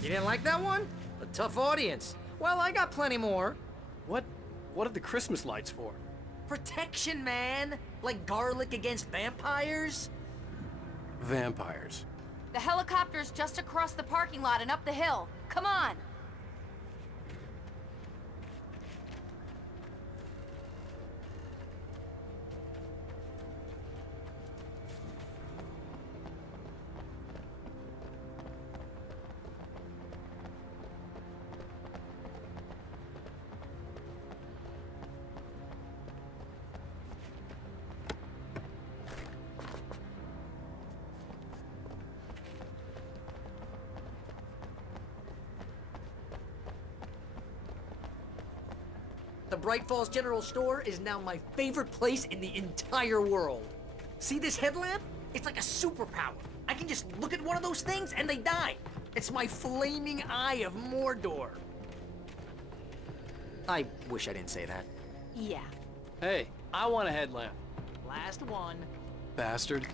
You didn't like that one? A tough audience. Well, I got plenty more. What are the Christmas lights for? Protection, man! Like garlic against vampires? Vampires. The helicopter's just across the parking lot and up the hill. Come on! The Bright Falls General Store is now my favorite place in the entire world. See this headlamp? It's like a superpower. I can just look at one of those things and they die. It's my flaming eye of Mordor. I wish I didn't say that. Yeah. Hey, I want a headlamp. Last one. Bastard.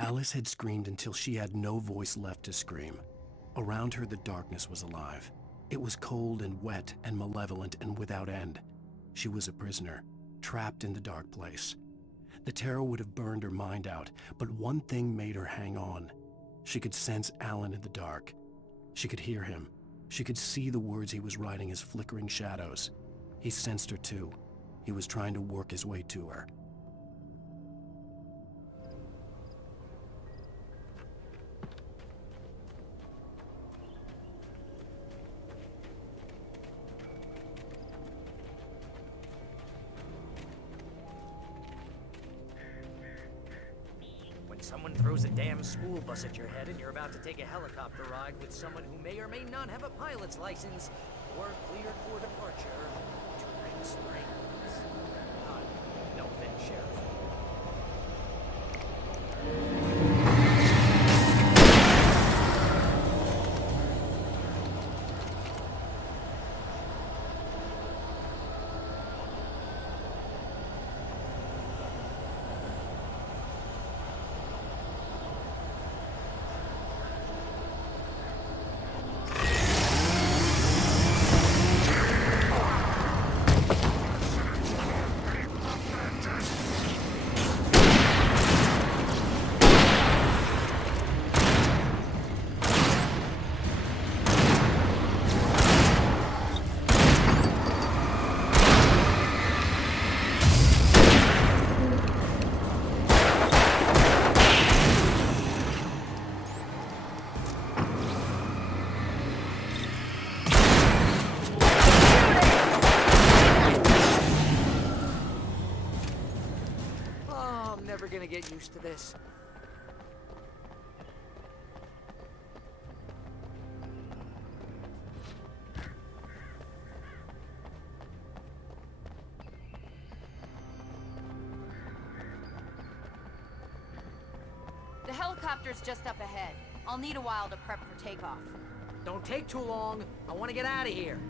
Alice had screamed until she had no voice left to scream. Around her, the darkness was alive. It was cold and wet and malevolent and without end. She was a prisoner, trapped in the dark place. The terror would have burned her mind out, but one thing made her hang on. She could sense Alan in the dark. She could hear him. She could see the words he was writing as flickering shadows. He sensed her too. He was trying to work his way to her. When someone throws a damn school bus at your head and you're about to take a helicopter ride with someone who may or may not have a pilot's license, or cleared for departure to Ring Springs. No offense, Sheriff. Gonna get used to this. The helicopter's just up ahead. I'll need a while to prep for takeoff. Don't take too long. I want to get out of here.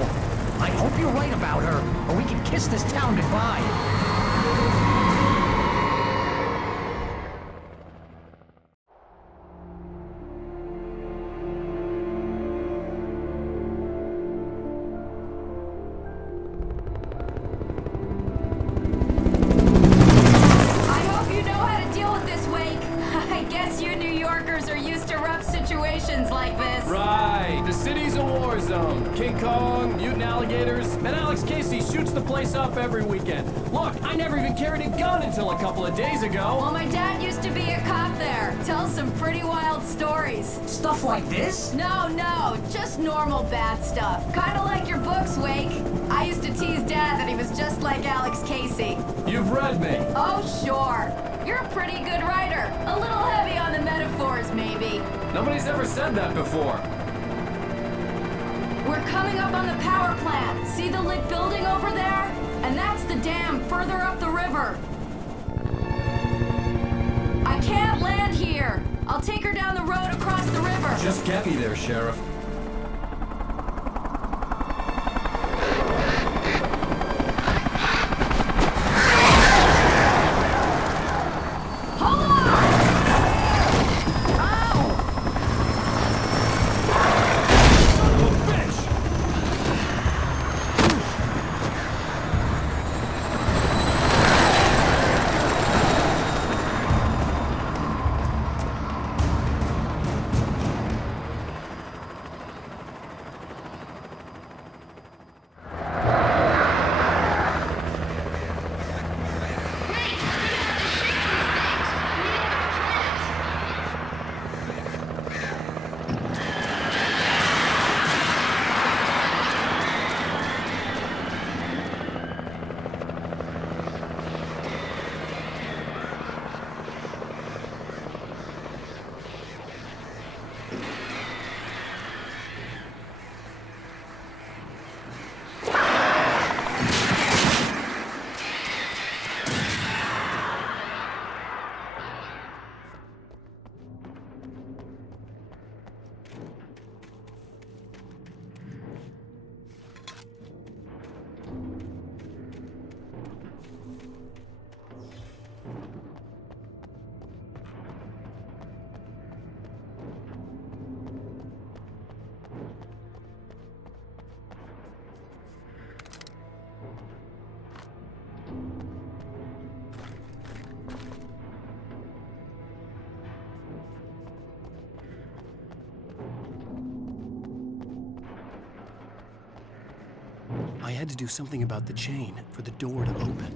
Well, I hope you're right about her, or we can kiss this town goodbye. I hope you know how to deal with this, Wake. I guess you New Yorkers are used to rough situations like this. Right. The city's a war zone. King Kong, mutant alligators, and Alex Casey shoots the place up every weekend. Look, I never even carried a gun until a couple of days ago. Well, my dad used to be a cop there. Tells some pretty wild stories. Stuff like this? No, just normal bad stuff. Kinda like your books, Wake. I used to tease Dad that he was just like Alex Casey. You've read me. Oh, sure. You're a pretty good writer. A little heavy on the metaphors, maybe. Nobody's ever said that before. We're coming up on the power plant. See the lit building over there? And that's the dam further up the river. I can't land here. I'll take her down the road across the river. Just get me there, Sheriff. Hold on! I had to do something about the chain for the door to open.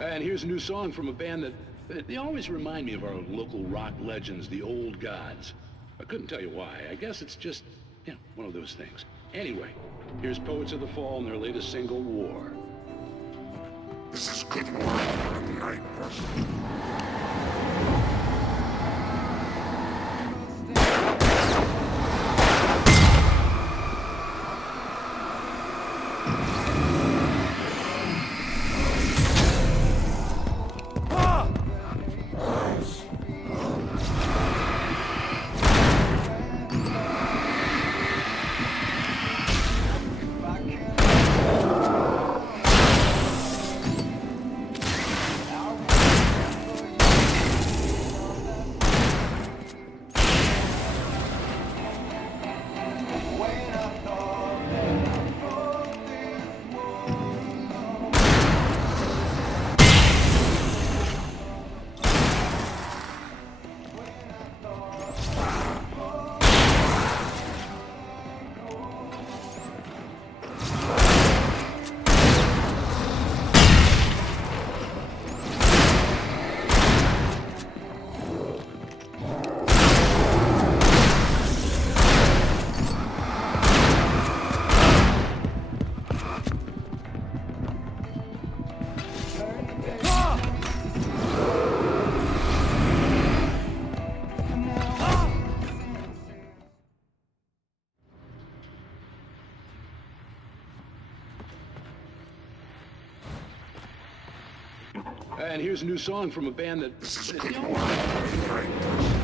And here's a new song from a band that they always remind me of our local rock legends, the Old Gods. I couldn't tell you why. I guess it's just, one of those things. Anyway, here's Poets of the Fall and their latest single, War. This is good work for a night person. And here's a new song from a band that... This is good work for a night person.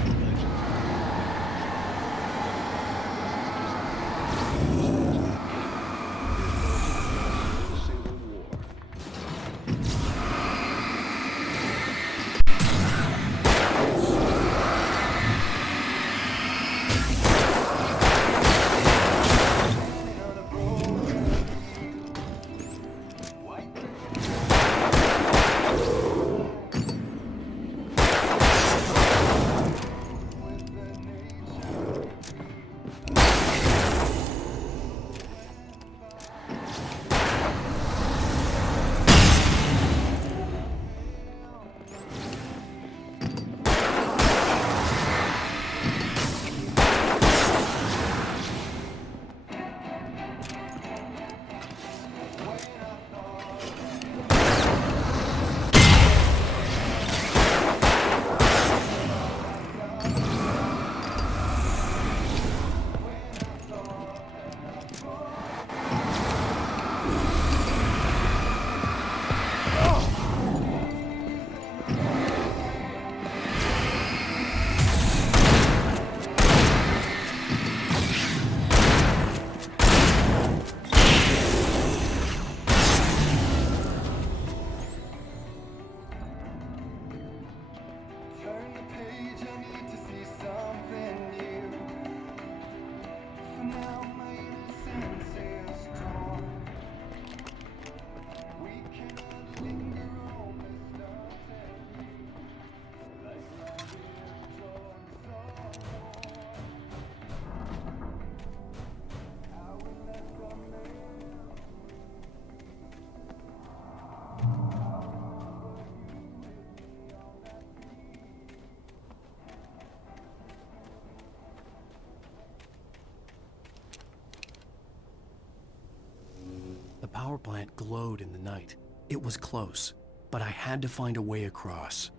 The power plant glowed in the night. It was close, but I had to find a way across.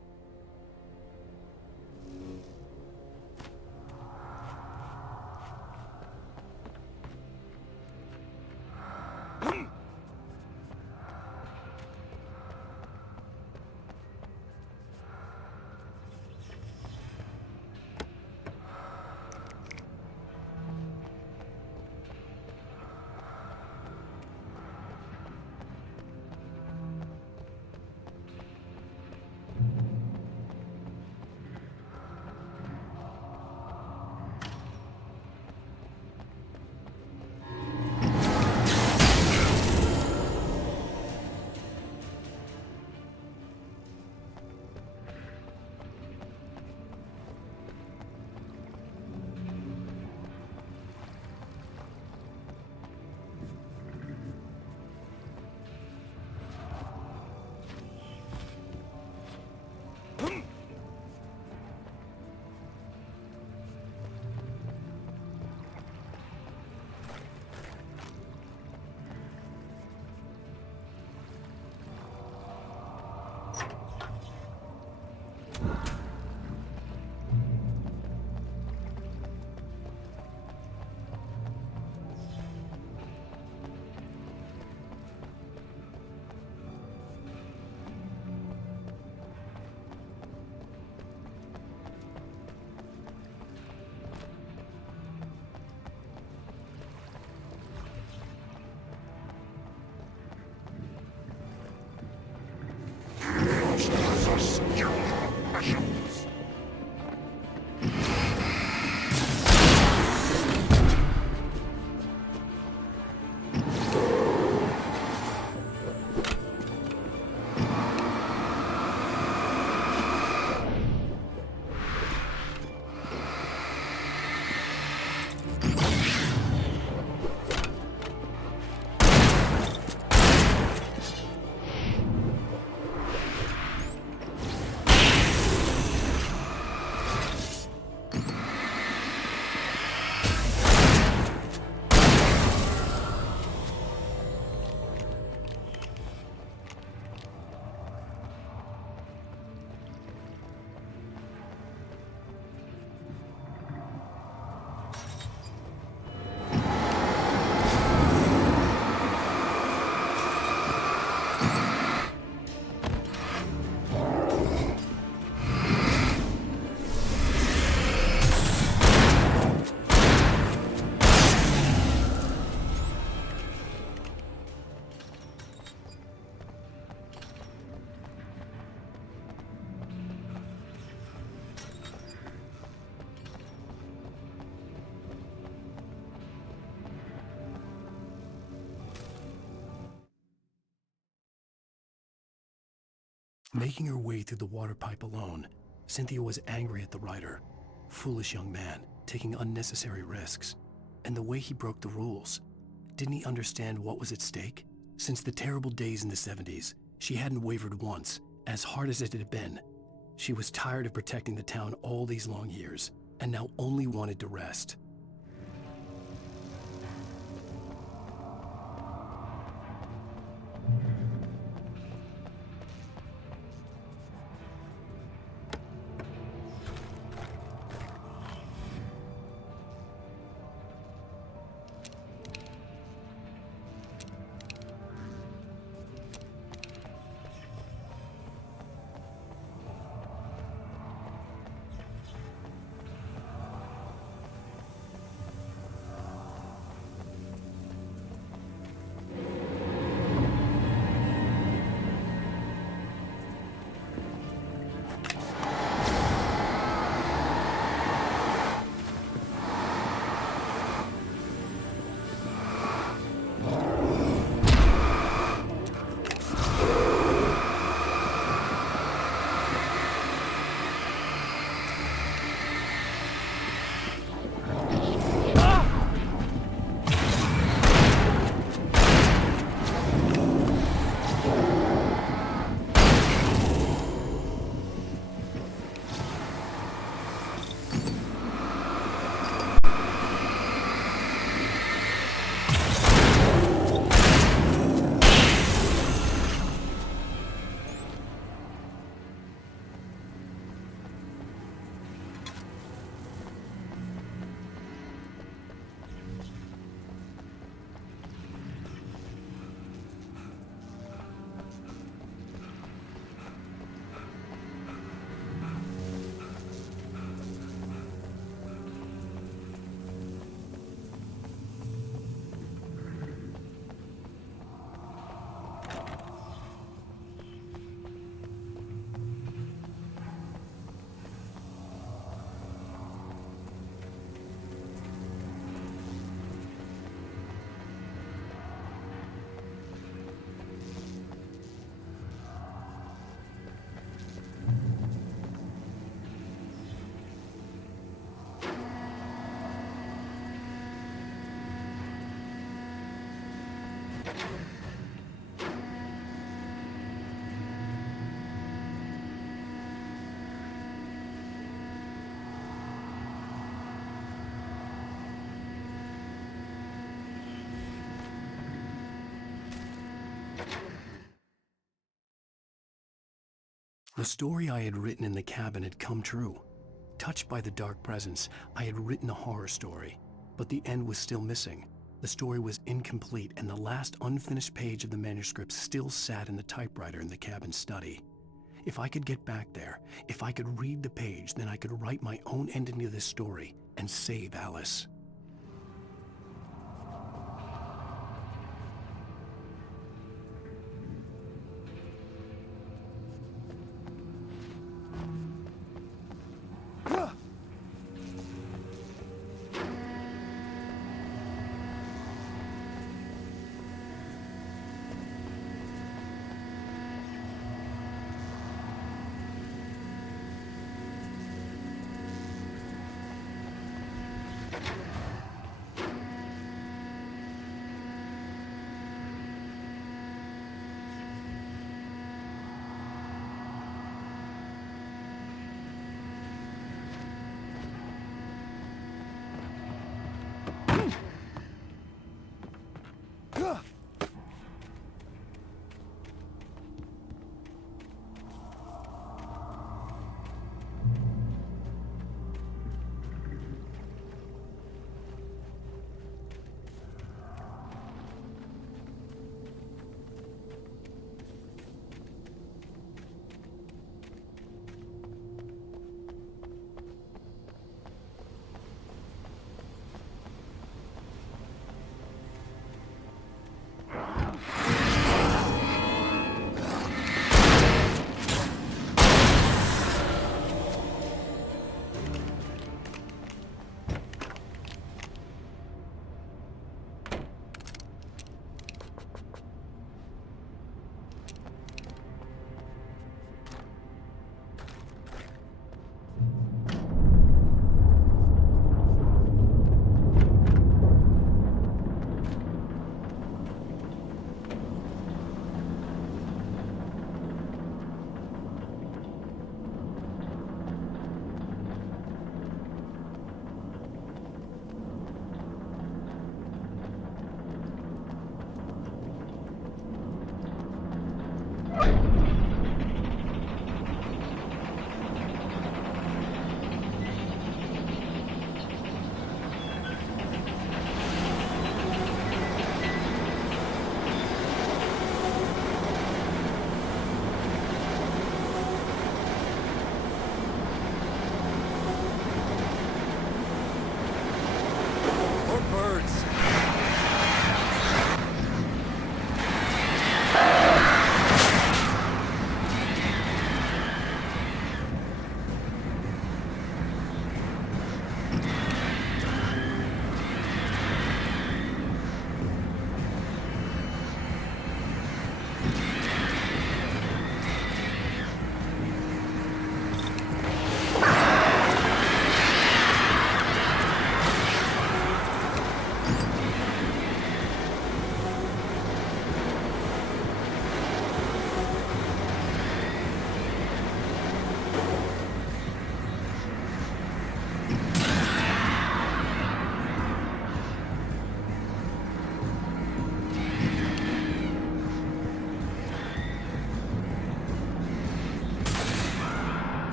Making her way through the water pipe alone, Cynthia was angry at the writer. Foolish young man, taking unnecessary risks. And the way he broke the rules. Didn't he understand what was at stake? Since the terrible days in the 70s, she hadn't wavered once, as hard as it had been. She was tired of protecting the town all these long years, and now only wanted to rest. The story I had written in the cabin had come true. Touched by the dark presence, I had written a horror story, but the end was still missing. The story was incomplete, and the last unfinished page of the manuscript still sat in the typewriter in the cabin study. If I could get back there, if I could read the page, then I could write my own ending to this story and save Alice.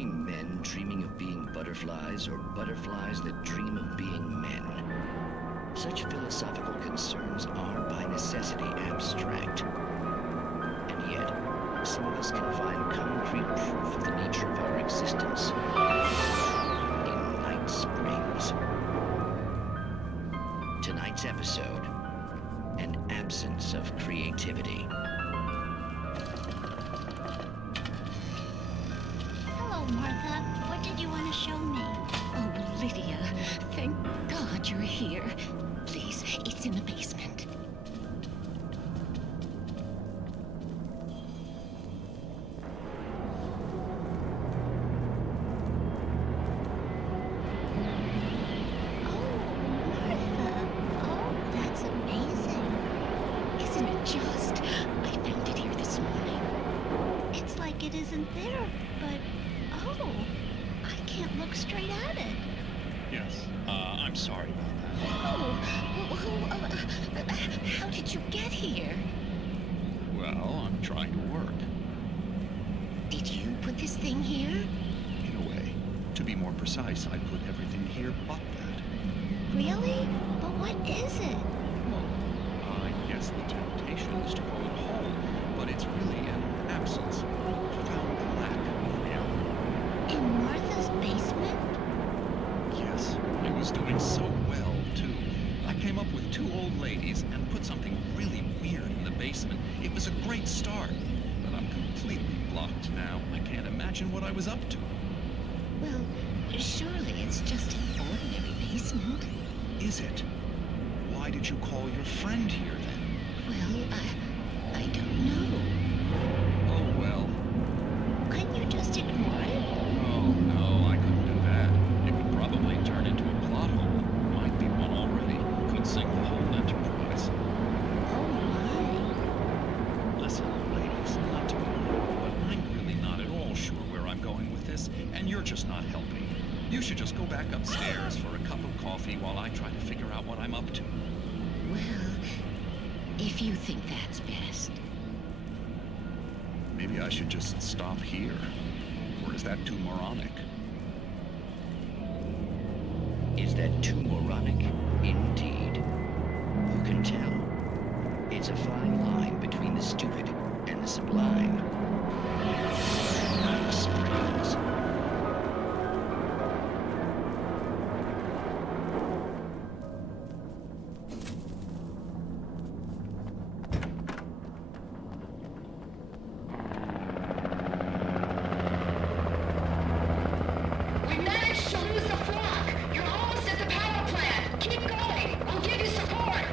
between men dreaming of being butterflies or butterflies that dream of being men? Such philosophical concerns are by necessity abstract. And yet, some of us can find concrete proof of the nature of our existence in Night Springs. Tonight's episode, an absence of creativity. Hello, Martha. What did you want to show me? Oh, Lydia, thank God you're here. Please, it's in the basement. That's amazing. Isn't it just? I found it here this morning. It's like it isn't there, but oh, I can't look straight at it. Yes, I'm sorry about How did you get here? that. Well, I'm trying to work. Did you put this thing here? In a way. To be more precise, I put everything here but that. Really? But what is it? I guess the temptation is to call it home, but it's really an absence, a profound lack of reality. In Martha's basement? Yes, I was doing so well, too. I came up with 2 old ladies and put something really weird in the basement. It was a great start, but I'm completely blocked now. I can't imagine what I was up to. Well, surely it's just an ordinary basement. Is it? Why did you call your friend here, then? Well, I don't know. Oh, well. Couldn't you just ignore it? Oh, no, I couldn't do that. It would probably turn into a plot hole. Might be one already. Could sink the whole enterprise. Oh my. Listen, ladies, not to be rude, but I'm really not at all sure where I'm going with this, and you're just not helping. You should just go back upstairs for a cup of coffee while I try to figure out what I'm up to. Well, if you think that's best. Maybe I should just stop here. Or is that too moronic? Is that too moronic? Indeed. Who can tell? It's a fine line between the stupid and the sublime. Night Springs. We managed to lose the flock. You're almost at the power plant. Keep going. We'll give you support.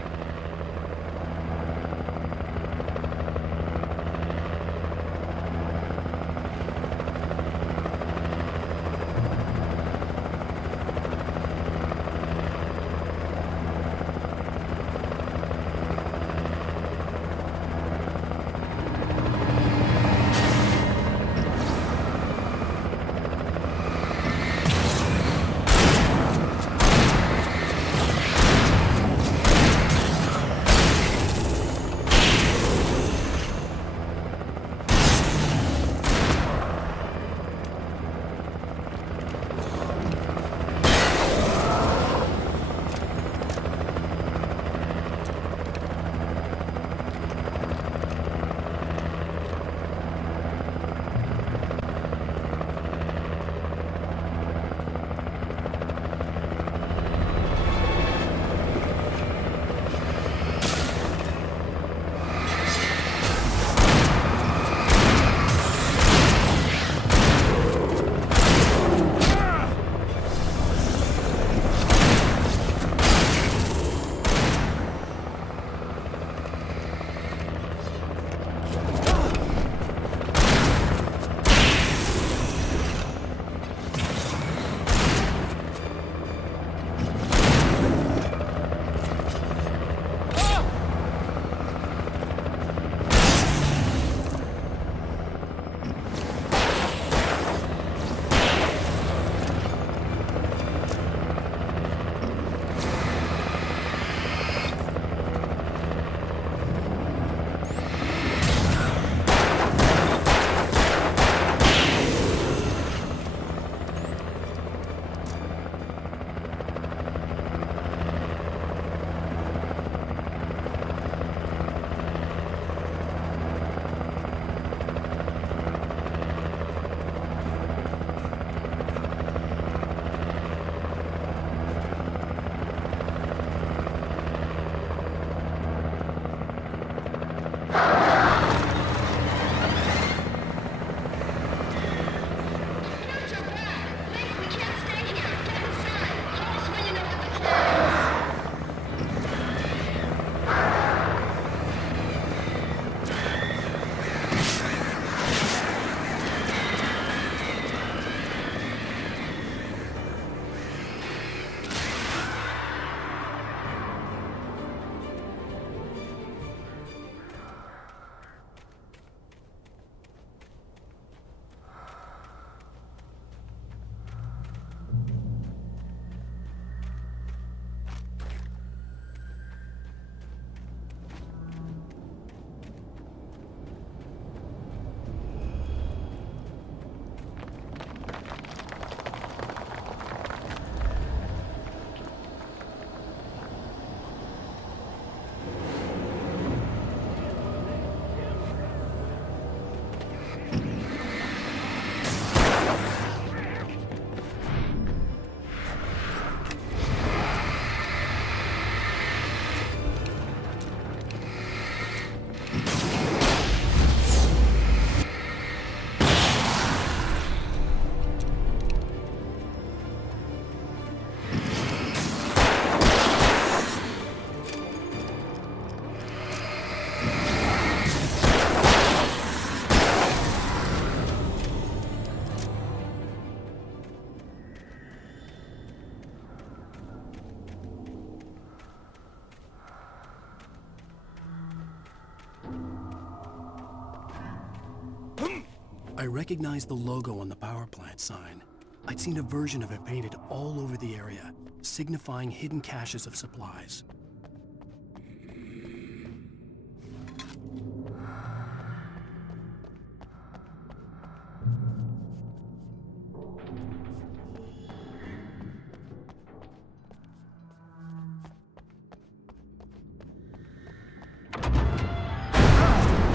I recognized the logo on the power plant sign. I'd seen a version of it painted all over the area, signifying hidden caches of supplies.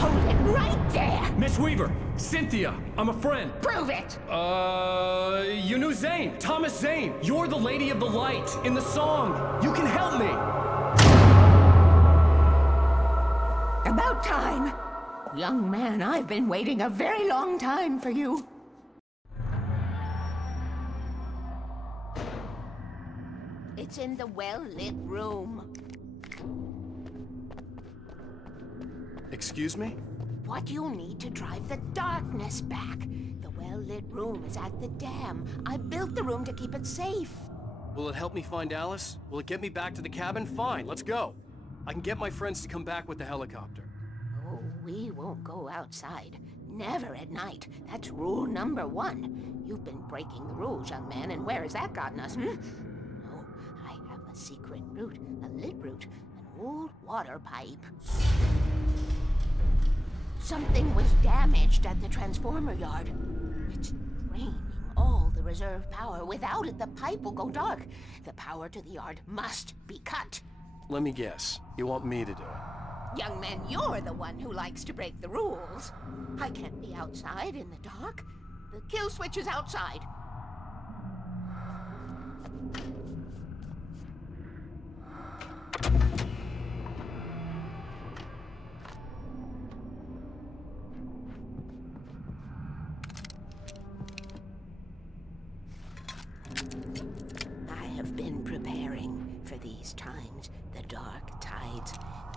Hold it right there! Miss Weaver! Cynthia! I'm a friend! Prove it! You knew Zane! Thomas Zane! You're the Lady of the Light in the song! You can help me! About time! Young man, I've been waiting a very long time for you. It's in the well-lit room. Excuse me? What you'll need to drive the darkness back. The well-lit room is at the dam. I built the room to keep it safe. Will it help me find Alice? Will it get me back to the cabin? Fine, let's go. I can get my friends to come back with the helicopter. Oh, we won't go outside. Never at night. That's rule number 1. You've been breaking the rules, young man, and where has that gotten us, Oh, I have a secret route, a lit route, an old water pipe. Something was damaged at the transformer yard. It's draining all the reserve power. Without it, the pipe will go dark. The power to the yard must be cut. Let me guess. You want me to do it? Young man, you're the one who likes to break the rules. I can't be outside in the dark. The kill switch is outside. I have been preparing for these times, the dark tides.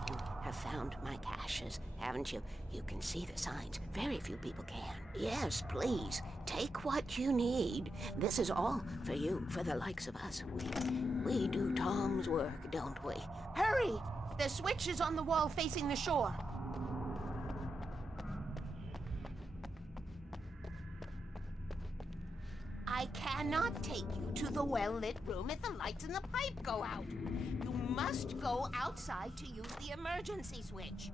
You have found my caches, haven't you? You can see the signs. Very few people can. Yes, please, take what you need. This is all for you, for the likes of us. We do Tom's work, don't we? Hurry! The switch is on the wall facing the shore. I cannot take you to the well-lit room if the lights in the pipe go out. You must go outside to use the emergency switch.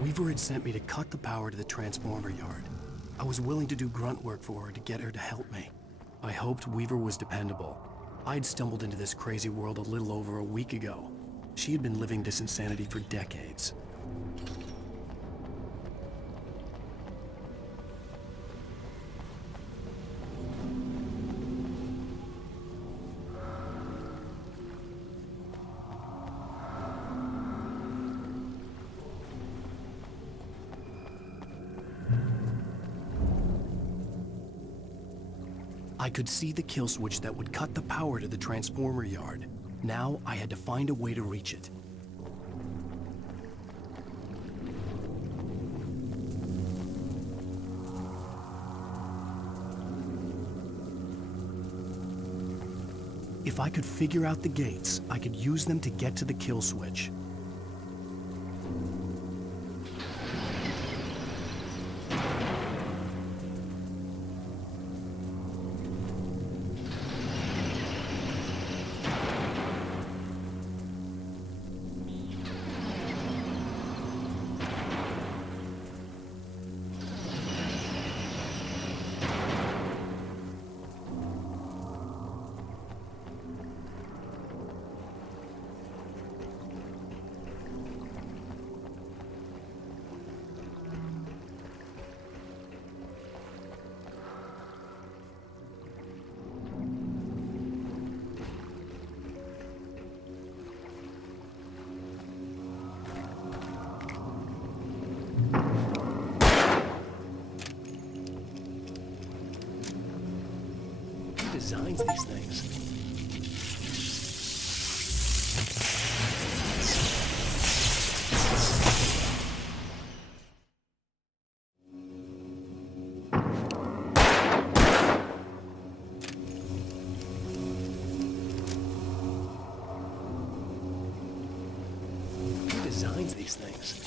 Weaver had sent me to cut the power to the transformer yard. I was willing to do grunt work for her to get her to help me. I hoped Weaver was dependable. I'd stumbled into this crazy world a little over a week ago. She had been living this insanity for decades. I could see the kill switch that would cut the power to the transformer yard. Now I had to find a way to reach it. If I could figure out the gates, I could use them to get to the kill switch. designs these things? Who designs these things?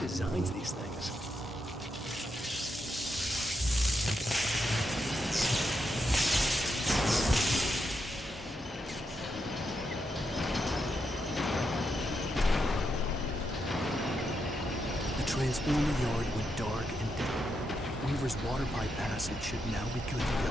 Designs these things. The Transformer yard went dark and dead. Weaver's water pipe passage should now be good to go.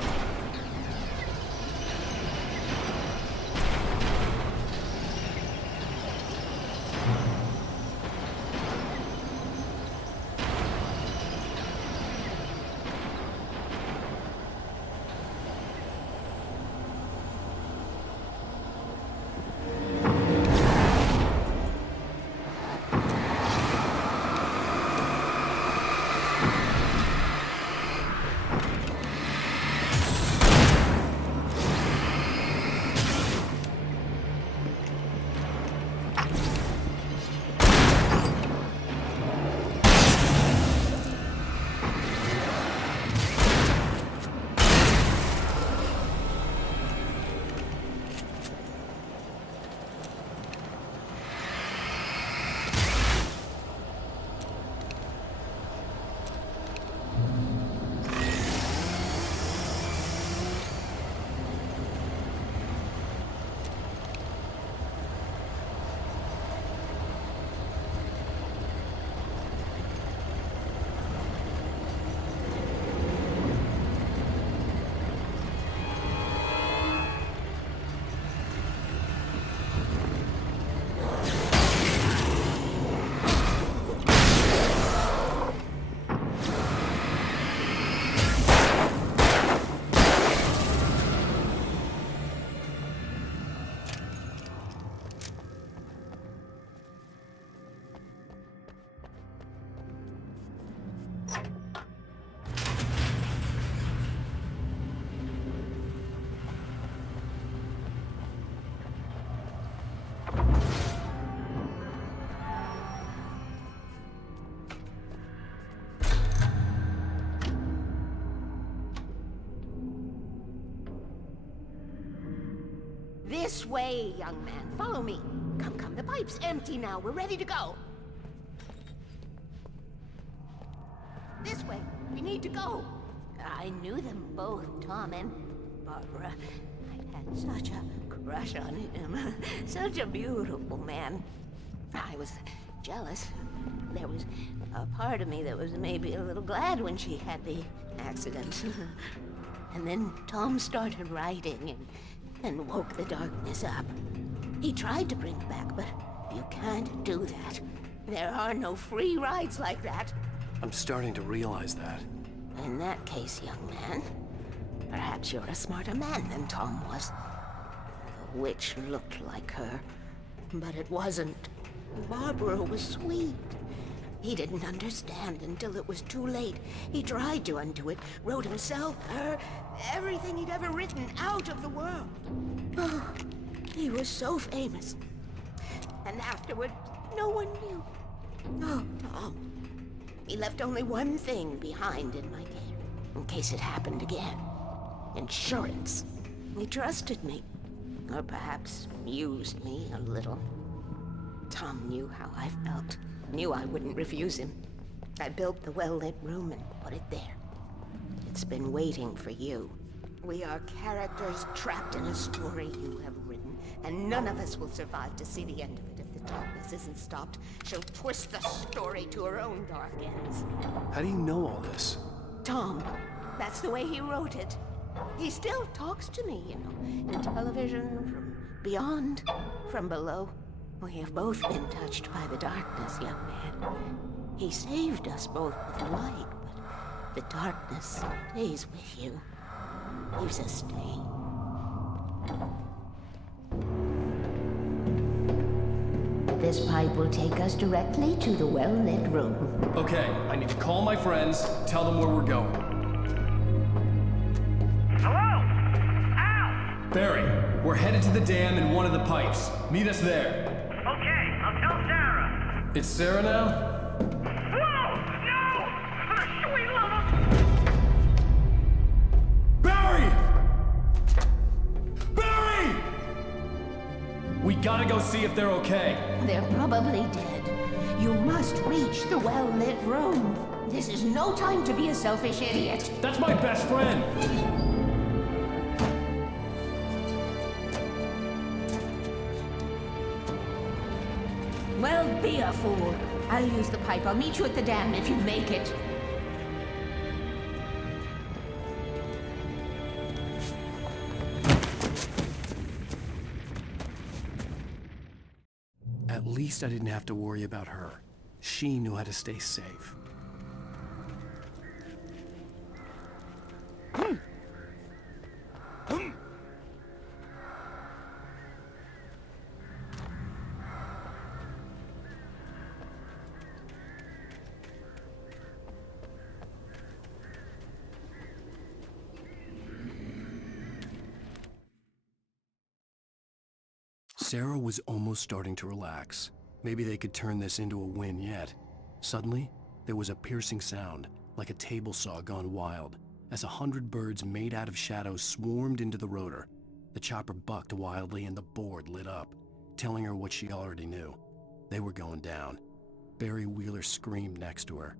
This way, young man. Follow me. Come, come. The pipe's empty now. We're ready to go. This way. We need to go. I knew them both, Tom and Barbara. I had such a crush on him. Such a beautiful man. I was jealous. There was a part of me that was maybe a little glad when she had the accident. And then Tom started writing and woke the darkness up. He tried to bring it back, but you can't do that. There are no free rides like that. I'm starting to realize that. In that case, young man, perhaps you're a smarter man than Tom was. The witch looked like her, but it wasn't. Barbara was sweet. He didn't understand until it was too late. He tried to undo it, wrote himself, her, everything he'd ever written out of the world. Oh, he was so famous. And afterward, no one knew. Oh, Tom. He left only one thing behind in my care, in case it happened again. Insurance. He trusted me. Or perhaps used me a little. Tom knew how I felt. Knew I wouldn't refuse him. I built the well-lit room and put it there. It's been waiting for you. We are characters trapped in a story you have written, and none of us will survive to see the end of it if the darkness isn't stopped. She'll twist the story to her own dark ends. How do you know all this? Tom, that's the way he wrote it. He still talks to me, you know, in television, from beyond, from below. We have both been touched by the darkness, young man. He saved us both with the light, but the darkness stays with you. You sustain. This pipe will take us directly to the well-lit room. Okay, I need to call my friends, tell them where we're going. Hello? Al! Barry, we're headed to the dam in one of the pipes. Meet us there. Okay, I'll tell Sarah. It's Sarah now? Whoa! No! For the sweet love of... Barry! Barry! We gotta go see if they're okay. They're probably dead. You must reach the well-lit room. This is no time to be a selfish idiot. That's my best friend! Well, be a fool. I'll use the pipe. I'll meet you at the dam if you make it. At least I didn't have to worry about her. She knew how to stay safe. Sarah was almost starting to relax. Maybe they could turn this into a win yet. Suddenly, there was a piercing sound, like a table saw gone wild, as 100 birds made out of shadows swarmed into the rotor. The chopper bucked wildly and the board lit up, telling her what she already knew. They were going down. Barry Wheeler screamed next to her.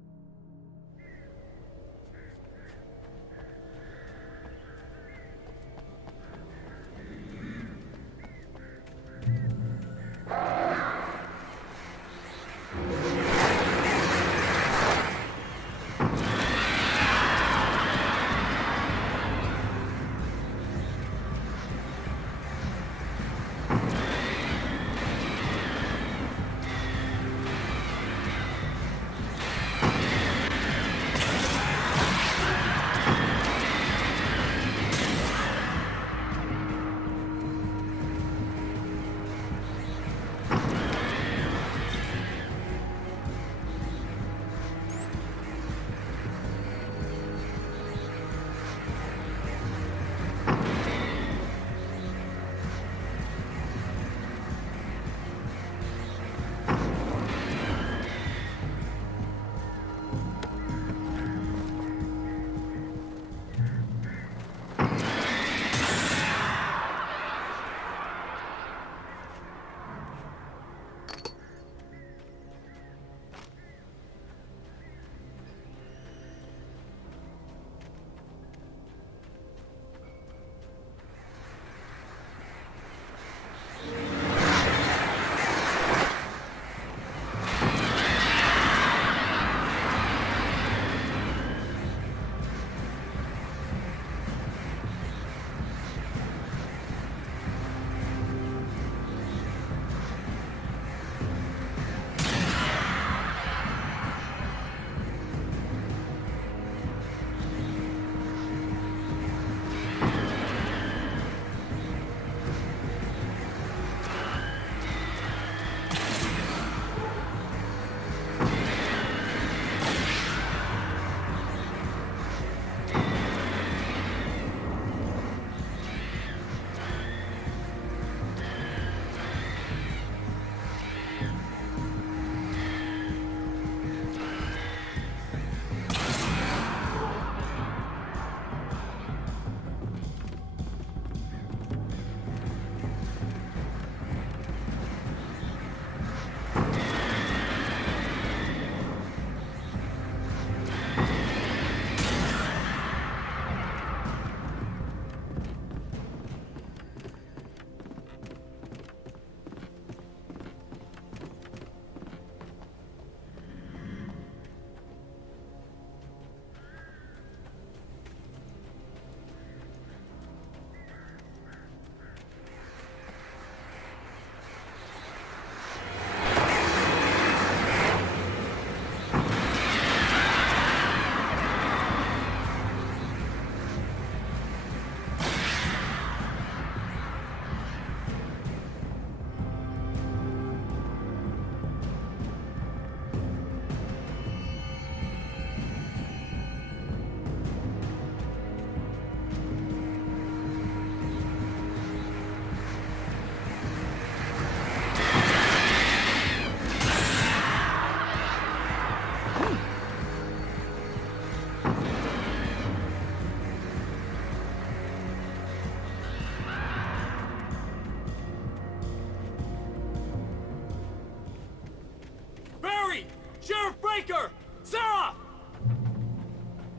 Baker! Sarah!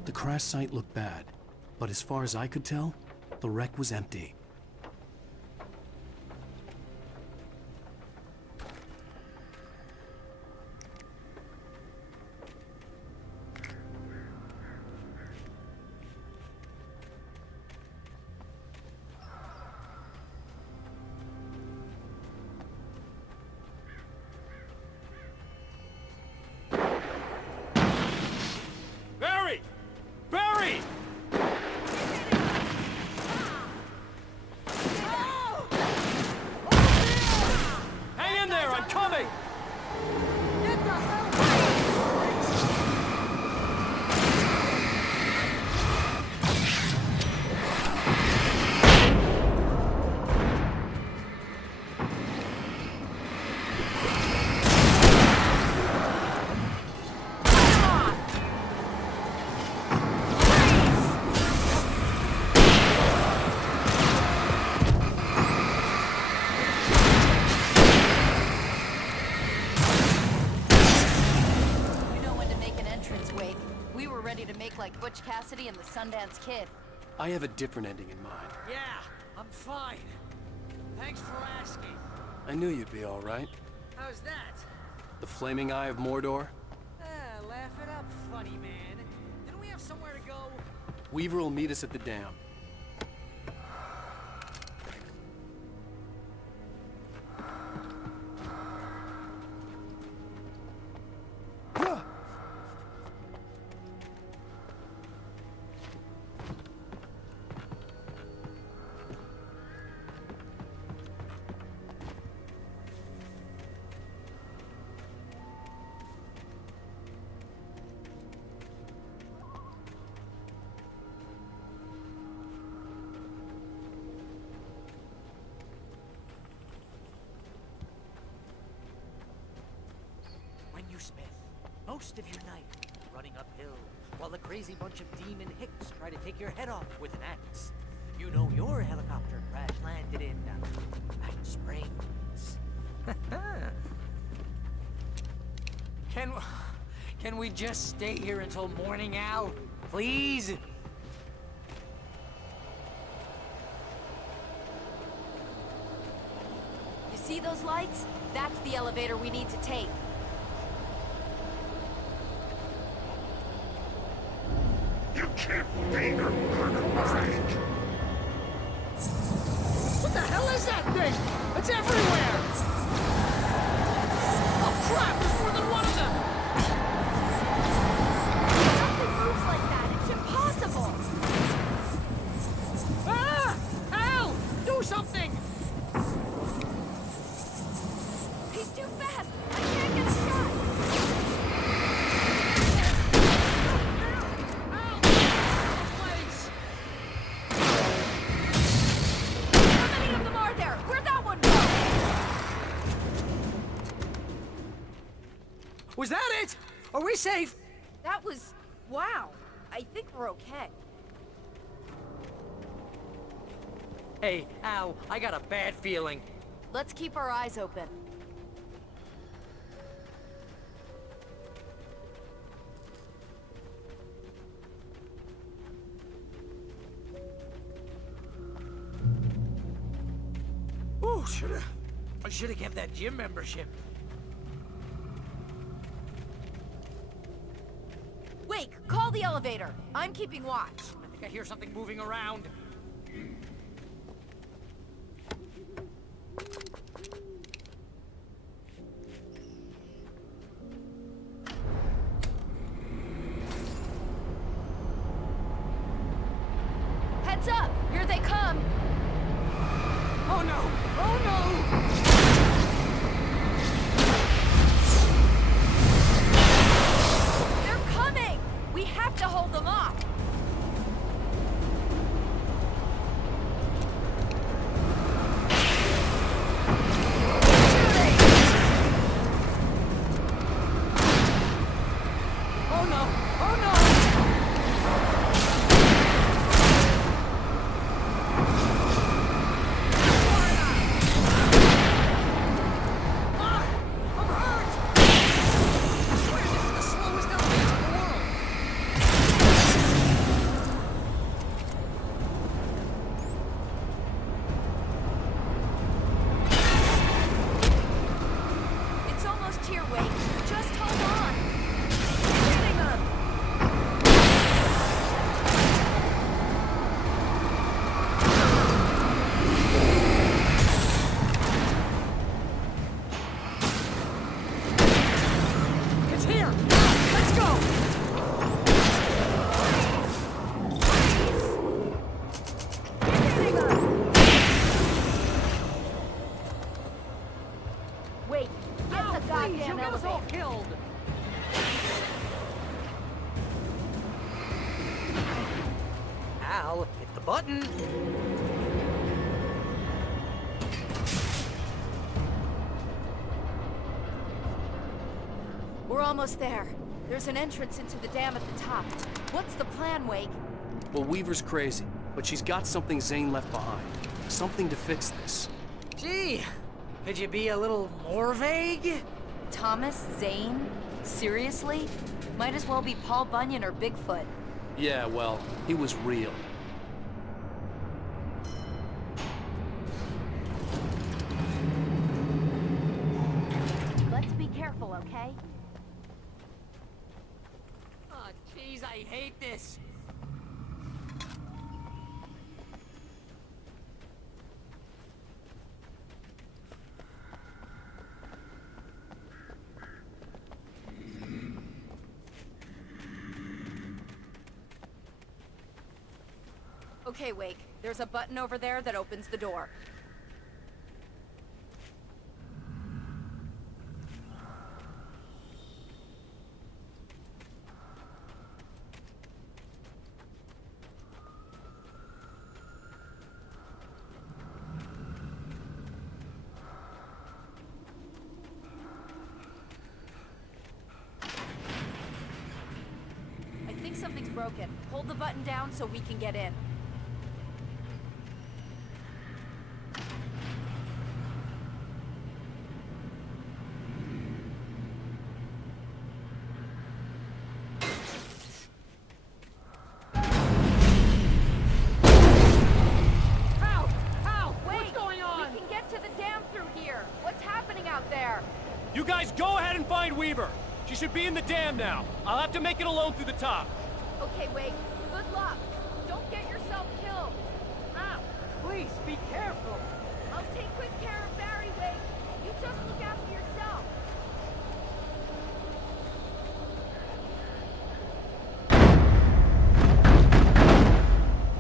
The crash site looked bad, but as far as I could tell, the wreck was empty. Barry! Barry! Hang in there, I'm coming! Get the hell You know when to make an entrance, Wake. We were ready to make like Butch Cassidy and the Sundance Kid. I have a different ending in mind. Yeah, I'm fine. Thanks for asking. I knew you'd be all right. How's that? The flaming eye of Mordor? Laugh it up, funny man. Didn't we have somewhere to go? Weaver will meet us at the dam. When you spend most of your night running uphill while the crazy bunch of demon hicks try to take your head off with an axe, you know your helicopter crash landed in Night Springs. Can we just stay here until morning, Al? Please? You see those lights? That's the elevator we need to take. You can't be her right. What the hell is that thing? It's everywhere! Oh crap, there's more than one of them! Nothing moves like that. It's impossible. Ah! Al! Do something! He's too fast. I can't get a shot. How many of them are there? Where'd that one go? Was that it? Are we safe? That was... wow. I think we're okay. Hey, Al, I got a bad feeling. Let's keep our eyes open. Ooh, I should have kept that gym membership. Wake, call the elevator. I'm keeping watch. I think I hear something moving around. Heads up! Here they come! Oh no! Oh no! They're coming! We have to hold them off! Oh no! Oh no! have us all killed. Al, hit the button. We're almost there. There's an entrance into the dam at the top. What's the plan, Wake? Well, Weaver's crazy, but she's got something Zane left behind. Something to fix this. Gee, could you be a little more vague? Thomas Zane? Seriously? Might as well be Paul Bunyan or Bigfoot. Yeah, well, he was real. Let's be careful, okay? Oh, jeez, I hate this. Okay, Wake. There's a button over there that opens the door. I think something's broken. Hold the button down so we can get in. You guys go ahead and find Weaver. She should be in the dam now. I'll have to make it alone through the top. Okay, Wake. Good luck. Don't get yourself killed. Ow! Please, be careful. I'll take good care of Barry, Wake. You just look after yourself.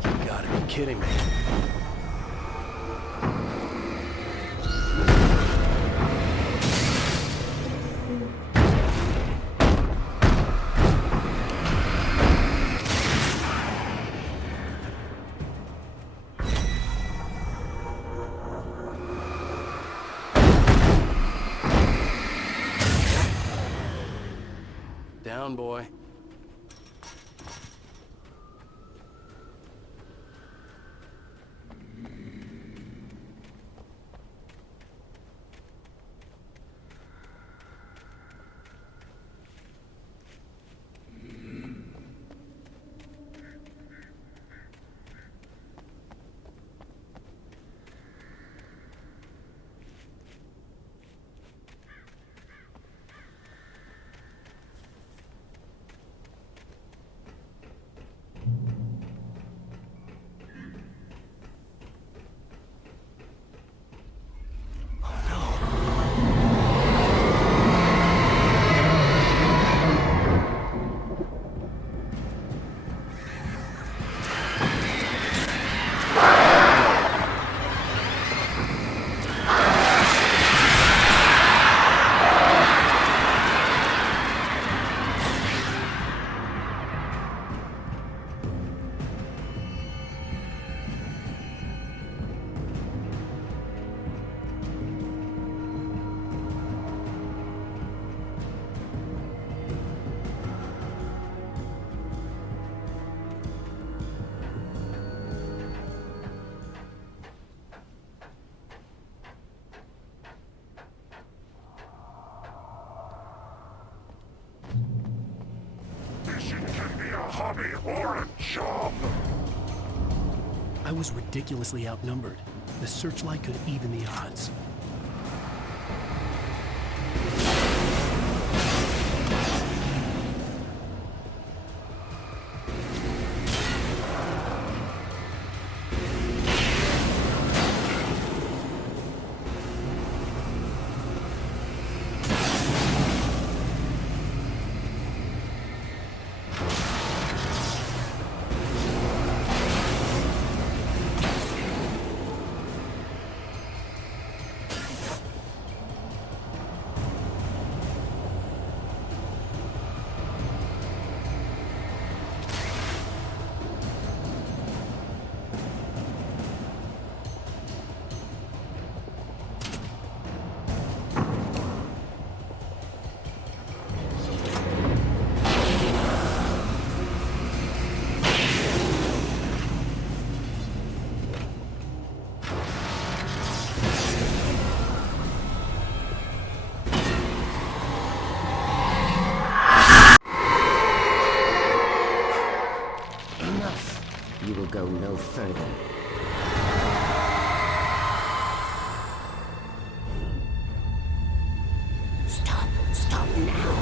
You gotta be kidding me. Down, boy. hobby or a job. I was ridiculously outnumbered. The searchlight could even the odds. no further. Stop now.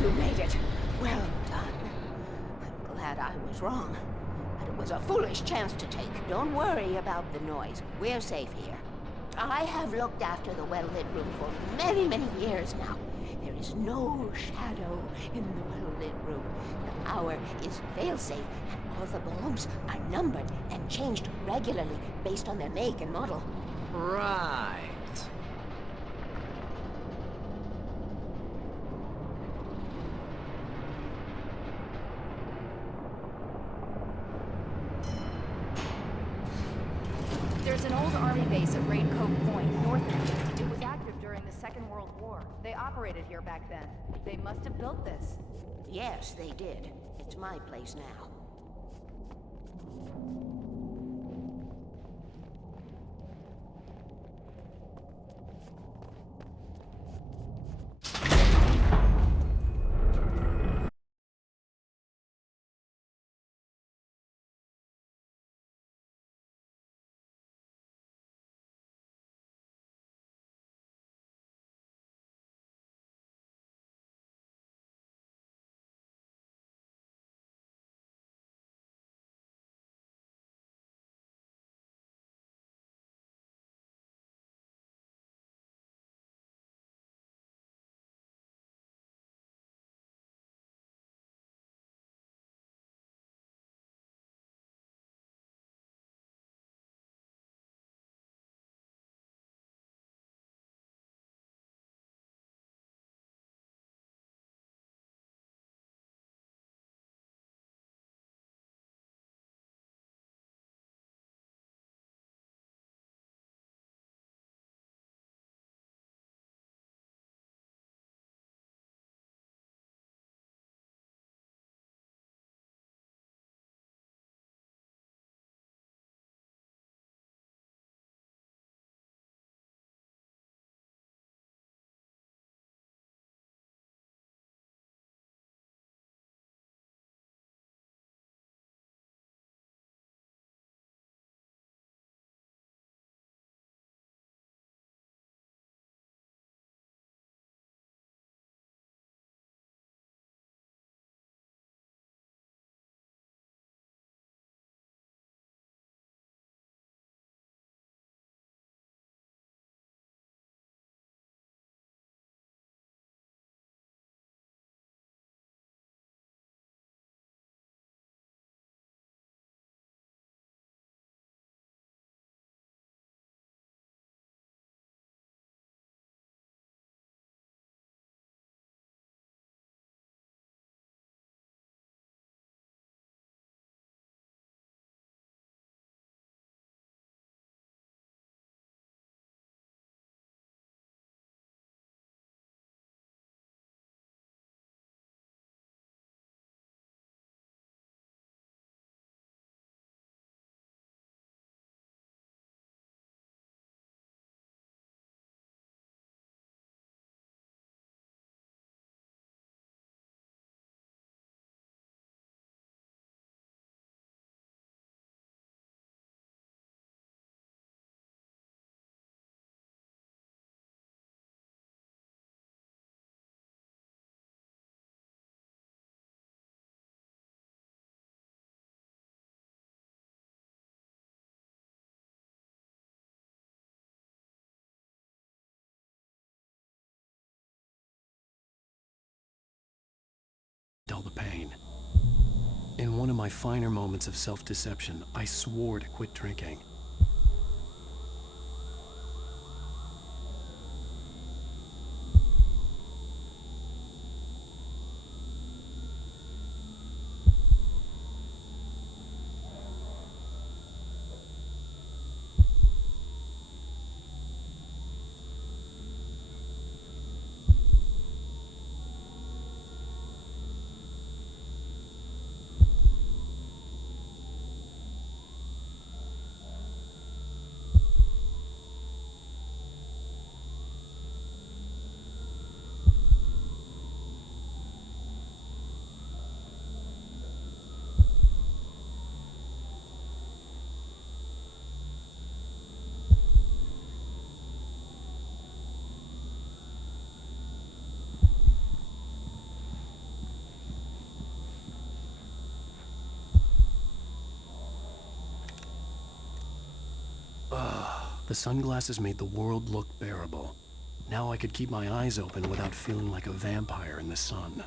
You made it. Well done. I'm glad I was wrong. But it was a foolish chance to take. Don't worry about the noise. We're safe here. I have looked after the well-lit room for many, many years now. There is no shadow in the well-lit room. The hour is fail-safe, and all the bulbs are numbered and changed regularly based on their make and model. Right. There's an old army base at Raincoat Point, north of here. It was active during the Second World War. They operated here back then. They must have built this. Yes, they did. It's my place now. In one of my finer moments of self-deception, I swore to quit drinking. The sunglasses made the world look bearable. Now I could keep my eyes open without feeling like a vampire in the sun.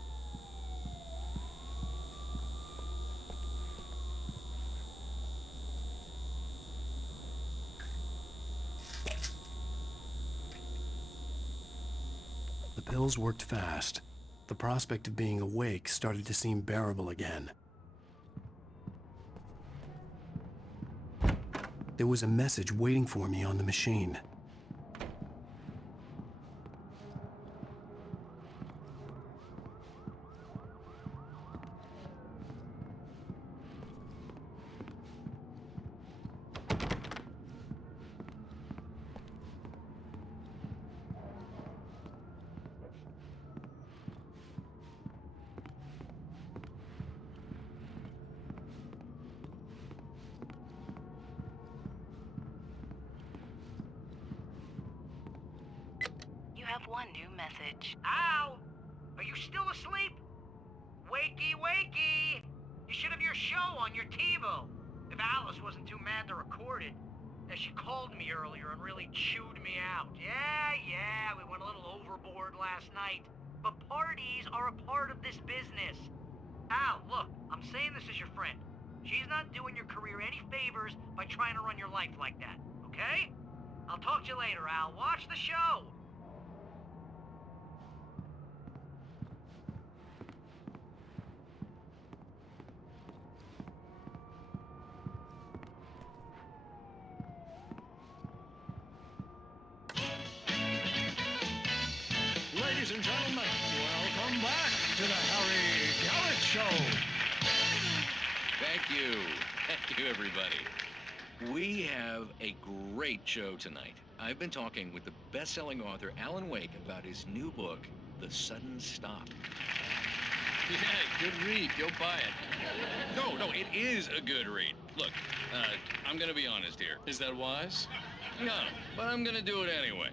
The pills worked fast. The prospect of being awake started to seem bearable again. There was a message waiting for me on the machine. One new message. Al! Are you still asleep? Wakey, wakey! You should have your show on your TiVo. If Alice wasn't too mad to record it. And she called me earlier and really chewed me out. Yeah, we went a little overboard last night. But parties are a part of this business. Al, look, I'm saying this as your friend. She's not doing your career any favors by trying to run your life like that, okay? I'll talk to you later, Al. Watch the show! Ladies and gentlemen, welcome back to the Harry Garrett Show. Thank you. Thank you, everybody. We have a great show tonight. I've been talking with the best-selling author Alan Wake about his new book, The Sudden Stop. Yeah, good read. Go buy it. No, it is a good read. Look, I'm gonna be honest here. Is that wise? No, but I'm gonna do it anyway.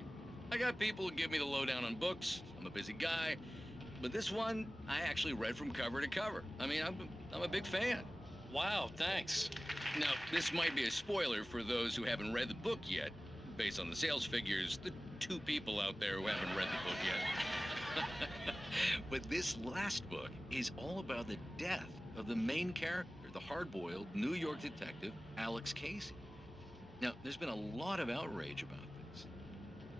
I got people who give me the lowdown on books. I'm a busy guy. But this one, I actually read from cover to cover. I mean, I'm a big fan. Wow, thanks. Now, this might be a spoiler for those who haven't read the book yet. Based on the sales figures, the 2 people out there who haven't read the book yet. But this last book is all about the death of the main character, the hard-boiled New York detective, Alex Casey. Now, there's been a lot of outrage about this.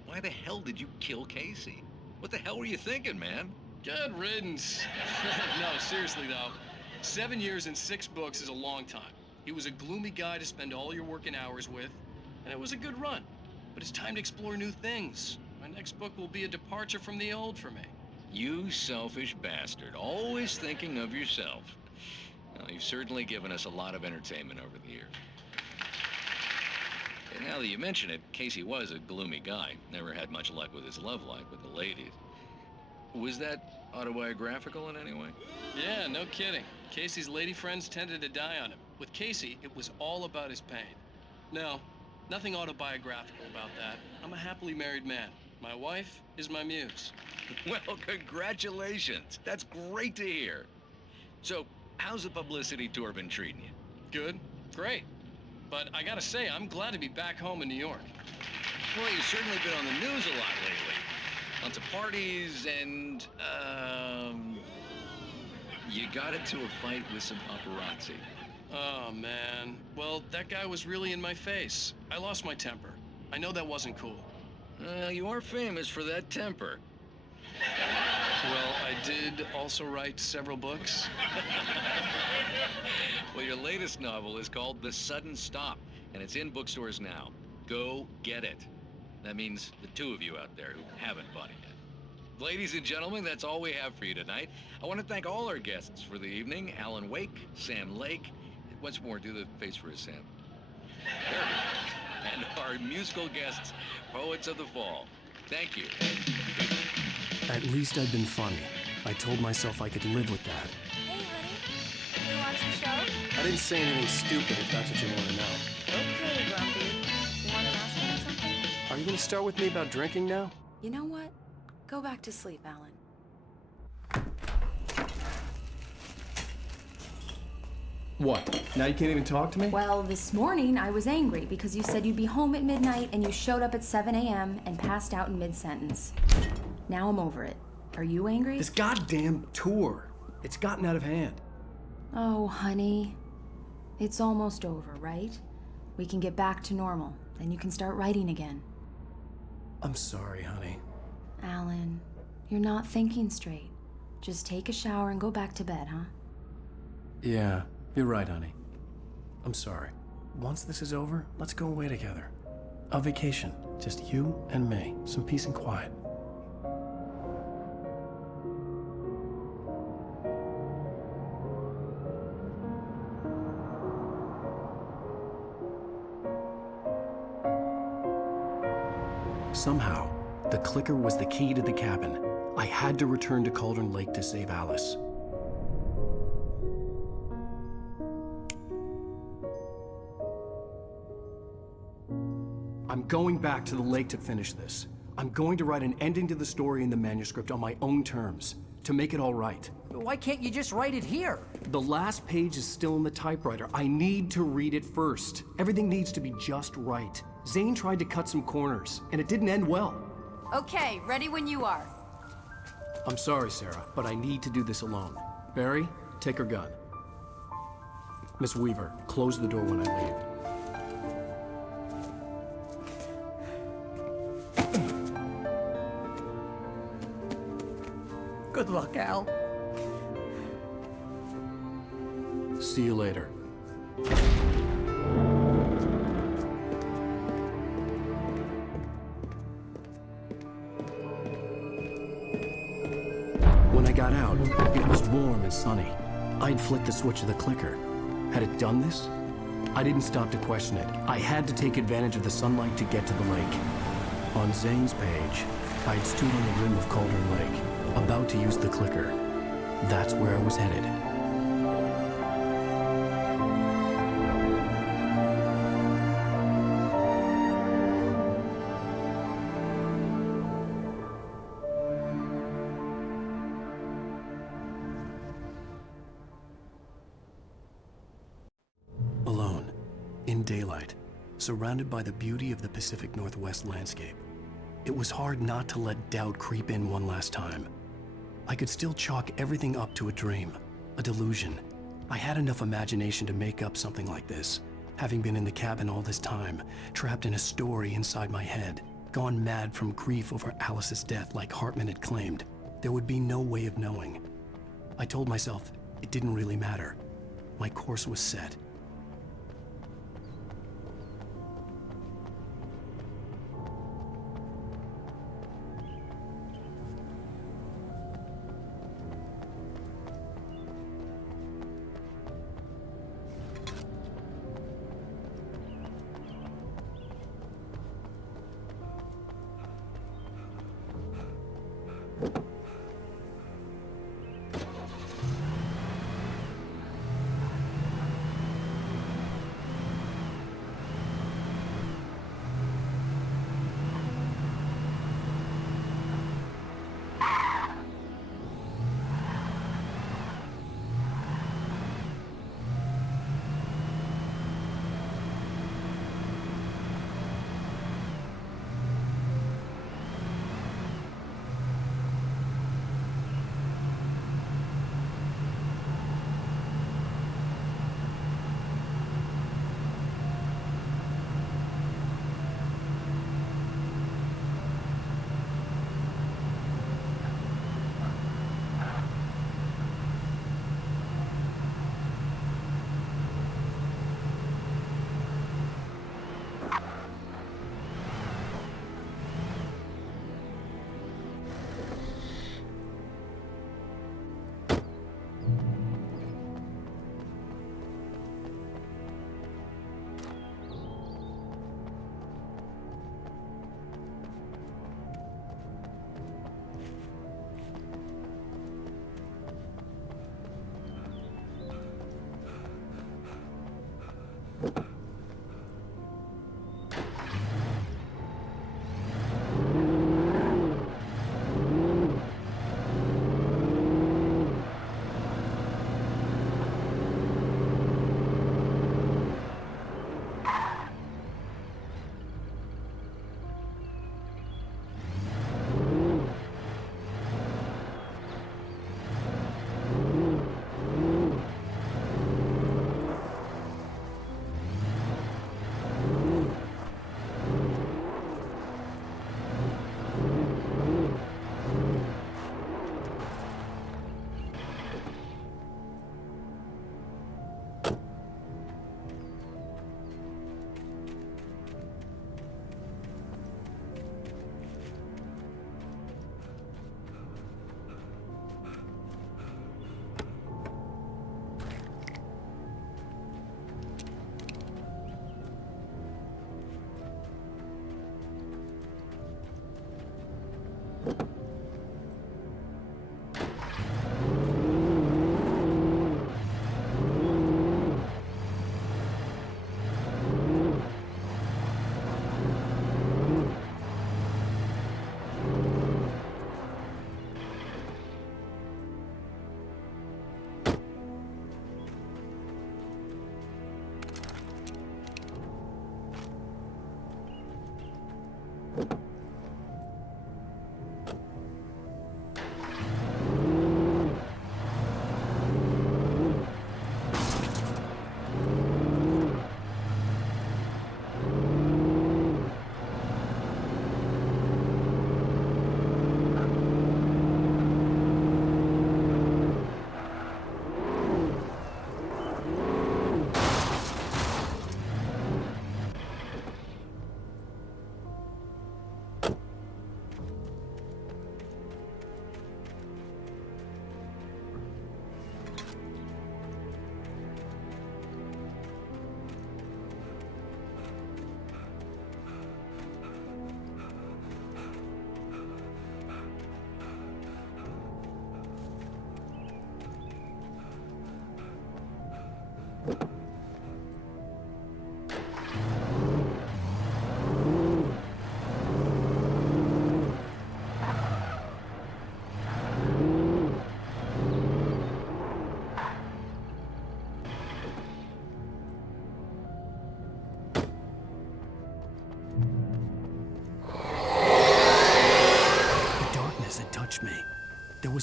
Why the hell did you kill Casey? What the hell were you thinking, man? Good riddance. No, seriously though. 7 years and 6 books is a long time. He was a gloomy guy to spend all your working hours with, and it was a good run. But it's time to explore new things. My next book will be a departure from the old for me. You selfish bastard, always thinking of yourself. Well, you've certainly given us a lot of entertainment over the years. And now that you mention it, Casey was a gloomy guy. Never had much luck with his love life with the ladies. Was that autobiographical in any way? Yeah, no kidding. Casey's lady friends tended to die on him. With Casey, it was all about his pain. No, nothing autobiographical about that. I'm a happily married man. My wife is my muse. Well, congratulations. That's great to hear. So, how's the publicity tour been treating you? Good. Great. But I gotta say, I'm glad to be back home in New York. Well, you've certainly been on the news a lot lately. Lots of parties and, You got into a fight with some paparazzi. Oh, man. Well, that guy was really in my face. I lost my temper. I know that wasn't cool. You are famous for that temper. Well, I did also write several books. Well, your latest novel is called The Sudden Stop, and it's in bookstores now. Go get it. That means the two of you out there who haven't bought it yet. Ladies and gentlemen, that's all we have for you tonight. I want to thank all our guests for the evening. Alan Wake, Sam Lake. Once more, do the face for us, Sam. There we go. And our musical guests, Poets of the Fall. Thank you. At least I'd been funny. I told myself I could live with that. Hey, honey. You watch the show? I didn't say anything stupid if that's what you want to know. Okay, Grumpy. You want to ask me something? Are you going to start with me about drinking now? You know what? Go back to sleep, Alan. What? Now you can't even talk to me? Well, this morning I was angry because you said you'd be home at midnight and you showed up at 7 a.m. and passed out in mid-sentence. Now I'm over it. Are you angry? This goddamn tour. It's gotten out of hand. Oh, honey. It's almost over, right? We can get back to normal. Then you can start writing again. I'm sorry, honey. Alan, you're not thinking straight. Just take a shower and go back to bed, huh? Yeah, you're right, honey. I'm sorry. Once this is over, let's go away together. A vacation. Just you and me. Some peace and quiet. Somehow, the clicker was the key to the cabin. I had to return to Cauldron Lake to save Alice. I'm going back to the lake to finish this. I'm going to write an ending to the story in the manuscript on my own terms, to make it all right. Why can't you just write it here? The last page is still in the typewriter. I need to read it first. Everything needs to be just right. Zane tried to cut some corners, and it didn't end well. Okay, ready when you are. I'm sorry, Sarah, but I need to do this alone. Barry, take her gun. Miss Weaver, close the door when I leave. Good luck, Al. See you later. When I got out, it was warm and sunny. I'd flicked the switch of the clicker. Had it done this? I didn't stop to question it. I had to take advantage of the sunlight to get to the lake. On Zane's page, I'd stood on the rim of Cauldron Lake, about to use the clicker. That's where I was headed. Alone, in daylight, surrounded by the beauty of the Pacific Northwest landscape. It was hard not to let doubt creep in one last time. I could still chalk everything up to a dream, a delusion. I had enough imagination to make up something like this, having been in the cabin all this time, trapped in a story inside my head, gone mad from grief over Alice's death like Hartman had claimed. There would be no way of knowing. I told myself it didn't really matter. My course was set.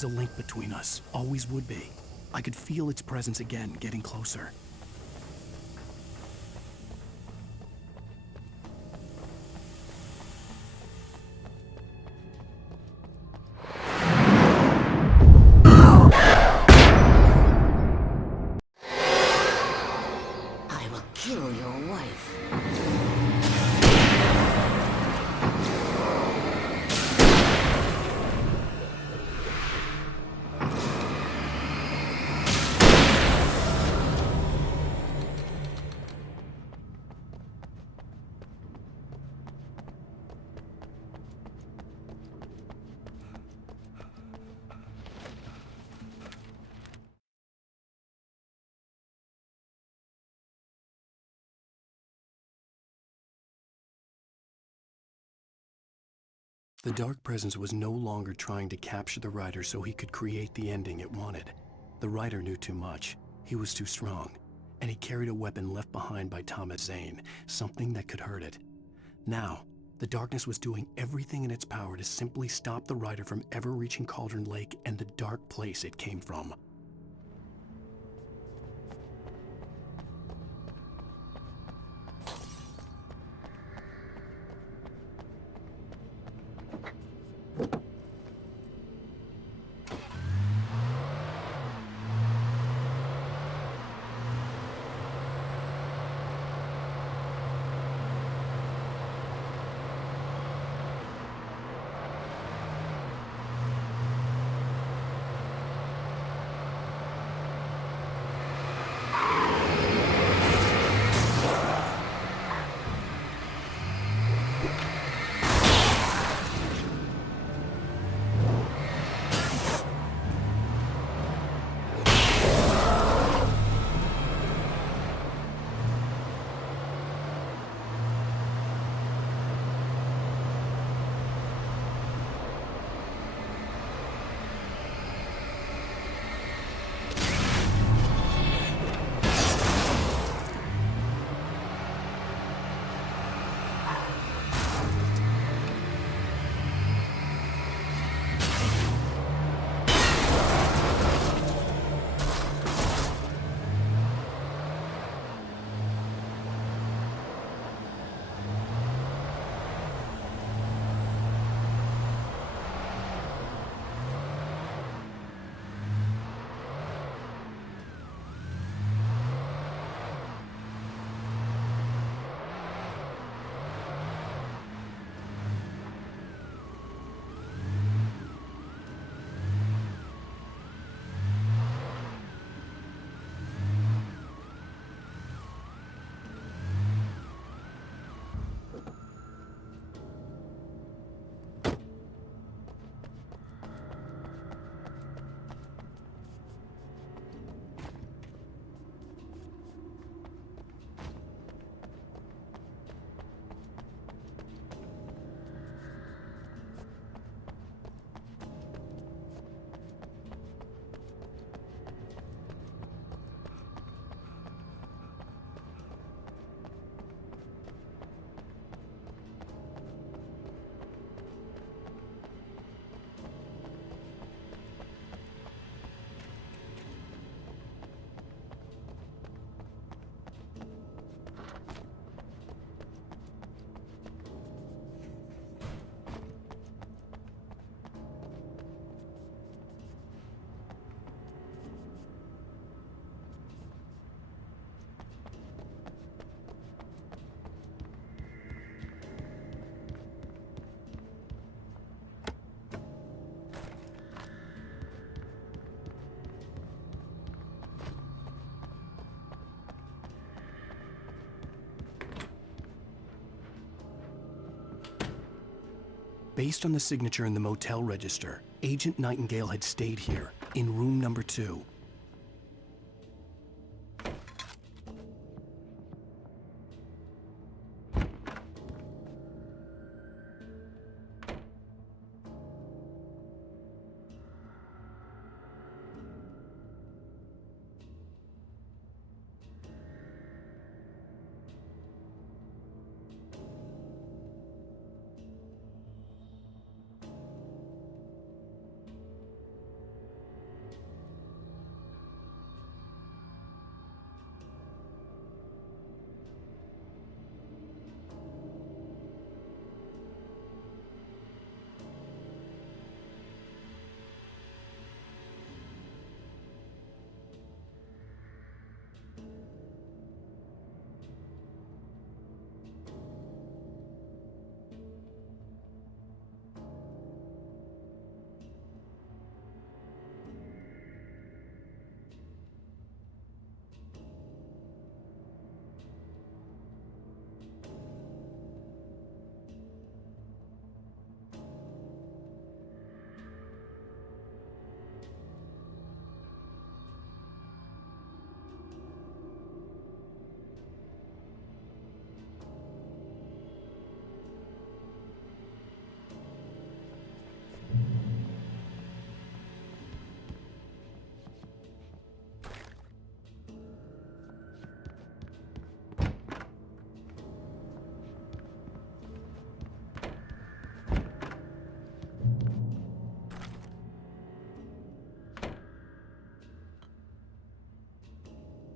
was a link between us, always would be. I could feel its presence again, getting closer. I will kill your wife. The Dark Presence was no longer trying to capture the Rider so he could create the ending it wanted. The Rider knew too much. He was too strong. And he carried a weapon left behind by Thomas Zane, something that could hurt it. Now, the darkness was doing everything in its power to simply stop the Rider from ever reaching Cauldron Lake and the dark place it came from. Based on the signature in the motel register, Agent Nightingale had stayed here, in room number 2.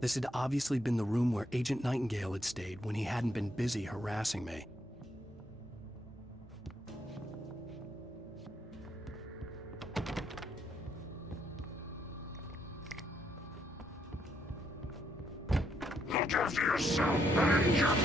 This had obviously been the room where Agent Nightingale had stayed when he hadn't been busy harassing me. Look after yourself and your...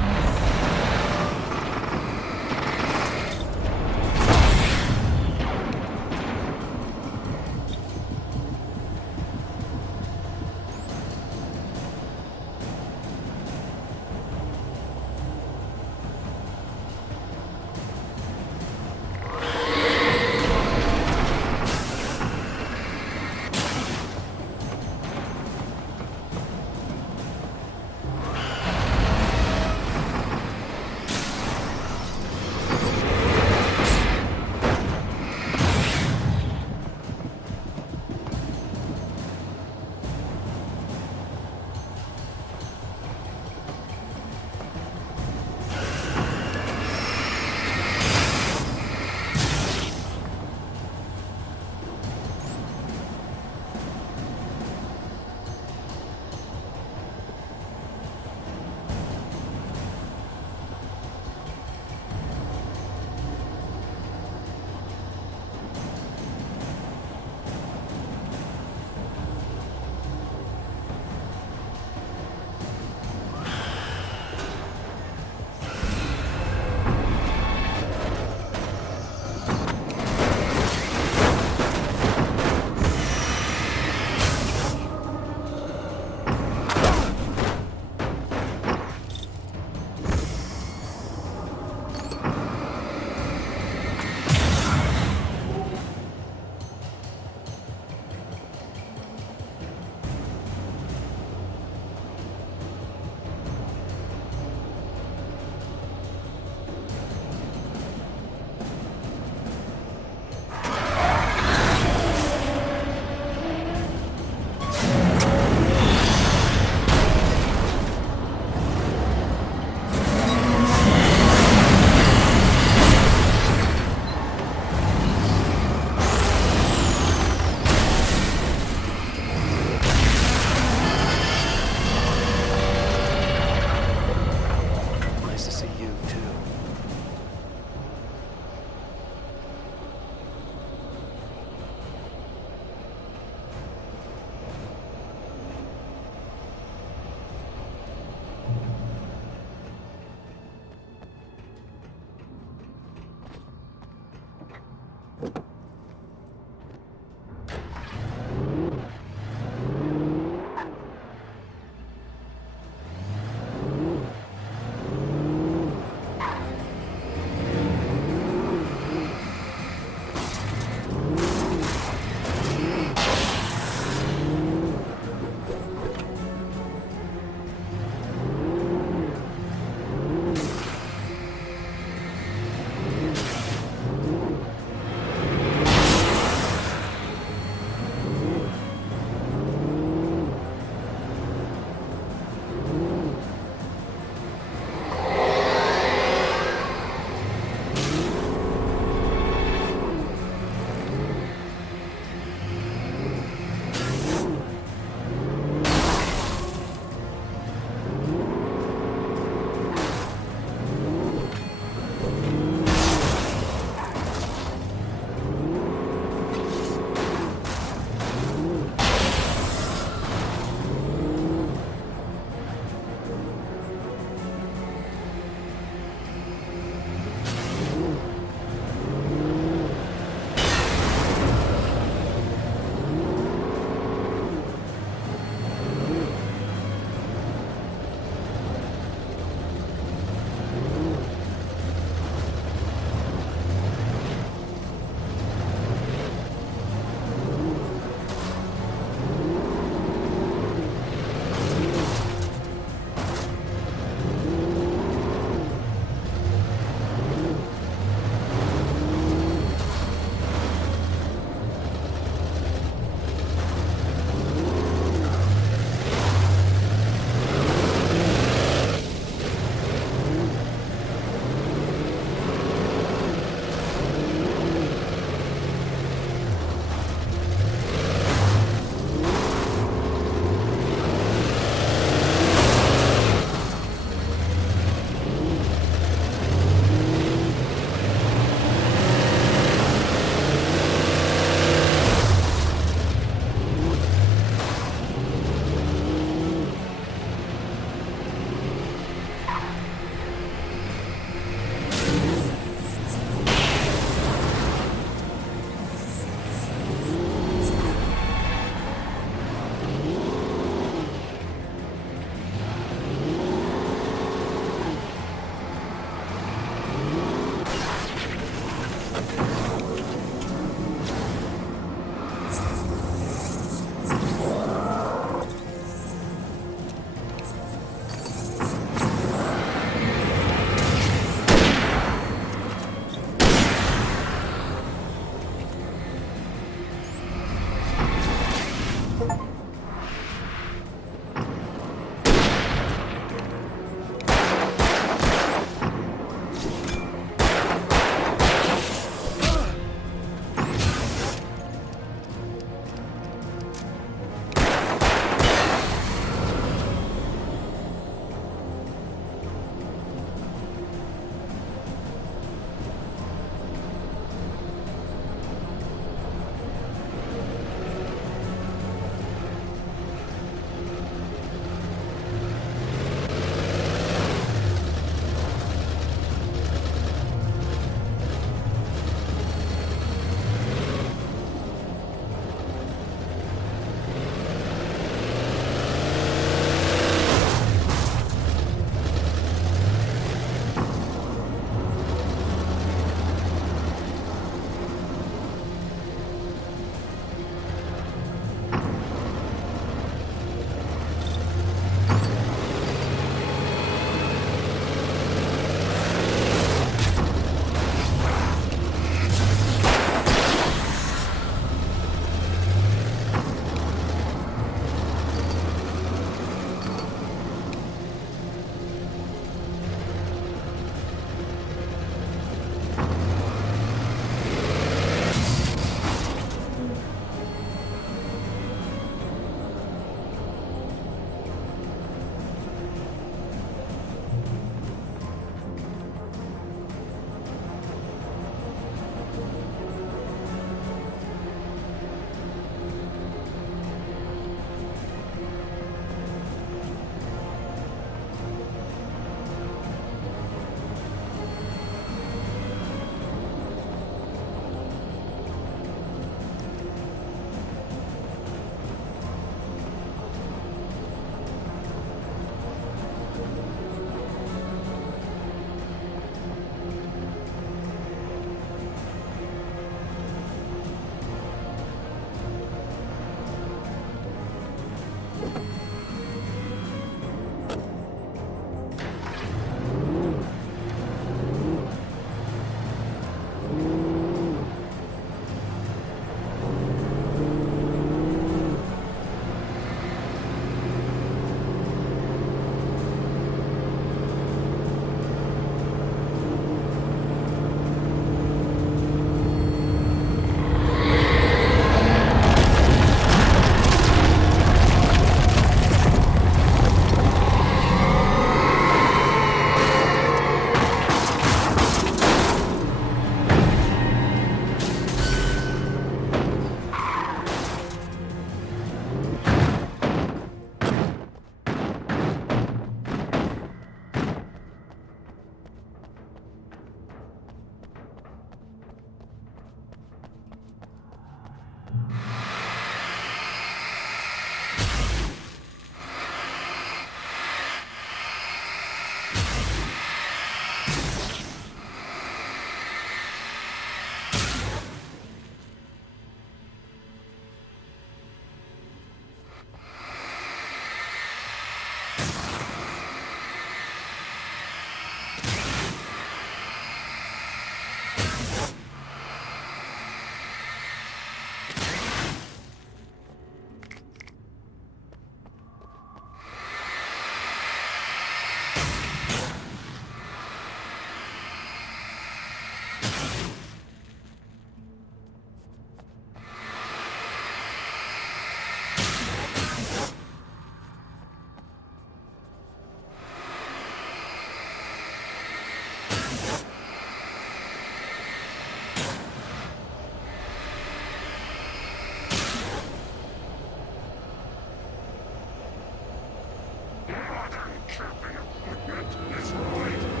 it is right.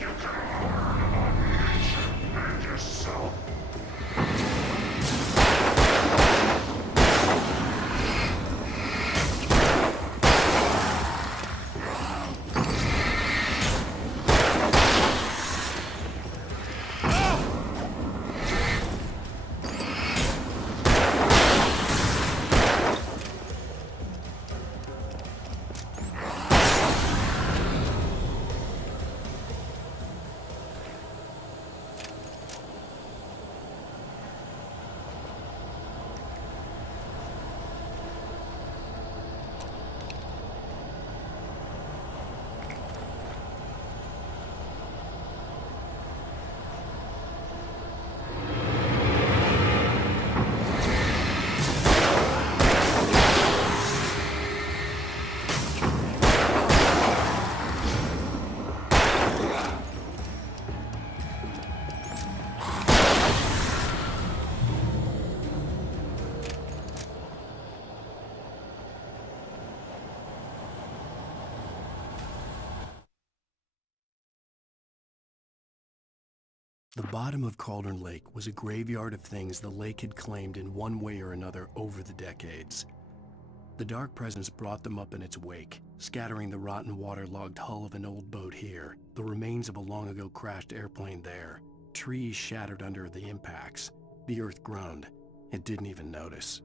You can learn about nature and yourself. The bottom of Cauldron Lake was a graveyard of things the lake had claimed in one way or another over the decades. The Dark Presence brought them up in its wake, scattering the rotten waterlogged hull of an old boat here, the remains of a long-ago crashed airplane there, trees shattered under the impacts. The earth groaned. It didn't even notice.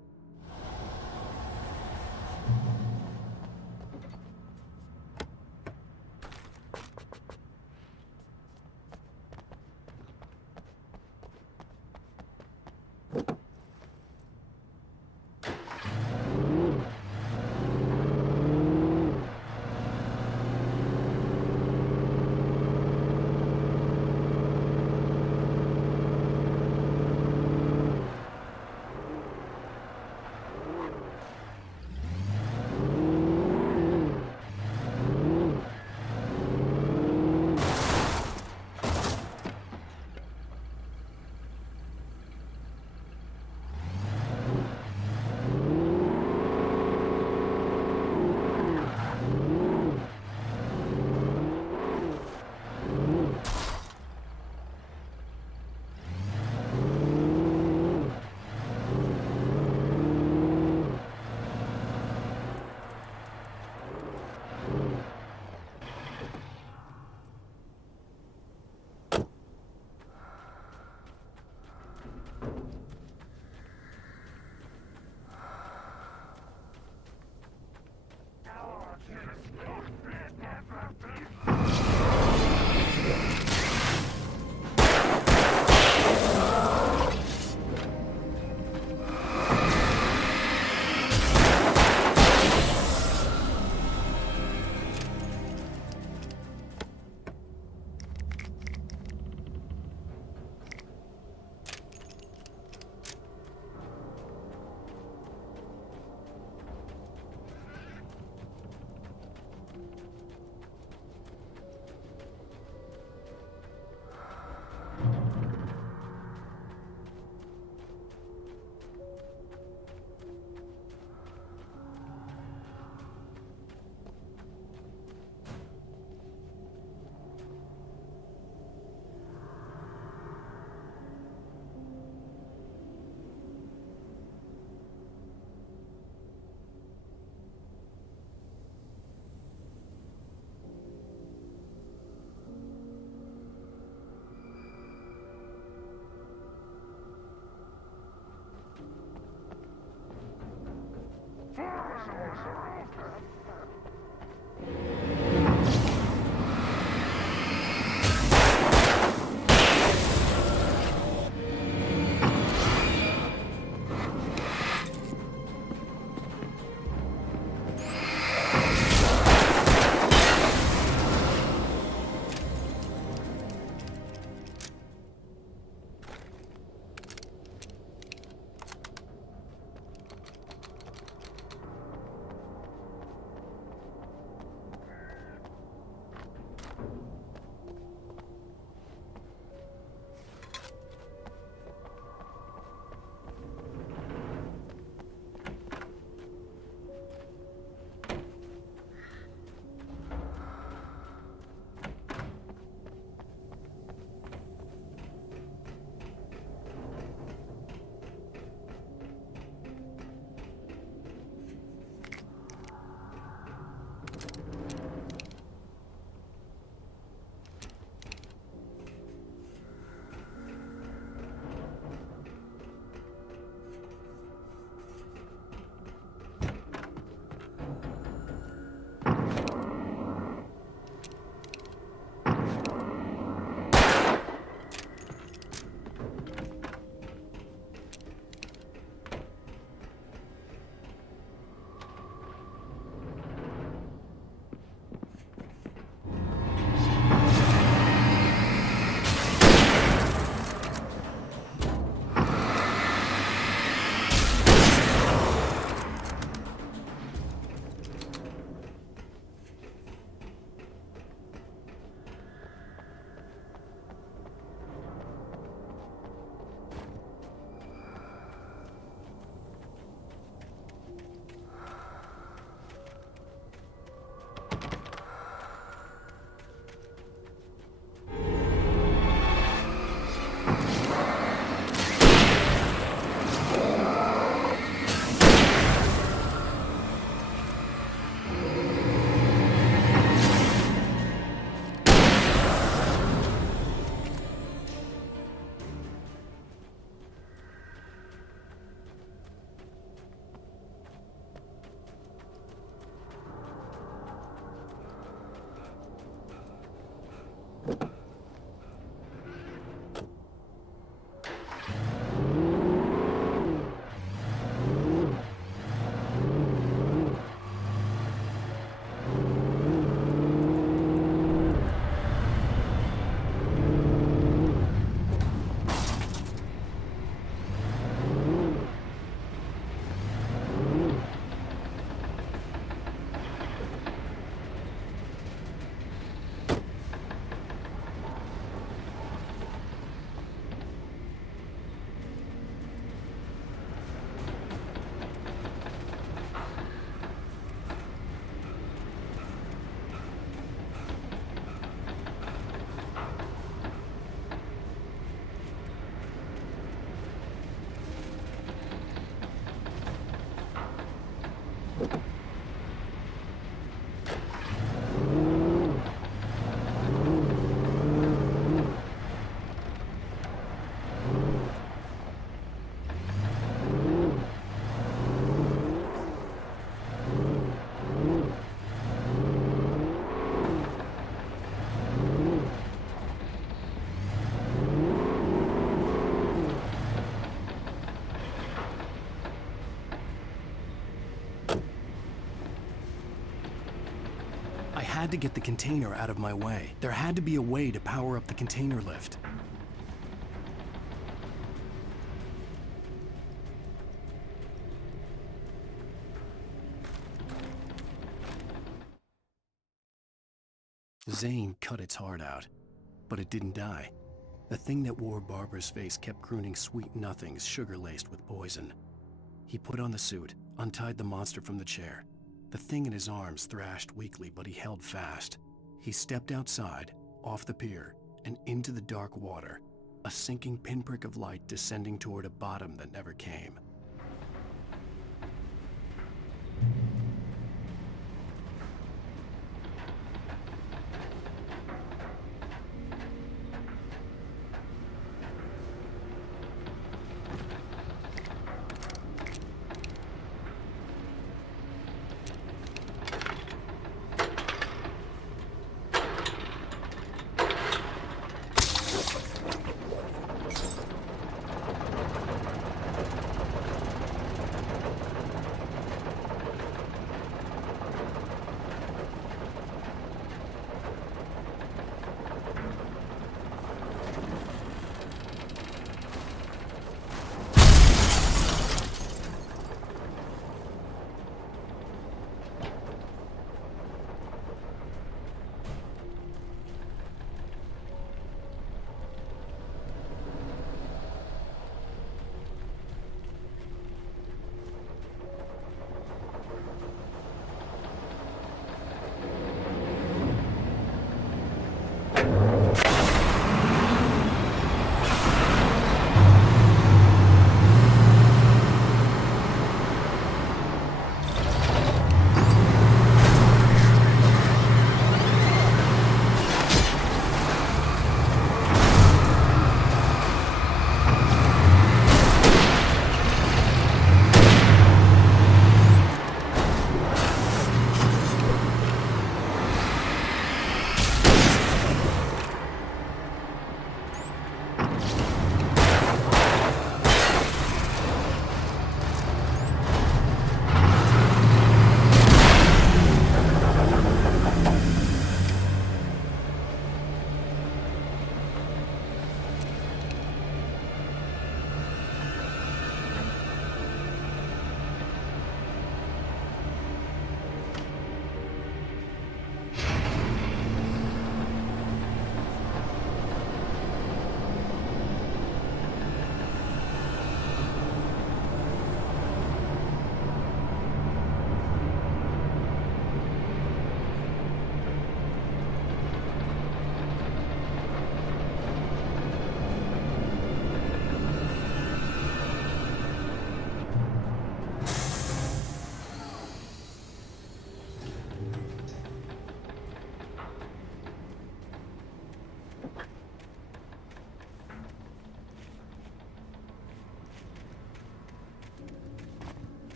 I had to get the container out of my way. There had to be a way to power up the container lift. Zane cut its heart out, but it didn't die. The thing that wore Barbara's face kept crooning sweet nothings sugar-laced with poison. He put on the suit, untied the monster from the chair. The thing in his arms thrashed weakly, but he held fast. He stepped outside, off the pier, and into the dark water, a sinking pinprick of light descending toward a bottom that never came.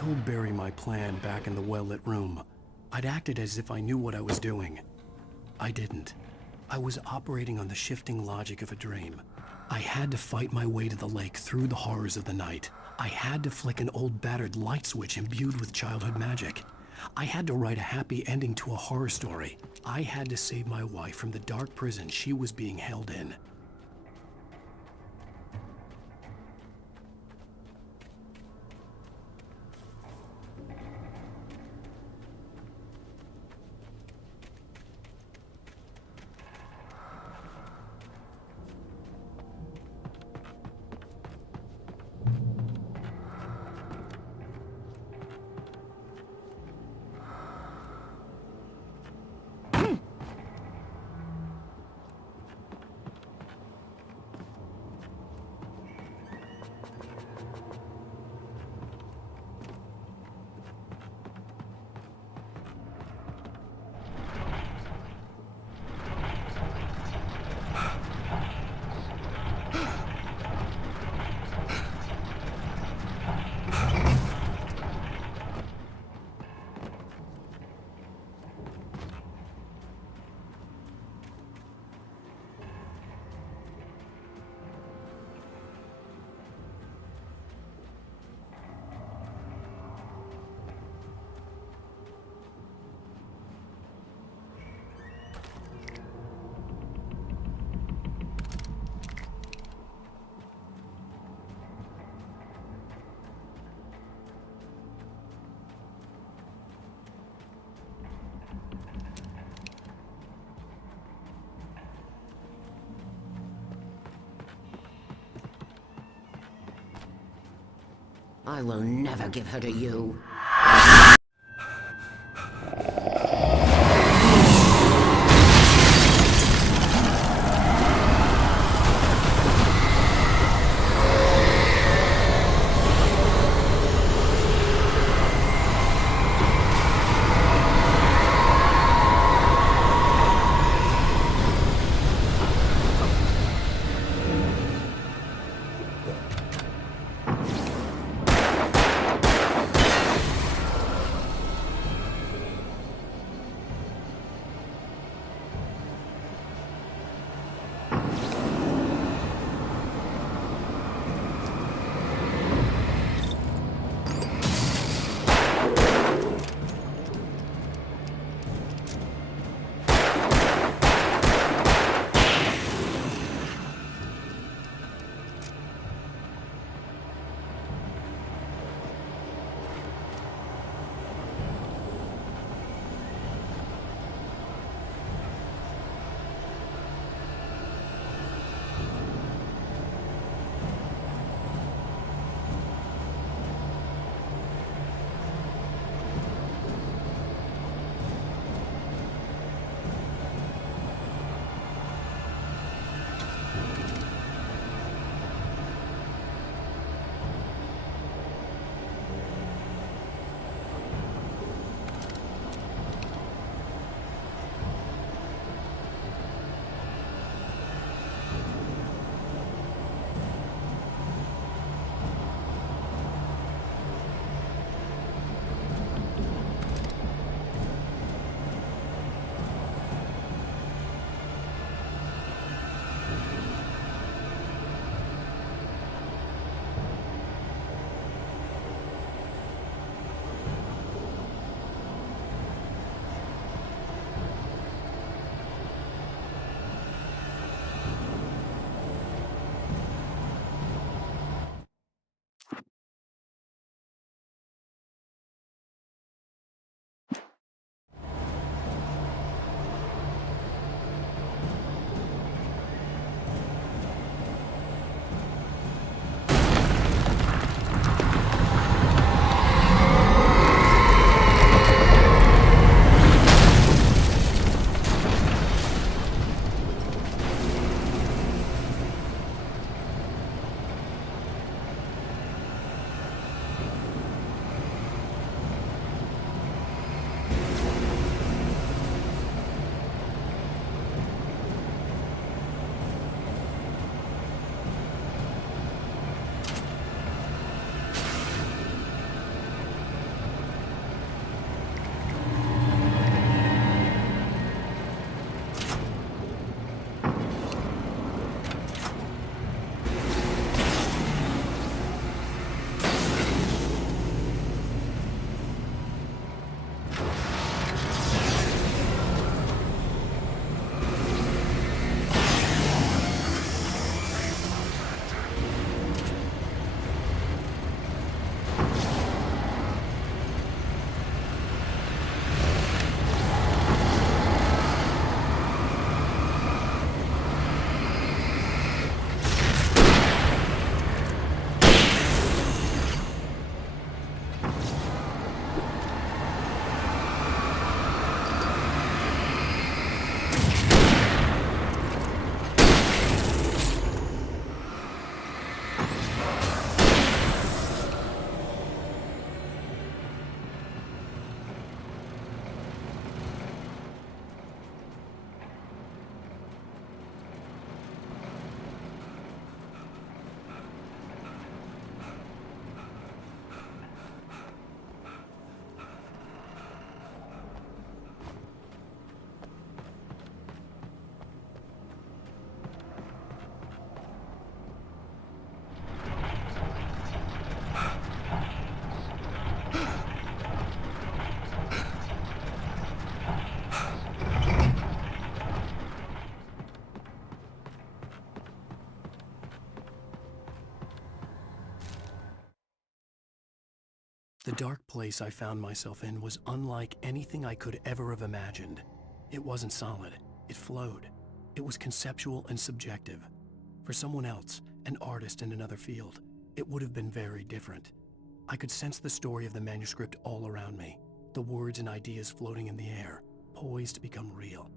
told Barry my plan back in the well-lit room. I'd acted as if I knew what I was doing. I didn't. I was operating on the shifting logic of a dream. I had to fight my way to the lake through the horrors of the night. I had to flick an old battered light switch imbued with childhood magic. I had to write a happy ending to a horror story. I had to save my wife from the dark prison she was being held in. I will never give her to you. The dark place I found myself in was unlike anything I could ever have imagined. It wasn't solid. It flowed. It was conceptual and subjective. For someone else, an artist in another field, it would have been very different. I could sense the story of the manuscript all around me, the words and ideas floating in the air, poised to become real.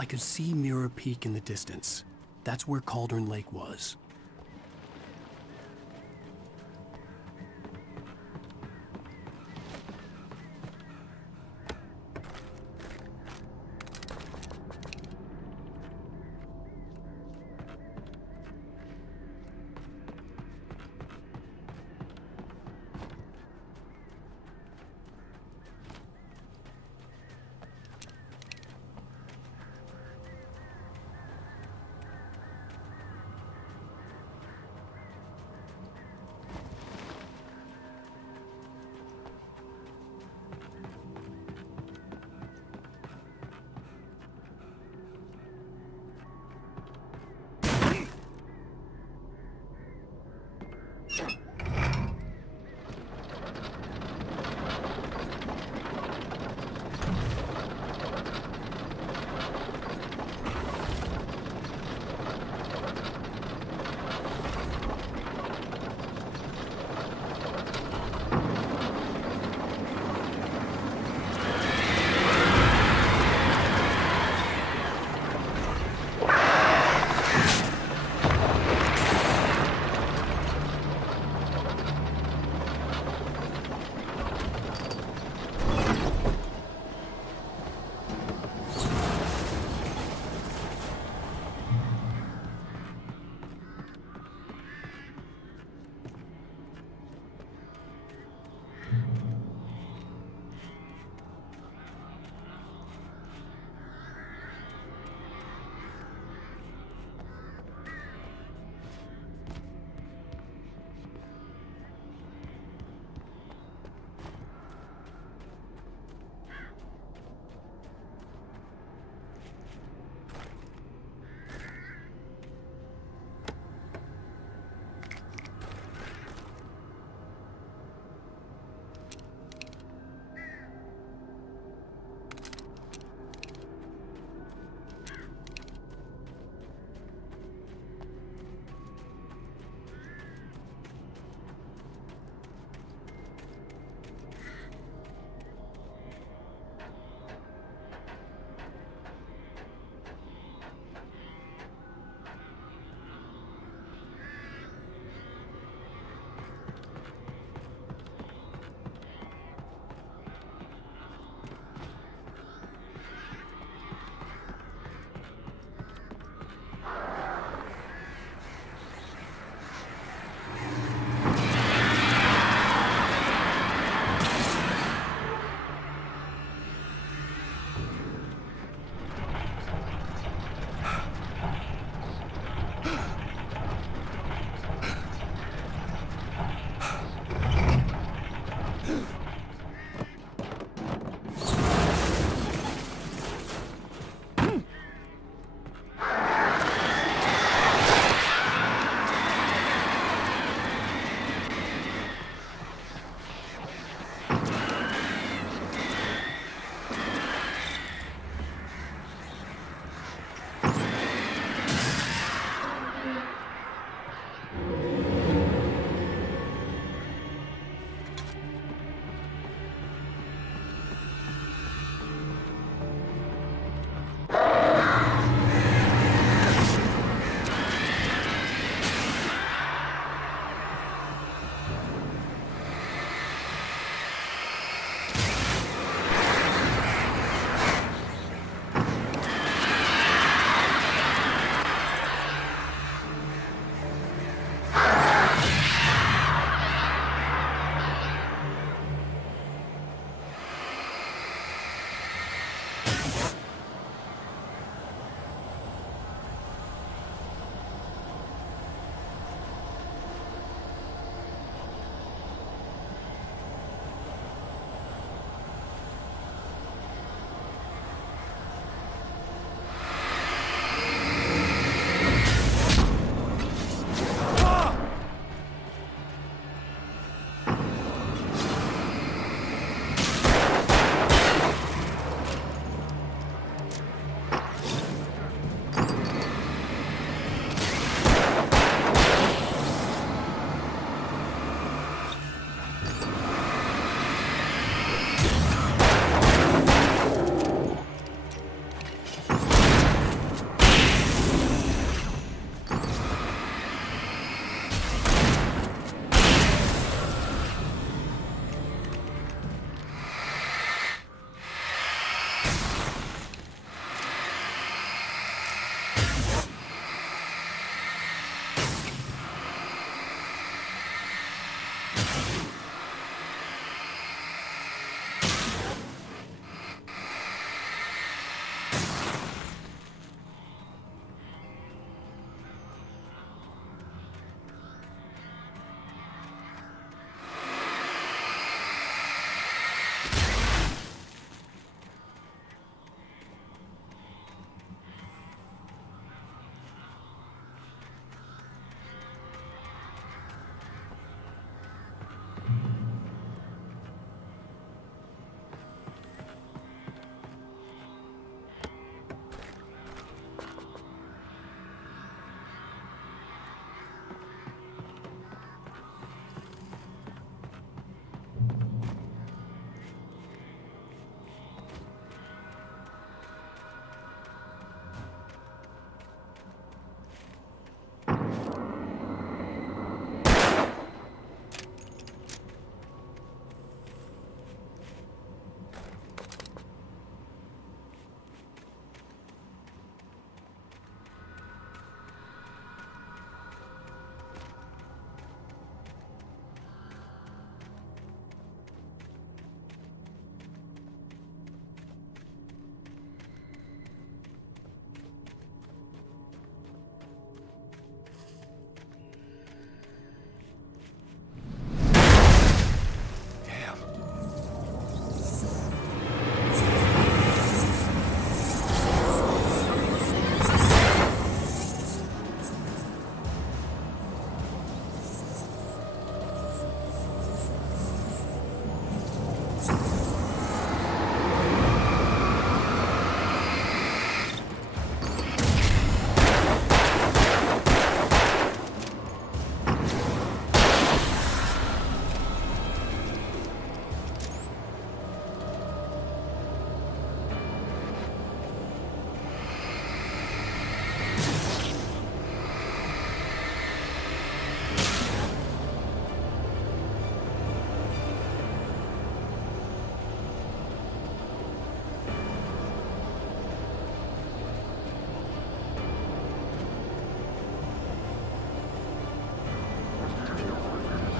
I could see Mirror Peak in the distance. That's where Cauldron Lake was.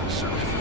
yourself.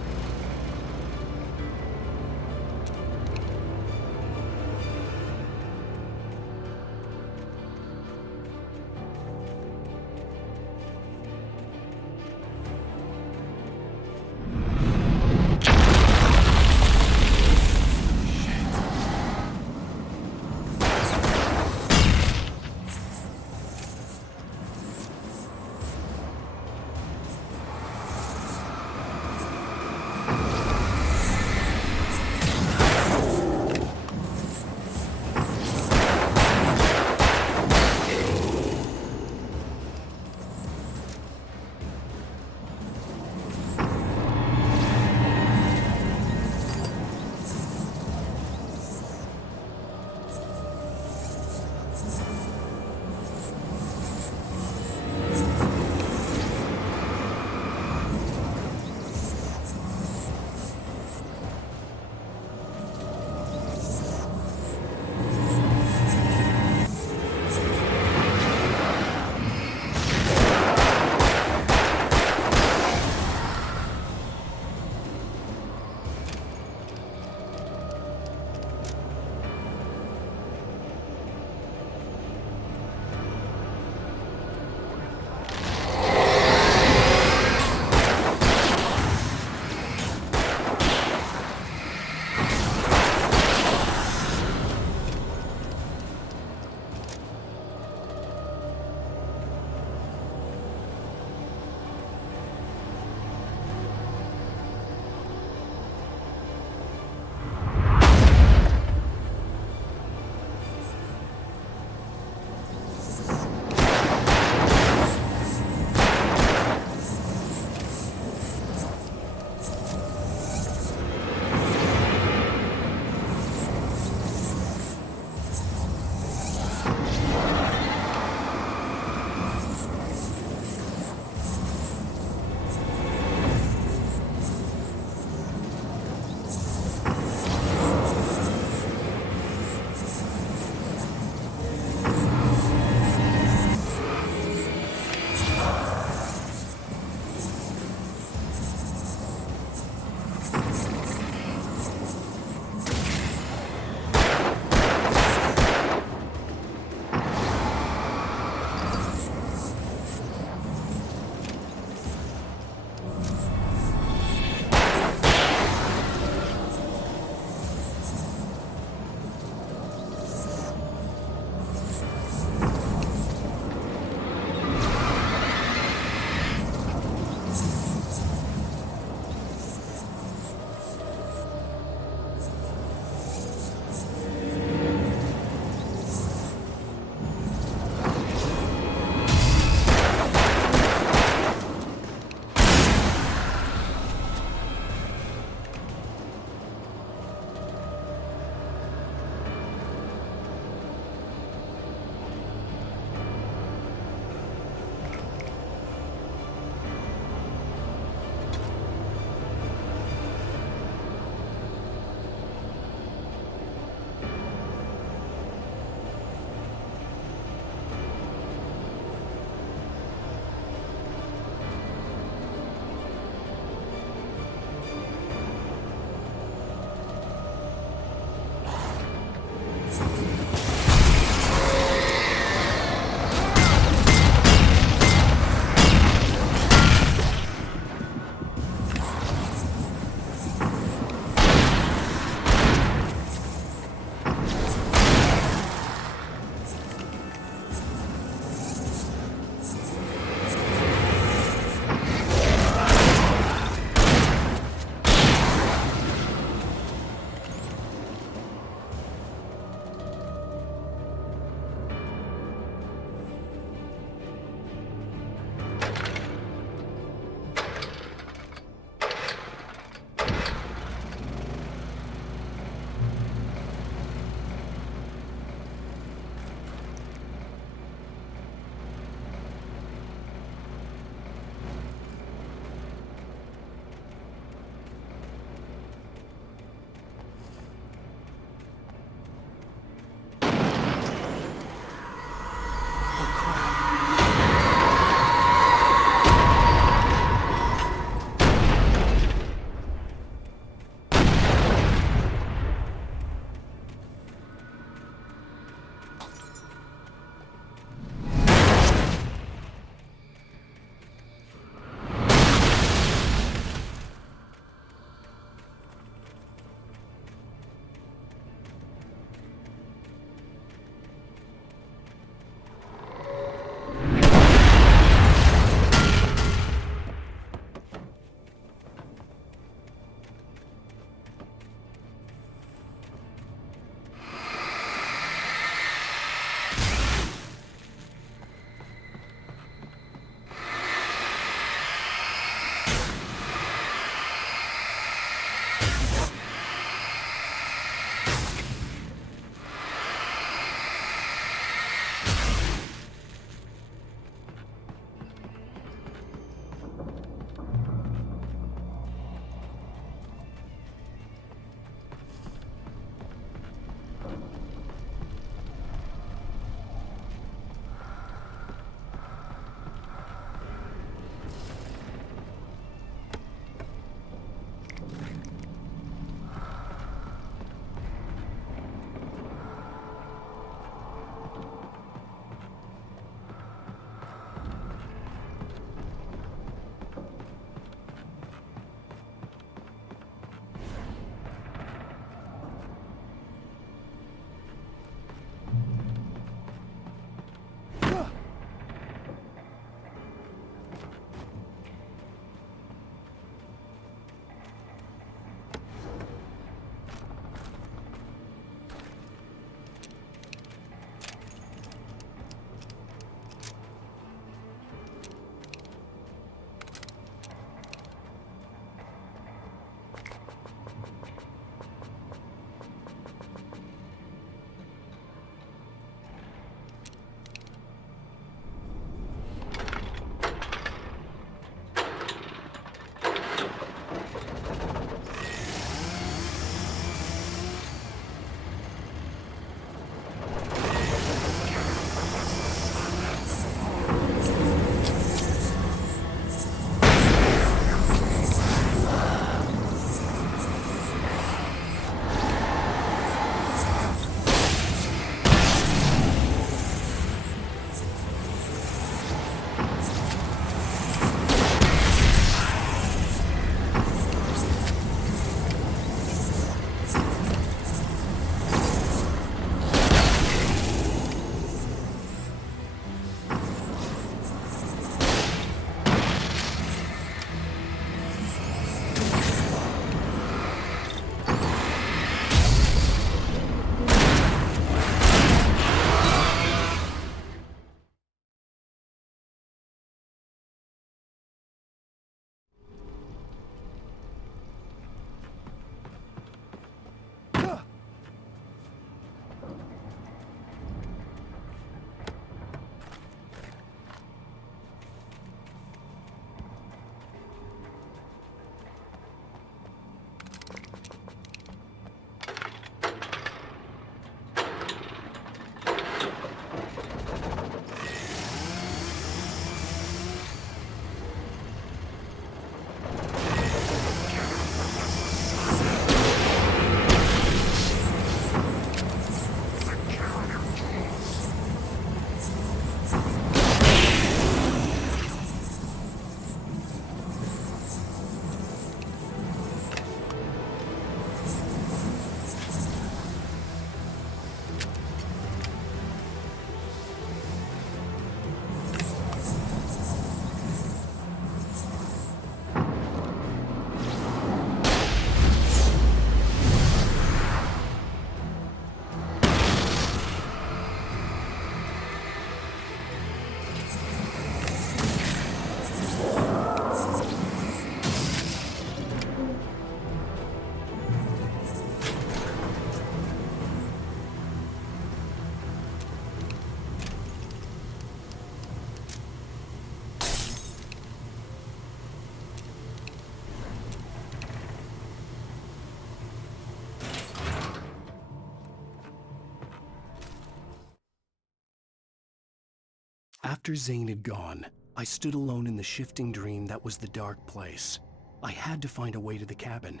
After Zane had gone, I stood alone in the shifting dream that was the dark place. I had to find a way to the cabin.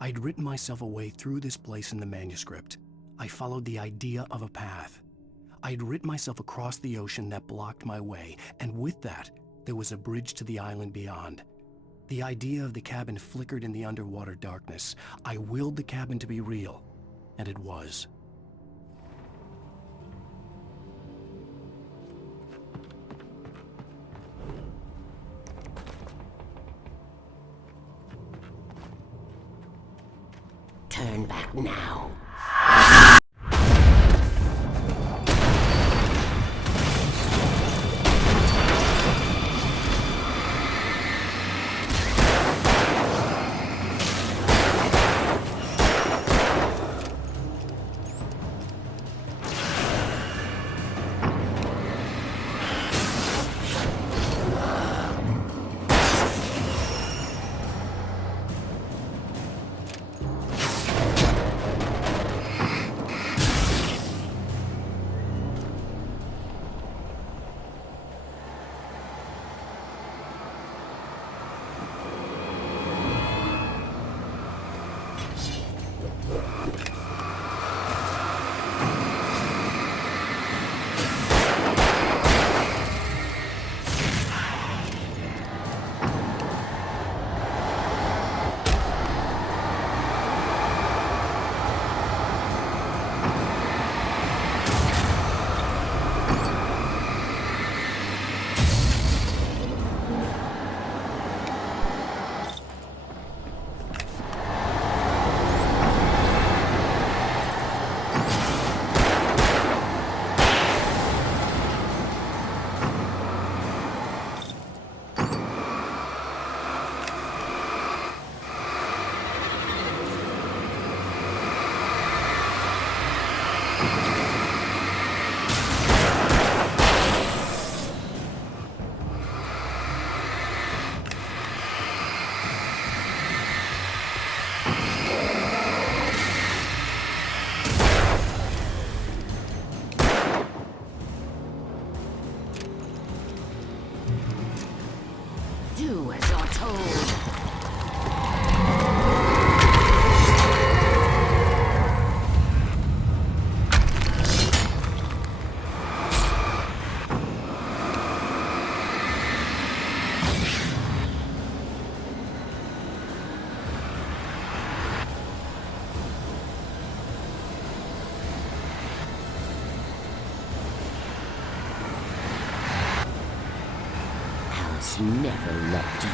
I'd written myself a way through this place in the manuscript. I followed the idea of a path. I'd written myself across the ocean that blocked my way, and with that, there was a bridge to the island beyond. The idea of the cabin flickered in the underwater darkness. I willed the cabin to be real, and it was. Turn back now. Do as you're told. Alice never loved you.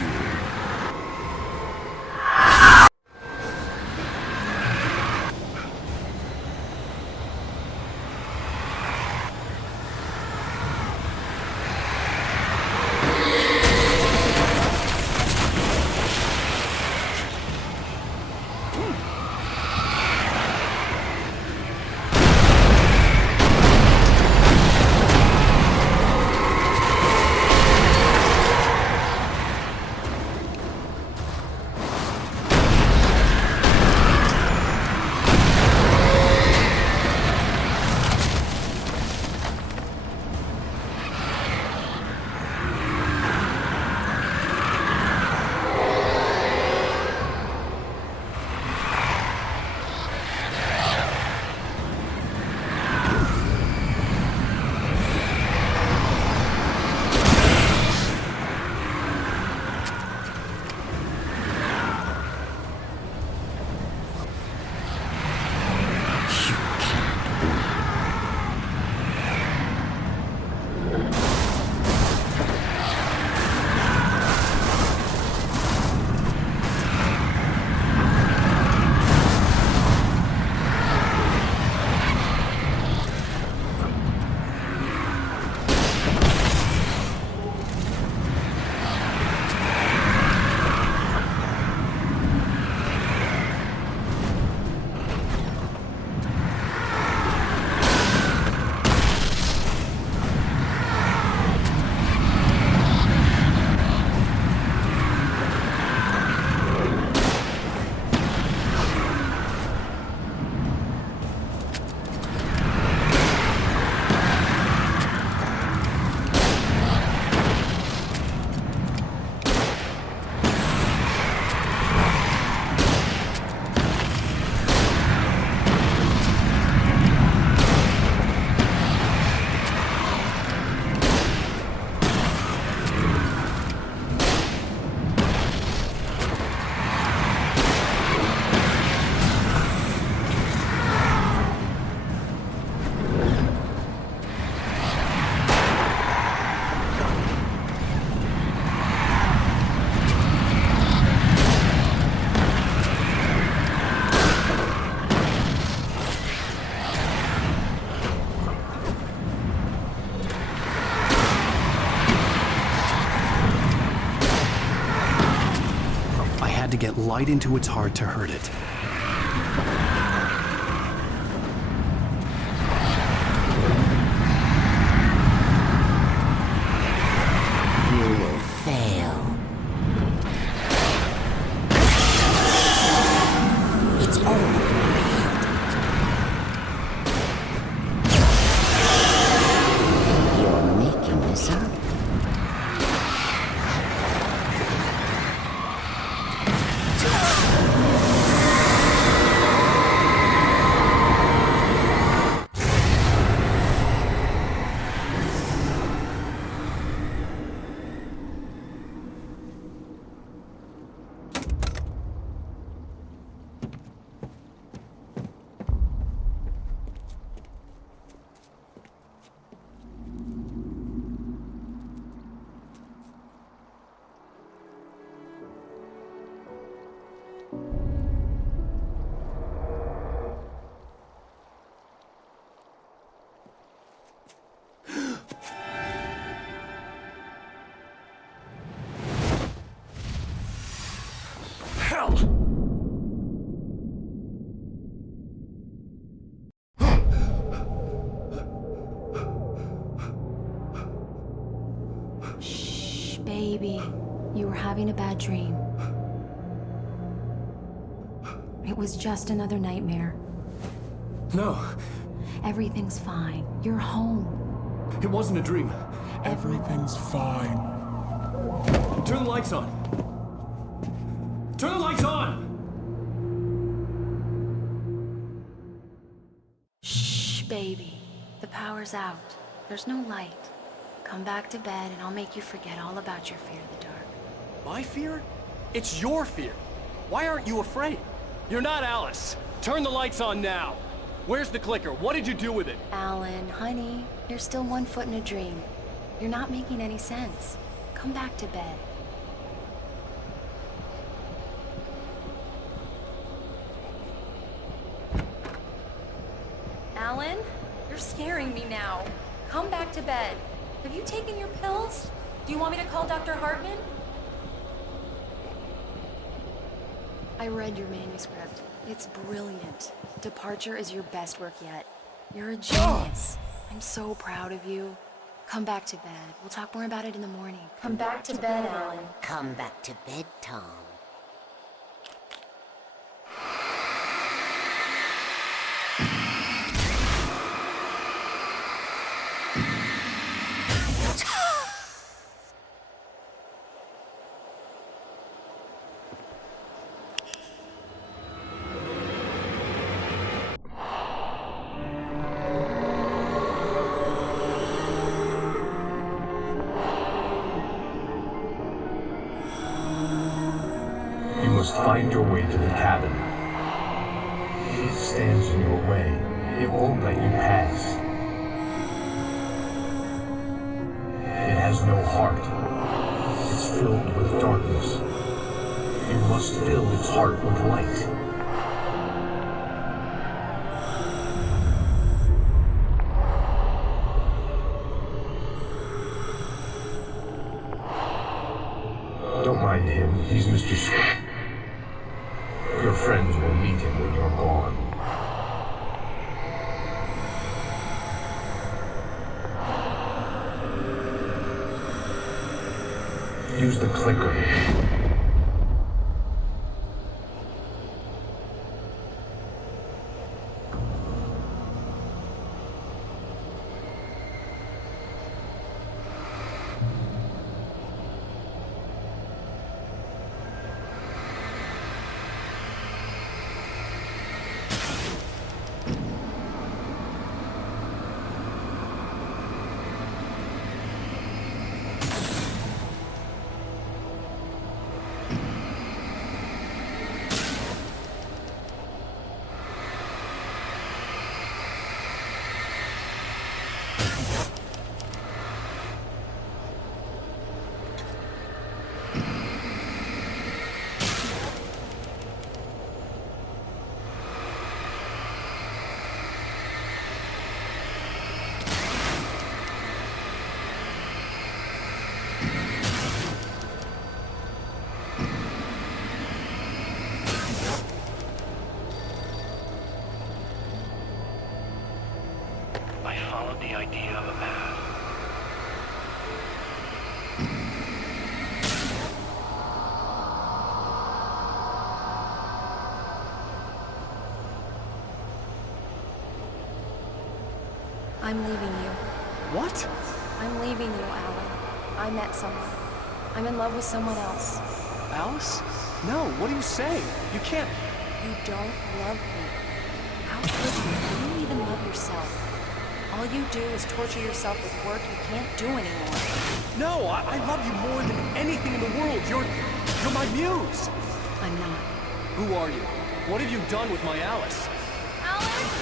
get light into its heart to hurt it. You will fail. It's over. You're making this up. Shh, baby. You were having a bad dream. It was just another nightmare. No, Everything's fine. You're home. it wasn't a dream. Everything's fine. Turn the lights on. Turn the lights on! Shh, baby. The power's out. There's no light. Come back to bed and I'll make you forget all about your fear of the dark. My fear? It's your fear. Why aren't you afraid? You're not Alice. Turn the lights on now. Where's the clicker? What did you do with it? Alan, honey, you're still 1 foot in a dream. You're not making any sense. Come back to bed. Alan, you're scaring me now. Come back to bed. Have you taken your pills? Do you want me to call Dr. Hartman? I read your manuscript. It's brilliant. Departure is your best work yet. You're a genius. I'm so proud of you. Come back to bed. We'll talk more about it in the morning. Come back to bed, Alan. Come back to bed, Tom. You must find your way to the cabin. It stands in your way. It won't let you pass. It has no heart. It's filled with darkness. You must fill its heart with light. Don't mind him. He's Mr. Scott. Your friends will meet him when you're gone. Use the clicker. I followed the idea of a path. I'm leaving you. What? I'm leaving you, Alan. I met someone. I'm in love with someone else. Alice? No, what are you saying? You can't... You don't love me. How could you? You don't even love yourself. All you do is torture yourself with work you can't do anymore. No, I love you more than anything in the world. You're my muse. I'm not. Who are you? What have you done with my Alice? Alice?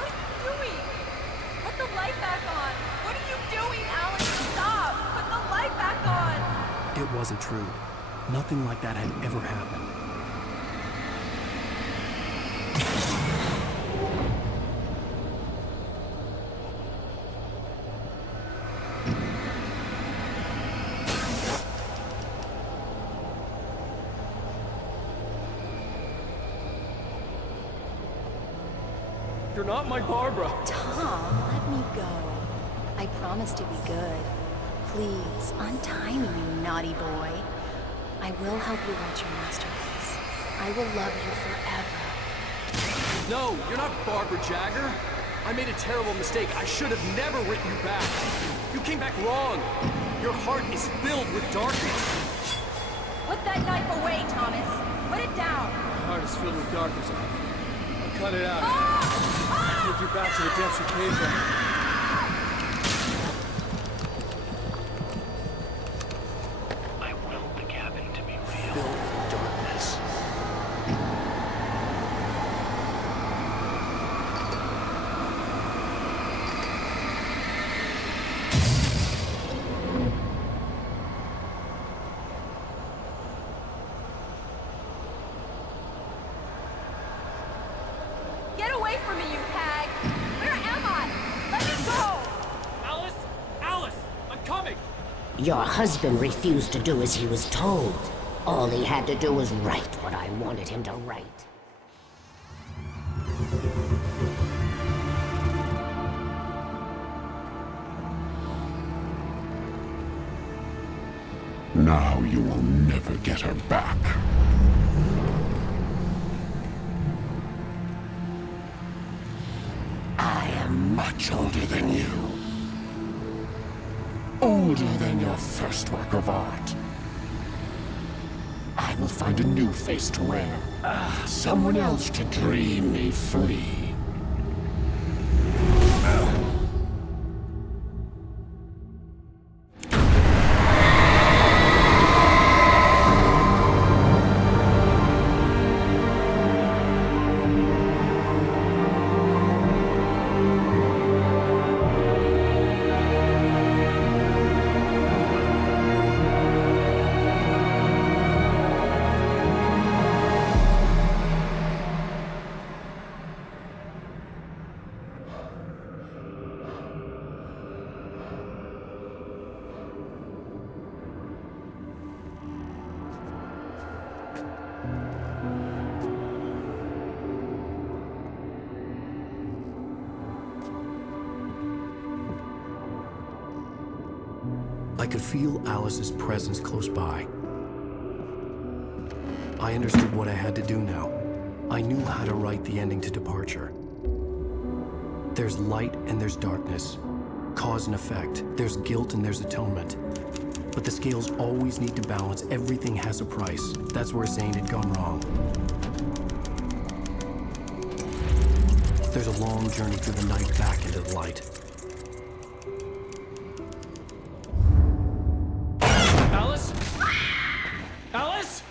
What are you doing? Put the light back on. What are you doing, Alice? Stop! Put the light back on! It wasn't true. Nothing like that had ever happened. You're not my Barbara. Tom, let me go. I promise to be good. Please, untie me, you naughty boy. I will help you write your masterpiece. I will love you forever. No, you're not Barbara Jagger. I made a terrible mistake. I should have never written you back. You came back wrong. Your heart is filled with darkness. Put that knife away, Thomas. Put it down. My heart is filled with darkness. I'll cut it out. Take you back to the depths of cave. I willed the cabin to be real. Filled with darkness. Get away from me, you hag! Where am I? Let me go! Alice! Alice! I'm coming! Your husband refused to do as he was told. All he had to do was write what I wanted him to write. Now you will never get her back. I am much older than you. Older than your first work of art. I will find a new face to wear. Someone else to dream me free. I could feel Alice's presence close by. I understood what I had to do now. I knew how to write the ending to Departure. There's light and there's darkness. Cause and effect. There's guilt and there's atonement. But the scales always need to balance. Everything has a price. That's where Zane had gone wrong. There's a long journey through the night back into the light. Alice? Alice?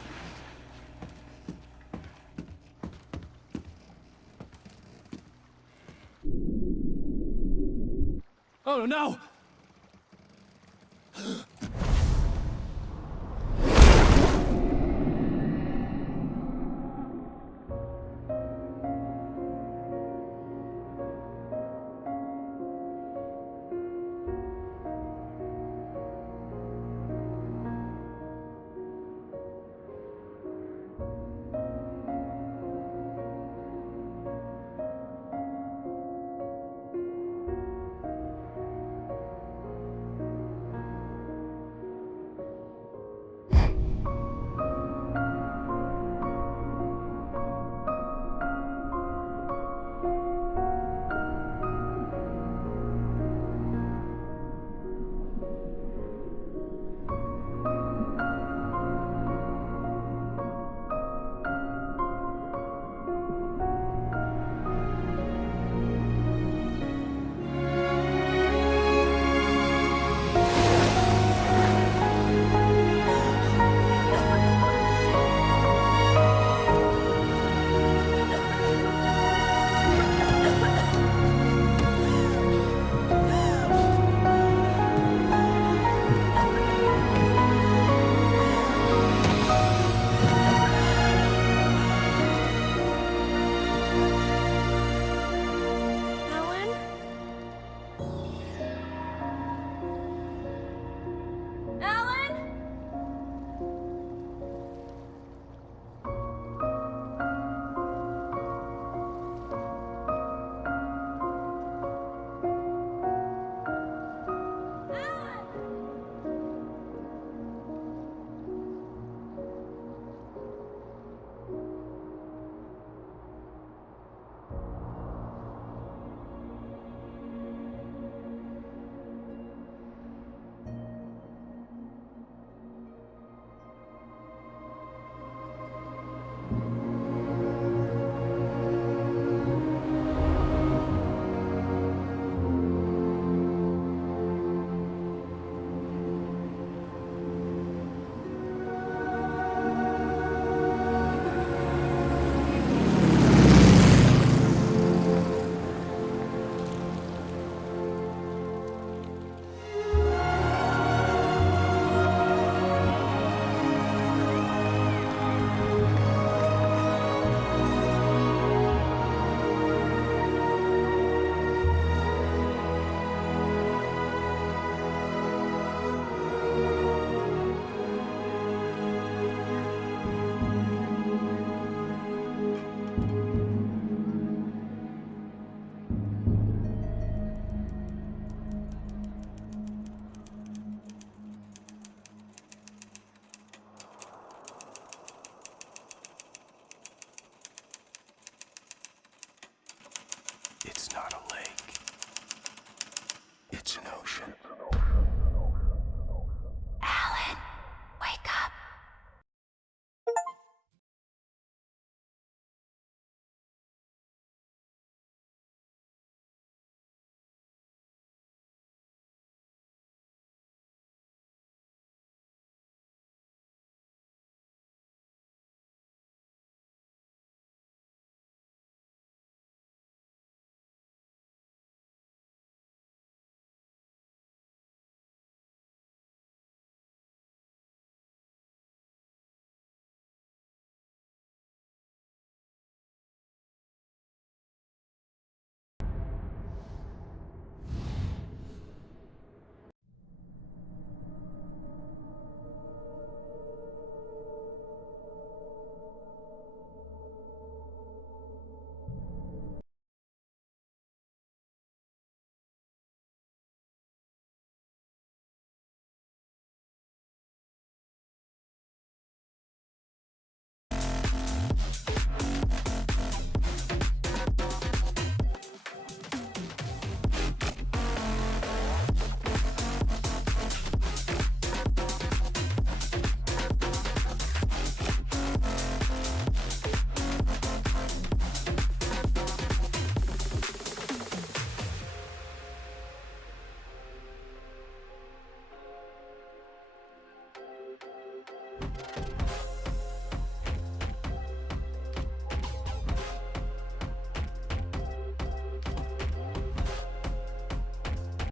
Oh no! It's an ocean.